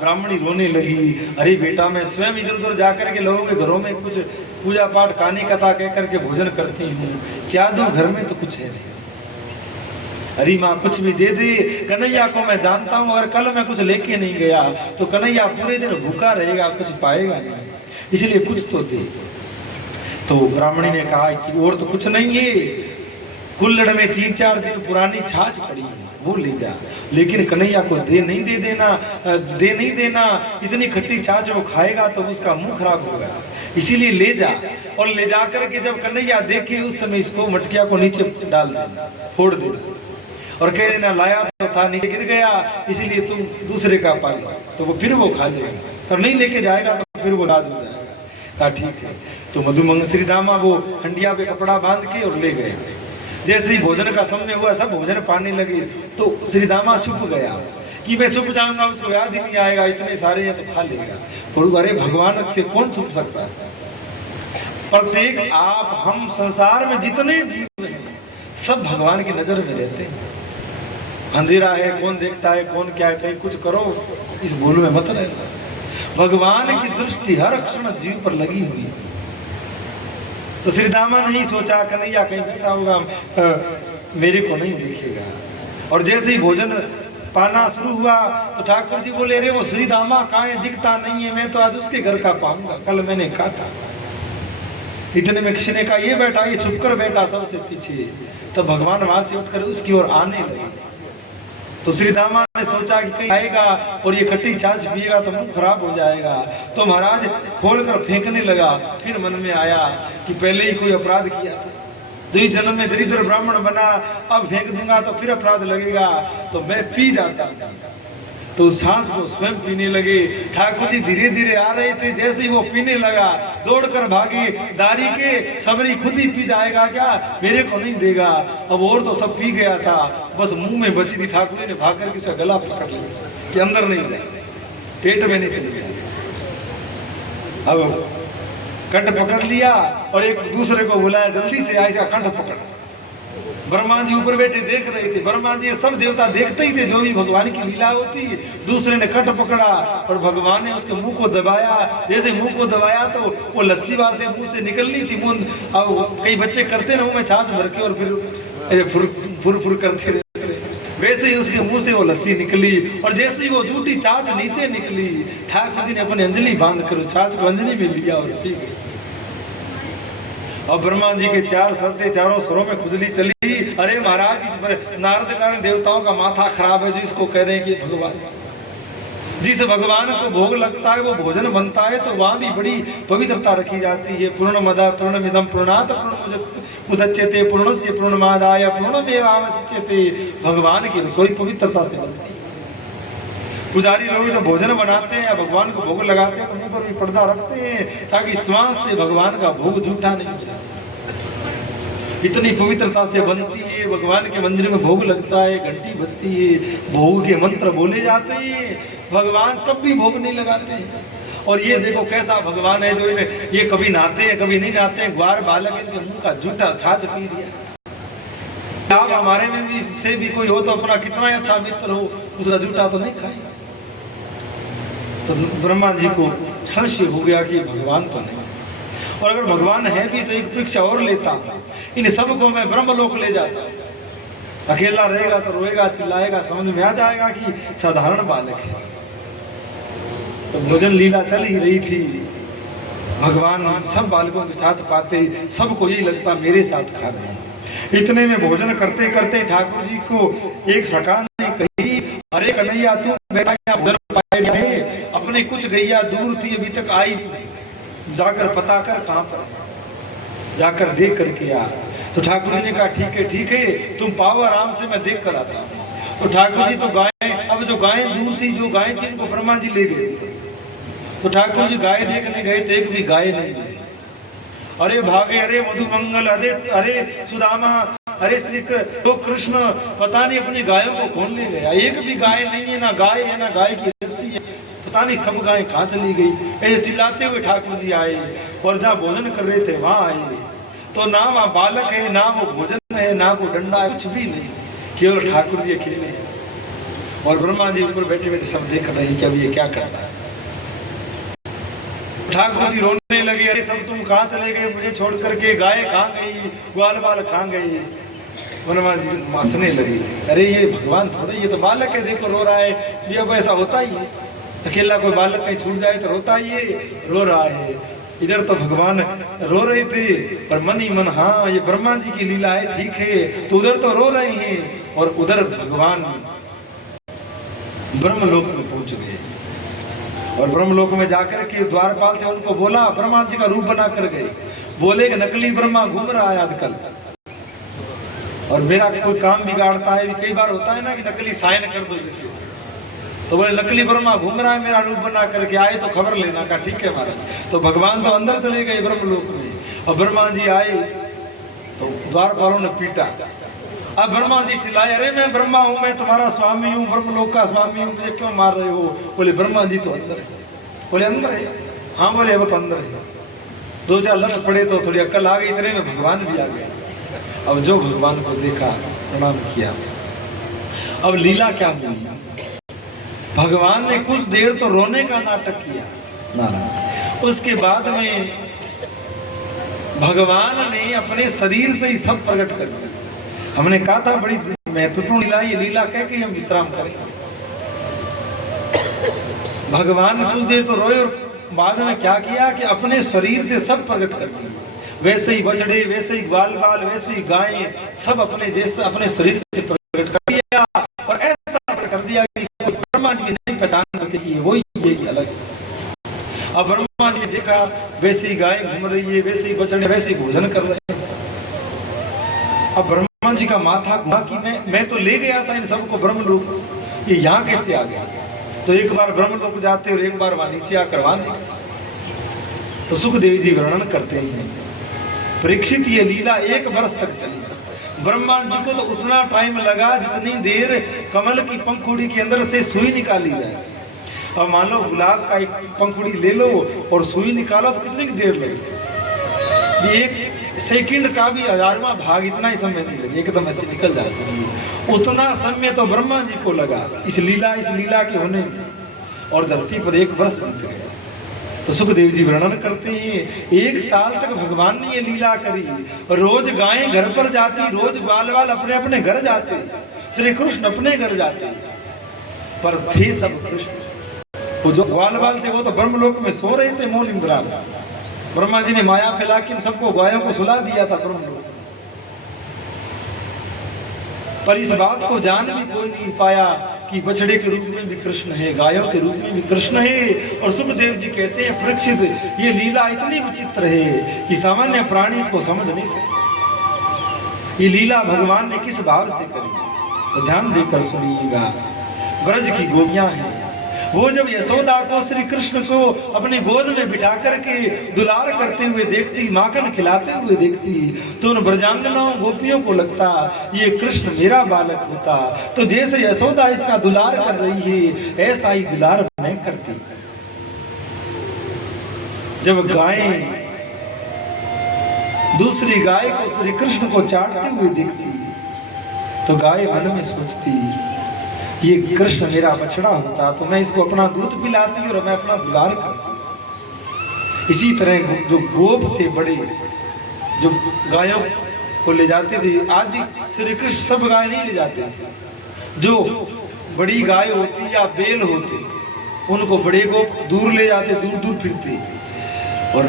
ब्राह्मणी रोने लगी, अरे बेटा मैं स्वयं इधर उधर जाकर के लोगों के घरों में कुछ पूजा पाठ कहानी कथा कह करके भोजन करती हूँ, क्या दूं, घर में तो कुछ है नहीं। अरे माँ कुछ भी दे दे, कन्हैया को मैं जानता हूँ, अगर कल मैं कुछ लेके नहीं गया तो कन्हैया पूरे दिन भूखा रहेगा, कुछ पाएगा नहीं, इसलिए कुछ तो दे। तो ब्राह्मणी ने कहा कि और तो कुछ नहीं है, कुल्हड़ में 3-4 दिन पुरानी छाछ पड़ी है, वो ले जा, लेकिन कन्हैया को दे नहीं देना, इतनी खट्टी छाछ वो खाएगा तो उसका मुंह खराब होगा, इसीलिए ले जा। और ले जाकर के जब कन्हैया देखे उस समय इसको मटकिया को नीचे डाल देना, फोड़ देना और कह देना लाया तो था नीचे गिर गया, इसीलिए तुम दूसरे का पा लो, तो वो फिर वो खा लेगा, और नहीं लेके जाएगा तो फिर वो राज हो जाएगा। कहा ठीक है। तो मधुमंग श्रीदामा वो हंडिया पे कपड़ा बांध के और ले गए। जैसे ही भोजन का समय हुआ, सब भोजन पाने लगे, तो श्रीदामा छुप गया कि मैं छुप जाऊंगा, उसको याद ही नहीं आएगा, इतने सारे हैं तो खा लेगा। तो अरे भगवान से कौन छुप सकता है? प्रत्येक आप हम संसार में जितने जीव हैं सब भगवान की नजर में रहते हैं। अंधेरा है, कौन देखता है, कौन क्या है, कहीं कुछ करो इस भूल में मत रहना। भगवान की दृष्टि हर क्षण जीव पर लगी हुई है। तो श्रीदामा नहीं सोचा कन्हैया कहीं बैठा होगा, मेरे को नहीं दिखेगा। और जैसे ही भोजन पाना शुरू हुआ तो ठाकुर जी बोले, अरे वो श्रीदामा कहाँ है, दिखता नहीं है, मैं तो आज उसके घर का पाऊंगा, कल मैंने कहा था। इतने में किसी ने कहा, ये बैठा, ये छुपकर बैठा सबसे पीछे। तो भगवान वहां से उठकर उसकी ओर आने लगे। तो श्रीदामा ने सोचा कि कहीं आएगा और ये खट्टी छाछ पिएगा तो मुंह खराब हो जाएगा, तो महाराज खोलकर फेंकने लगा। फिर मन में आया कि पहले ही कोई अपराध किया था, 2 जन्म में दरिद्र ब्राह्मण बना, अब फेंक दूंगा तो फिर अपराध लगेगा, तो मैं पी जाता। तो उस छाछ को स्वयं पीने लगे। ठाकुर जी धीरे धीरे आ रहे थे, जैसे ही वो पीने लगा दौड़कर भागे, दारी के सबरी खुद ही पी जाएगा क्या, मेरे को नहीं देगा। अब और तो सब पी गया था, बस मुंह में बची थी। ठाकुर जी ने भाग कर उसका गला पकड़ लिया कि अंदर नहीं जाए, पेट में नहीं चली जाए। अब कंठ पकड़ लिया और एक दूसरे को बुलाया, जल्दी से आए, कंठ पकड़। ब्रह्मा जी ऊपर बैठे देख रहे थे, ब्रह्मा जी सब देवता देखते ही थे जो भी भगवान की लीला होती। दूसरे ने कंठ पकड़ा और भगवान ने उसके मुंह को दबाया। जैसे मुंह को दबाया तो वो लस्सी वहां से मुंह से निकलनी थी। अब कई बच्चे करते ना मुंह में छाछ भर के और फिर फुर फुर करते रहते, वैसे ही उसके मुंह से वो लस्सी निकली। और जैसे ही वो झूठी छाछ नीचे निकली, ठाकुर जी ने अपनी अंजलि बांध कर छाछ को अंजलि में लिया और पी गए। और ब्रह्मा जी के 4 सर थे, चारों सरों में खुजली चली। अरे महाराज, इस नारद कारण देवताओं का माथा खराब है जो इसको कह रहे हैं कि भगवान, जिस भगवान को भोग लगता है वो भोजन बनता है तो वहां भी बड़ी पवित्रता रखी जाती है। पूर्णमदा पूर्णमिदं पूर्णात् पूर्णमुदच्यते पूर्णस्य पूर्णमादाय पूर्णमेवावशिष्यते। भगवान की रसोई पवित्रता से बनती है। पुजारी लोग जो भोजन बनाते हैं या भगवान को भोग लगाते हैं उन्हीं पर भी पर्दा रखते हैं ताकि श्वास से भगवान का भोग झूठा नहीं जाए। इतनी पवित्रता से बनती है। भगवान के मंदिर में भोग लगता है, घंटी बजती है, भोग के मंत्र बोले जाते हैं, भगवान तब भी भोग नहीं लगाते हैं। और ये देखो कैसा भगवान है जो ये कभी नहाते हैं कभी नहीं नहाते हैं। ग्वार बालक इनके मुंह का झूठा छाछ पी दिया। आप हमारे में भी से भी कोई हो तो अपना कितना अच्छा मित्र हो, उसका झूठा तो नहीं खाएगा। तो ब्रह्मा जी को संशय हो गया कि भगवान तो नहीं, और अगर भगवान है भी तो एक परीक्षा और लेता, इन सबको मैं ब्रह्मलोक ले जाता। अकेला रहेगा तो रोएगा चिल्लाएगा, समझ में आ जाएगा कि साधारण बालक है। तो भोजन लीला चल ही रही थी। भगवान सब बालकों के साथ पाते, सबको यही लगता मेरे साथ खा रहे हैं। इतने में भोजन करते करते ठाकुर जी को एक सकान ने कही, अरे कन्हैया तू अपने कुछ गैया दूर थी, अभी तक आई। जाकर पता कर कहाँ पर, जाकर देख करके आ। तो ठाकुर जी ने कहा ठीक है तुम पाओ आराम से, मैं देख कर आता हूँ। तो ठाकुर जी तो गाय, अब जो गायें दूर थी, जो गायें थी उनको ब्रह्मा जी ले गए। तो ठाकुर जी गाय देखने गए तो एक भी गाय नहीं मिली। अरे भागे, अरे मधुमंगल, अरे सुदामा, अरे श्री तो कृष्ण, पता नहीं अपनी गायों को कौन ले गया, एक भी गाय नहीं है, ना गाय है ना गाय की रस्सी है, पता नहीं सब गायें कहाँ चली गई। ऐसे चिल्लाते हुए ठाकुर जी आए और जहाँ भोजन कर रहे थे वहां आए। तो ना वहाँ बालक है, ना वो भोजन है, ना वो डंडा है, कुछ भी नहीं, केवल ठाकुर जी अकेले। और ब्रह्मा जी ऊपर बैठे बैठे सब देख रहे हैं कि अब ये क्या करता है। ठाकुर जी रोने लगे, अरे सब तुम कहाँ चले गए मुझे छोड़ करके, गाय कहाँ गई, ग्वाल बाल कहाँ गई। ब्रह्मा जी हंसने लगे, अरे ये भगवान थोड़ा, ये तो बालक है, देखो रो रहा है, ये अब ऐसा होता ही है, अकेला कोई बालक कहीं छूट जाए तो रोता ही है, रो रहा है। इधर तो भगवान रो रहे थे पर मन ही मन, हाँ ये ब्रह्मा जी की लीला है, ठीक है। तो उधर तो रो रहे हैं और उधर भगवान ब्रह्मलोक में पहुंच गए। और ब्रह्मलोक में जाकर के द्वारपाल थे, उनको बोला, ब्रह्मा जी का रूप बना कर गए। बोले कि नकली ब्रह्मा घूम रहा है आजकल और मेरा कोई काम बिगाड़ता है। कई बार होता है ना कि नकली साइन कर दो जैसे, तो बोले नकली ब्रह्मा घूम रहा है मेरा रूप बना करके, आए तो खबर लेना। का ठीक है महाराज। तो भगवान तो अंदर चले गए ब्रह्मलोक में और ब्रह्मा जी आए तो द्वारपालों ने पीटा। अब ब्रह्मा जी चिल्लाए, अरे मैं ब्रह्मा हूँ, मैं तुम्हारा स्वामी हूँ, ब्रह्मलोक का स्वामी हूँ, मुझे क्यों मार रहे हो। बोले ब्रह्मा जी तो अंदर है। बोले अंदर है? हाँ बोले वो तो अंदर है। दो चार लफ्ज पड़े तो थोड़ी अक्ल आ गई, इतने में भगवान भी आ गए। अब जो भगवान को देखा, प्रणाम किया। अब लीला क्या हुई, भगवान ने कुछ देर तो रोने का नाटक किया ना, उसके बाद में भगवान ने अपने शरीर से ही सब प्रकट कर दिया। हमने कहा था बड़ी महत्वपूर्ण लीला, ये लीला कह के हम विश्राम करें। भगवान कुछ देर तो रोए और बाद में क्या किया कि अपने शरीर से सब प्रकट कर दिया। वैसे ही बछड़े, वैसे ही ग्वाल बाल, वैसे ही गायें, सब अपने जैसे अपने शरीर से प्रकट कर दिया। और ऐसा प्रकट कर दिया कि ब्रह्मा जी नहीं पहचान सके कि वही ये अलग। अब ब्रह्मा जी ने देखा वैसे ही गाय घूम रही है, वैसे ही बछड़े वैसे ही भोजन कर रहे हैं। अब ब्रह्मा जी का माथा घुमा कि मैं तो ले गया था इन सबको ब्रह्मलोक, ये यहाँ कैसे आ गया। तो एक बार ब्रह्मलोक जाते और एक बार वहां नीचे आकर वहां देखते। तो सुखदेव जी वर्णन करते हैं, परीक्षित ये लीला 1 वर्ष तक चली। ब्रह्मा जी को तो उतना टाइम लगा जितनी देर कमल की पंखुड़ी के अंदर से सुई निकाली जाए। अब मान लो गुलाब का एक पंखुड़ी ले लो और सुई निकालो तो कितनी देर लगे। ये 1 सेकंड का भी 1000वां भाग इतना ही समय नहीं लगे, एकदम ऐसे निकल जाती है। उतना समय तो ब्रह्मा जी को लगा इस लीला के होने में, और धरती पर 1 वर्ष बीत गया। तो सुखदेव जी वर्णन करते हैं 1 साल तक भगवान ने ये लीला करी। रोज गायें घर पर जाती, रोज ग्वाल बाल अपने अपने घर जाते, श्री कृष्ण अपने घर जाते, पर थे सब कृष्ण। वो जो ग्वाल बाल थे वो तो ब्रह्मलोक में सो रहे थे मौन निद्रा में। ब्रह्मा जी ने माया फैला के सबको गायों को सुला दिया था ब्रह्मलोक। पर इस बात को जान भी कोई नहीं पाया कि बछड़े के रूप में भी कृष्ण है, गायों के रूप में भी कृष्ण है। और सुखदेव जी कहते हैं, परीक्षित ये लीला इतनी विचित्र है कि सामान्य प्राणी इसको समझ नहीं सकते। ये लीला भगवान ने किस भाव से करी, तो ध्यान देकर सुनिएगा। ब्रज की गोपियां हैं, वो जब यशोदा को श्री कृष्ण को अपनी गोद में बिठा करके दुलार करते हुए देखती, माखन खिलाते हुए देखती, तो उन ब्रजांगनाओं गोपियों को लगता ये कृष्ण मेरा बालक होता। तो जैसे यशोदा इसका दुलार कर रही है, ऐसा ही दुलार मैं करती। जब गायें दूसरी गाय को श्री कृष्ण को चाटते हुए देखती, तो गाय मन में सोचती ये कृष्ण मेरा बछड़ा होता तो मैं इसको अपना दूध पिलाती और मैं अपना दुलार करती। इसी तरह जो गोप थे बड़े, जो गायों को ले जाते थे, आदि श्री कृष्ण सब गाय नहीं ले जाते थे। जो बड़ी गाय होती या बैल होते उनको बड़े गोप दूर ले जाते, दूर दूर फिरते। और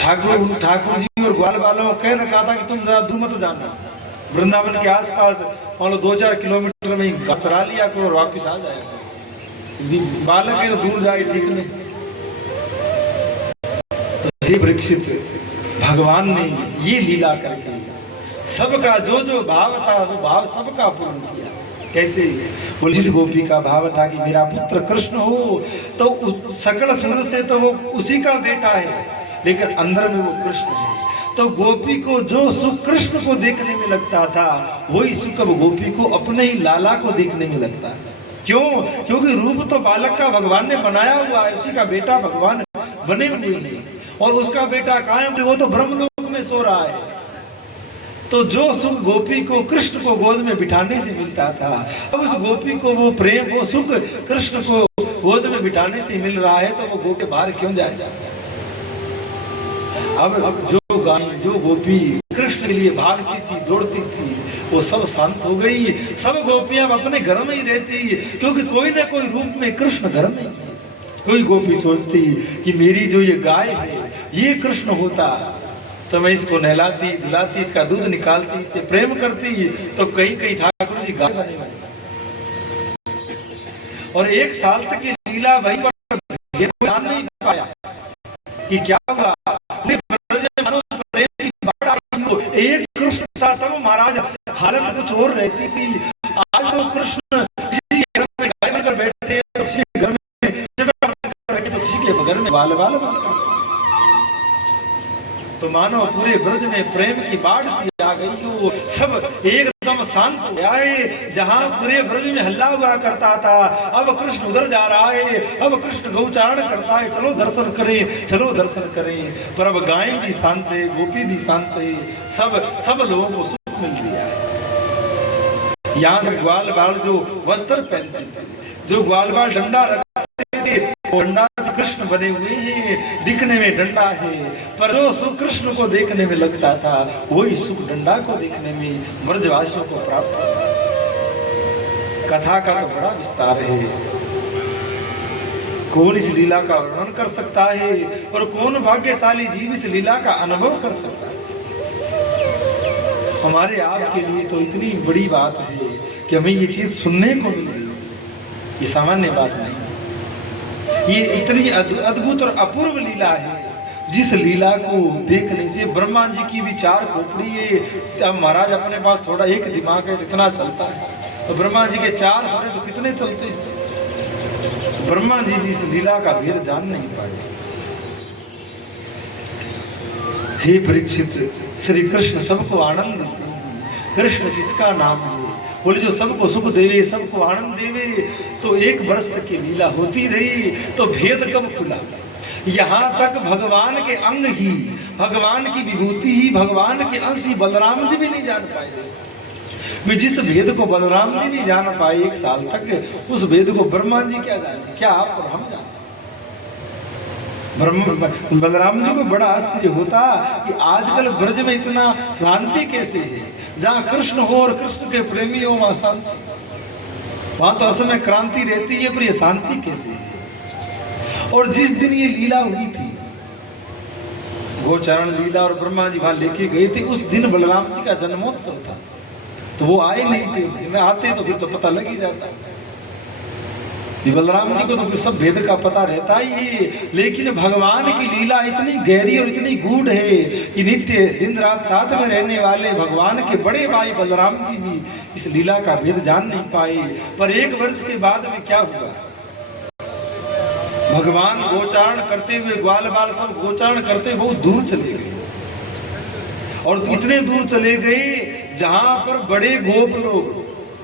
ठाकुर जी और ग्वाल वालों को कह रखा था कि तुम जरा दूर मत जाना, वृंदावन के आसपास मान लो 2-4 किलोमीटर में घसरा लिया करो और वापिस आ जाए। बालक है तो दूर जाए ठीक नहीं। तो हे परीक्षित, भगवान ने ये लीला करके सबका जो जो भाव था वो भाव सबका पूर्ण किया। कैसे? बोले जिस गोपी का भाव था कि मेरा पुत्र कृष्ण हो, तो सकल सुर से तो वो उसी का बेटा है, लेकिन अंदर में वो कृष्ण है। तो गोपी को जो सुख कृष्ण को देखने में लगता था, वही सुख अब गोपी को अपने ही लाला को देखने में लगता है। क्यों? क्योंकि रूप तो बालक का भगवान ने बनाया हुआ है, उसी का बेटा भगवान बने हुए हैं, और उसका बेटा कायम वो तो ब्रह्मलोक में सो रहा है। तो जो सुख गोपी को कृष्ण को गोद में बिठाने से मिलता था, अब उस गोपी को वो प्रेम, वो सुख कृष्ण को गोद में बिठाने से मिल रहा है, तो वो गोपी बाहर क्यों जाए? अब जो गाय, जो गोपी कृष्ण के लिए भागती थी, दौड़ती थी, वो सब शांत हो गई। सब गोपियां अपने घर में ही रहती, क्योंकि कोई ना कोई रूप में कृष्ण घर में। कोई गोपी सोचती कि मेरी जो ये गाय है ये कृष्ण होता तो मैं इसको नहलाती, धुलाती, इसका दूध निकालती, इससे प्रेम करती, तो कहीं कहीं ठाकुर जी गाय बने। और एक साल तक ये लीला वही पर जान नहीं पाया कि क्या हुआ। एक कृष्ण था तब महाराज हालत कुछ और रहती थी। आज तो कृष्ण किसी के घर में गाय बनकर बैठे, तो किसी के घर में तो किसी के घर में बाल तो मानो पूरे ब्रज में प्रेम की बाढ़ सी आ गई हो। सब एकदम शांत हो गया है। जहां पूरे ब्रज में हल्ला हुआ करता था, अब कृष्ण उधर जा रहा है, अब कृष्ण गौचारण करता है, चलो दर्शन करें, चलो दर्शन करें। पर अब गाय भी शांत है, गोपी भी शांत है, सब लोगों को सुख मिल रहा है। यहाँ ग्वाल बाल जो वस्त्र पहनते थे, जो ग्वाल बाल डंडा रखते थे, डंडा कृष्ण बने हुए हैं, दिखने में डंडा है, पर जो सुख कृष्ण को देखने में लगता था, वही सुख डंडा को देखने में ब्रजवासियों को प्राप्त हुआ। कथा का तो बड़ा विस्तार है, कौन इस लीला का वर्णन कर सकता है, और कौन भाग्यशाली जीव इस लीला का अनुभव कर सकता है। हमारे आपके लिए तो इतनी बड़ी बात है कि हमें ये चीज सुनने को मिल रही है, ये सामान्य बात नहीं। ये इतनी अद्भुत और अपूर्व लीला है, जिस लीला को देखने से ब्रह्मा जी की भी चार खोपड़ी है। अब महाराज अपने पास थोड़ा एक दिमाग है, इतना चलता है, तो ब्रह्मा जी के चार सारे तो कितने चलते हैं। ब्रह्मा जी भी इस लीला का भेद जान नहीं पाए। हे परीक्षित, श्री कृष्ण सबको आनंद देते हैं। कृष्ण किसका नाम है? बोले जो सबको सुख देवे, सबको आनंद देवे। तो एक वर्ष तक की लीला होती रही, तो भेद कब खुला? यहाँ तक भगवान के अंग ही, भगवान की विभूति ही, भगवान के अंश ही बलराम जी भी नहीं जान पाए थे। जिस भेद को बलराम जी नहीं जान पाए एक साल तक, उस भेद को ब्रह्मा जी क्या जाने, क्या आप और हम जाने? बलराम जी को बड़ा आश्चर्य होता कि आजकल ब्रज में इतना शांति कैसे है। जहाँ कृष्ण हो और कृष्ण के प्रेमी हो, वहां शांति, वहां तो असल में क्रांति रहती है, पर ये शांति कैसे है? और जिस दिन ये लीला हुई थी, गोचारण लीला, और ब्रह्मा जी वहां लेके गए थे, उस दिन बलराम जी का जन्मोत्सव था, तो वो आए नहीं थे। उस दिन आते तो फिर तो पता लग ही जाता। बलराम जी को तो फिर सब भेद का पता रहता ही है, लेकिन भगवान की लीला इतनी गहरी और इतनी गूढ़ है कि नित्य दिन रात साथ में रहने वाले भगवान के बड़े भाई बलराम जी भी इस लीला का भेद जान नहीं पाए। पर एक वर्ष के बाद में क्या हुआ? भगवान गोचारण करते हुए, ग्वाल बाल सब गोचारण करते बहुत दूर चले गए, और इतने दूर चले गए जहां पर बड़े गोप लोग,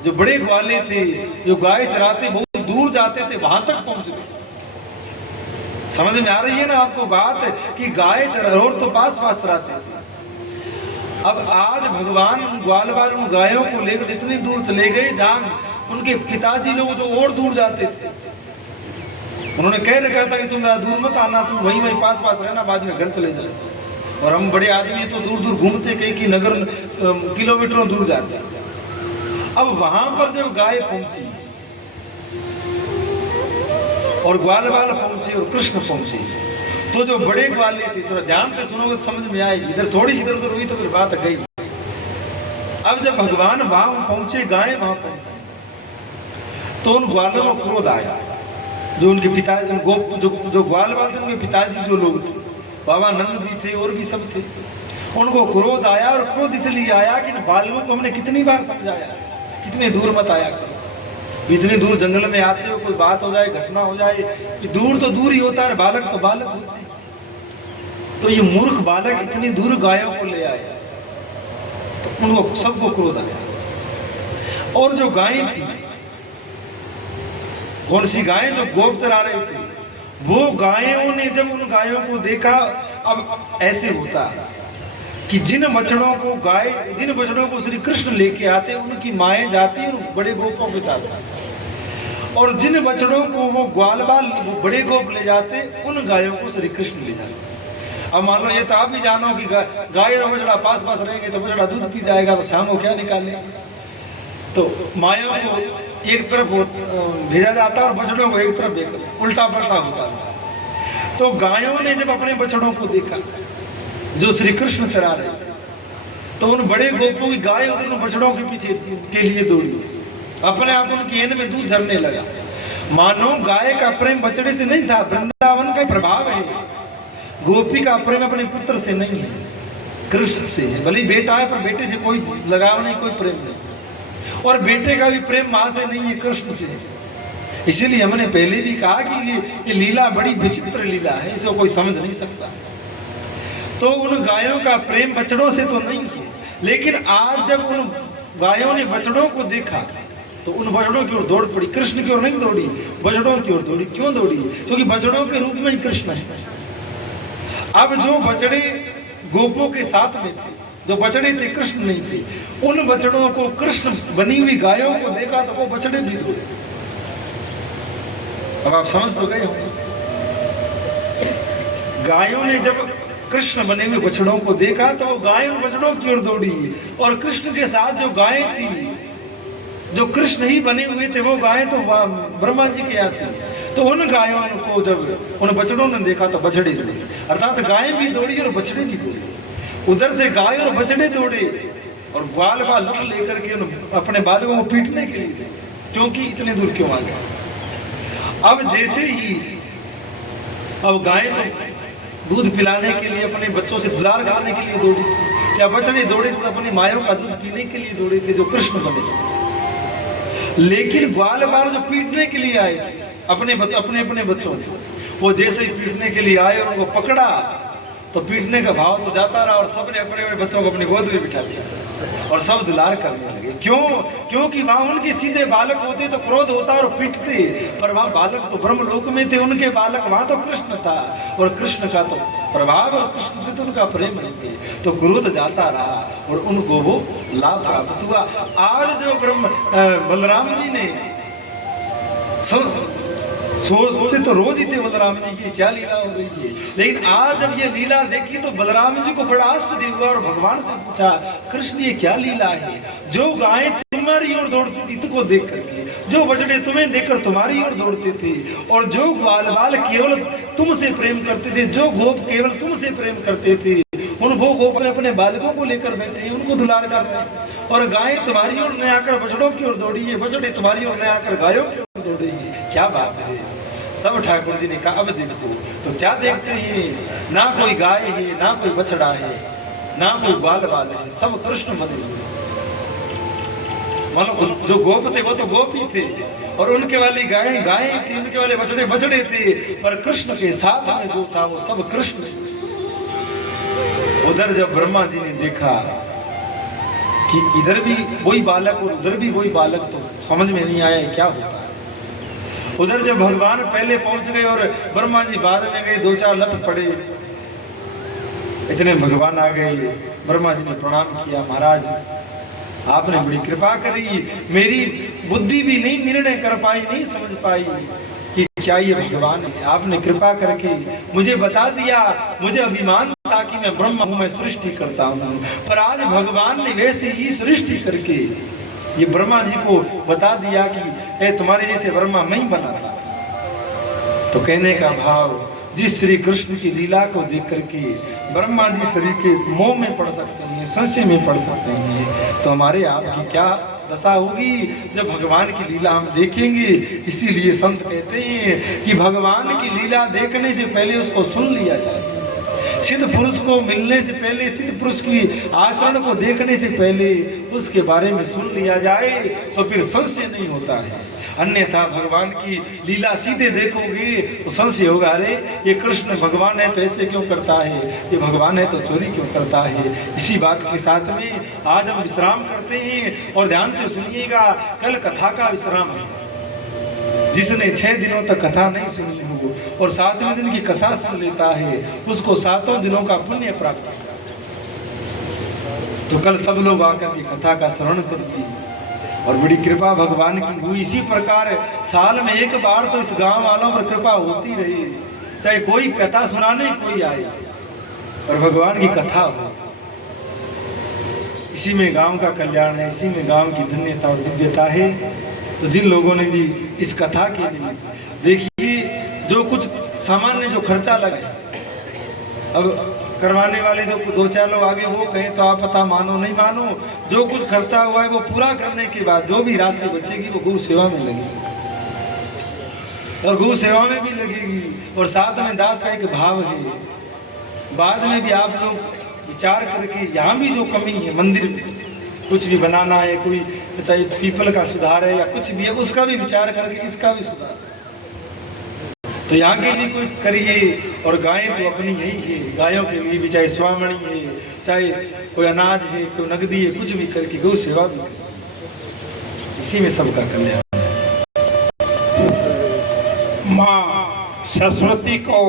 जो बड़े ग्वाले थे, जो गाय चराते, बहुत दूर जाते थे, वहां तक पहुंच गए। समझ में आ रही है ना आपको बात, कि गाय चरोर तो पास पास चराते थे। अब आज भगवान ग्वाल बाल उन गायों को लेकर इतनी दूर चले गए जहां उनके पिताजी लोग जो और दूर जाते थे, उन्होंने कह रखा था कि तुम दूर मत आना, तुम वहीं पास पास रहना, बाद में घर चले जाओ। और हम बड़े आदमी तो दूर दूर घूमते, कई नगर किलोमीटरों दूर जाते। अब वहां पर जब गाय पहुंची और ग्वाल बाल पहुंचे और कृष्ण पहुंचे, तो जो बड़े ग्वाले थे, थोड़ा ध्यान से सुनोगे तो समझ में आएगी। इधर थोड़ी सी इधर उधर हुई तो फिर बात गई। अब जब भगवान वहां पहुंचे, गाय वहां पहुंचे, तो उन ग्वालों को क्रोध आया। जो उनके पिता जो ग्वाल बाल थे, उनके पिताजी जो लोग थे, बाबा नंद भी थे और भी सब थे। उनको क्रोध आया और क्रोध इसलिए आया कि बालकों को हमने कितनी बार समझाया, कितनी दूर मत आया करो, इतनी दूर जंगल में आते हो, कोई बात हो जाए, घटना हो जाए, दूर तो दूर ही होता है, बालक तो बालक होते हैं। तो ये मूर्ख बालक इतनी दूर गायों को ले आए, तो उनको सबको क्रोध आया। और जो गायें थी, कौन सी गायें, जो गोप चरा रहे थे, वो गायों ने जब उन गायों को देखा, अब ऐसे होता कि जिन बछड़ों को श्री कृष्ण लेके आते, उनकी माएं जाती उन बड़े गोपों के साथ, और जिन बछड़ों को वो ग्वाल बाल वो बड़े गोप ले जाते, उन गायों को श्री कृष्ण ले जाते। अब मान लो ये तो आप भी जानो कि गाय और बछड़ा पास पास रहेंगे तो बछड़ा दूध पी जाएगा, तो शाम को क्या निकाले, तो मायों को एक तरफ भेजा जाता और बछड़ों को एक तरफ उल्टा पलटा होता। तो गायों ने जब अपने बछड़ों को देखा जो श्री कृष्ण चरा रहे थे, तो उन बड़े गोपों की गाय उन बछड़ों के पीछे के लिए दौड़ी, अपने आप उनकी एन में दूध झरने लगा। मानो गाय का प्रेम बछड़े से नहीं था, वृंदावन का प्रभाव है। गोपी का प्रेम अपने पुत्र से नहीं है, कृष्ण से है। भले बेटा है पर बेटे से कोई लगाव नहीं, कोई प्रेम नहीं, और बेटे का भी प्रेम माँ से नहीं है, कृष्ण से। इसीलिए हमने पहले भी कहा कि ये लीला बड़ी विचित्र लीला है, इसे कोई समझ नहीं सकता। तो उन गायों का प्रेम बछड़ों से तो नहीं है, लेकिन आज जब उन गायों ने बछड़ों को देखा तो उन बछड़ों की ओर दौड़ पड़ी, कृष्ण की ओर नहीं दौड़ी, बछड़ों की ओर दौड़ी। क्यों दौड़ी? क्योंकि बछड़ों के रूप में ही कृष्ण है। अब जो बछड़े गोपों के साथ में थे, जो बछड़े थे कृष्ण नहीं थे, उन बछड़ों को कृष्ण बनी हुई गायों को देखा तो वो बछड़े भी दौड़े। अब आप समझ तो गए होंगे, गायों ने जब कृष्ण बने हुए बछड़ों को देखा तो वो गाय उन बछड़ों की ओर दौड़ी, और कृष्ण के साथ जो गायें थी, जो कृष्ण ही बने हुए थे, वो गायें तो ब्रह्मा जी के यहाँ थी। तो उन गायों को जब उन बछड़ों ने देखा तो बछड़े दौड़े, अर्थात गायें भी दौड़ी और बछड़े भी दौड़े। उधर से गाय और बछड़े दौड़े और ग्वाल बाल लट लेकर के अपने बालकों को पीटने के लिए, क्योंकि इतने दूर क्यों आ गए। अब जैसे ही अब गायें तो दूध पिलाने के लिए, अपने बच्चों से दुलार करने के लिए दौड़ी थी, या बछड़े दौड़े थे अपनी मायों का दूध पीने के लिए दौड़े थे, जो कृष्ण बने। लेकिन ग्वाल बाल जो पीटने के लिए आए थे अपने बच्चों को, वो जैसे ही पीटने के लिए आए और उनको पकड़ा तो पीटने का भाव तो जाता रहा, और सबने अपने बच्चों को अपनी गोद में बिठा दिया और सब दुलार करने लगे। क्यों? क्योंकि वहां उनके सीधे बालक होते तो क्रोध होता और पीटते, पर वहां बालक तो ब्रह्मलोक में थे, उनके बालक वहां तो कृष्ण था, और कृष्ण का तो प्रभाव और कृष्ण से तो उनका प्रेम है, तो क्रोध जाता रहा और उनको वो लाभ प्राप्त हुआ। आज जो बलराम जी ने सोचते तो रोज ही थे बलराम जी की क्या लीला हो रही है, लेकिन आज जब ये लीला देखी तो बलराम जी को बड़ा आश्चर्य हुआ और भगवान से पूछा, कृष्ण ये क्या लीला है? जो गायें तुम्हारी ओर दौड़ती थी तुमको देख करके, जो बछड़े तुम्हें देखकर तुम्हारी ओर दौड़ते थे, और जो ग्वाल बाल केवल तुमसे प्रेम करते थे, जो गोप केवल तुमसे प्रेम करते थे, उन वो गोप अपने बालकों को लेकर बैठे हैं, उनको दुलार कर रहे हैं, और गायें तुम्हारी ओर न आकर बछड़ों की ओर दौड़ी है, बछड़े तुम्हारी ओर न आकर गायों की ओर दौड़ेगी। क्या बात है? तब ठाकुर जी ने कहा, अब देखो तो क्या देखते हैं, ना कोई गाय है, ना कोई बछड़ा है, ना कोई ग्वाल बाल है, सब कृष्ण बने हुए। मानो जो गोप थे वो तो गोप ही थे, और उनके वाली गायें गायें थी, उनके वाले बछड़े बछड़े थे, पर कृष्ण के साथ में जो था वो सब कृष्ण। उधर जब ब्रह्मा जी ने देखा कि इधर भी वही बालक और उधर भी वही बालक, तो समझ में नहीं आया क्या होता है। उधर जब भगवान पहले पहुंच गए और ब्रह्मा जी बाद में गए, दो चार लट पड़े, इतने भगवान आ गए। ब्रह्मा जी ने प्रणाम किया, महाराज आपने बड़ी कृपा करी, मेरी बुद्धि भी नहीं निर्णय कर पाई, नहीं समझ पाई कि क्या ये भगवान है। आपने कृपा करके मुझे बता दिया, मुझे अभिमान था कि मैं ब्रह्म हूँ, मैं सृष्टि करता हूँ, पर आज भगवान ने वैसे ही सृष्टि करके ये ब्रह्मा जी को बता दिया कि तुम्हारे जैसे ब्रह्मा मैं ही बना था। तो कहने का भाव, जिस श्री कृष्ण की लीला को देख करके ब्रह्मा जी शरीर के मोह में पड़ सकते हैं, संशय में पड़ सकते हैं, तो हमारे आपकी क्या दशा होगी जब भगवान की लीला हम देखेंगे। इसीलिए संत कहते हैं कि भगवान की लीला देखने से पहले उसको सुन लिया जाए, सिद्ध पुरुष को मिलने से पहले, सिद्ध पुरुष की आचरण को देखने से पहले उसके बारे में सुन लिया जाए तो फिर संशय नहीं होता है। अन्यथा भगवान की लीला सीधे देखोगे तो संशय होगा, अरे ये कृष्ण भगवान है तो ऐसे क्यों करता है, ये भगवान है तो चोरी क्यों करता है। इसी बात के साथ में आज हम विश्राम करते हैं और ध्यान से सुनिएगा, कल कथा का विश्राम है। जिसने 6 दिनों तक कथा नहीं सुनी हो और 7वें दिन की कथा सुन लेता है उसको 7 दिनों का पुण्य प्राप्त होगा। तो कल सब लोग आकर के कथा का श्रवण करिए और बड़ी कृपा भगवान की हुई। इसी प्रकार साल में एक बार तो इस गांव वालों पर कृपा होती रही, चाहे कोई कथा सुनाने कोई आए और भगवान की कथा हो। इसी में गांव का कल्याण है, इसी में गांव की धन्यता और दिव्यता है। तो जिन लोगों ने भी इस कथा के निमित्त देखिए, जो कुछ सामान्य जो खर्चा लगे, अब करवाने वाले जो 2-4 लोग आगे वो कहें तो आप पता मानो नहीं मानो, जो कुछ खर्चा हुआ है वो पूरा करने के बाद जो भी राशि बचेगी वो गौ सेवा में लगेगी और गौ सेवा में भी लगेगी। और साथ में दास का एक भाव है। बाद में भी आप लोग विचार करके यहाँ भी जो कमी है, मंदिर में कुछ भी बनाना है, कोई चाहे पीपल का सुधार है या कुछ भी है, उसका भी विचार करके इसका भी सुधार, तो यहाँ के लिए कोई करिए। और गायें तो अपनी यही है, गायों के लिए भी चाहे स्वामणी है, चाहे कोई अनाज है, कोई नगदी है, कुछ भी करके गौ सेवा भी करें। इसी में सबका कल्याण। माँ सरस्वती को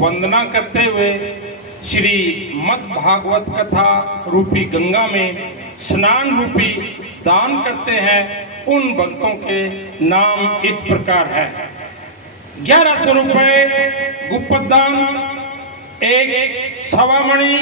वंदना करते हुए श्री मद् भागवत कथा रूपी गंगा में स्नान रूपी दान करते हैं। उन भक्तों के नाम इस प्रकार है: 1100 रुपये गुप्त दान, 1 सवा मणि,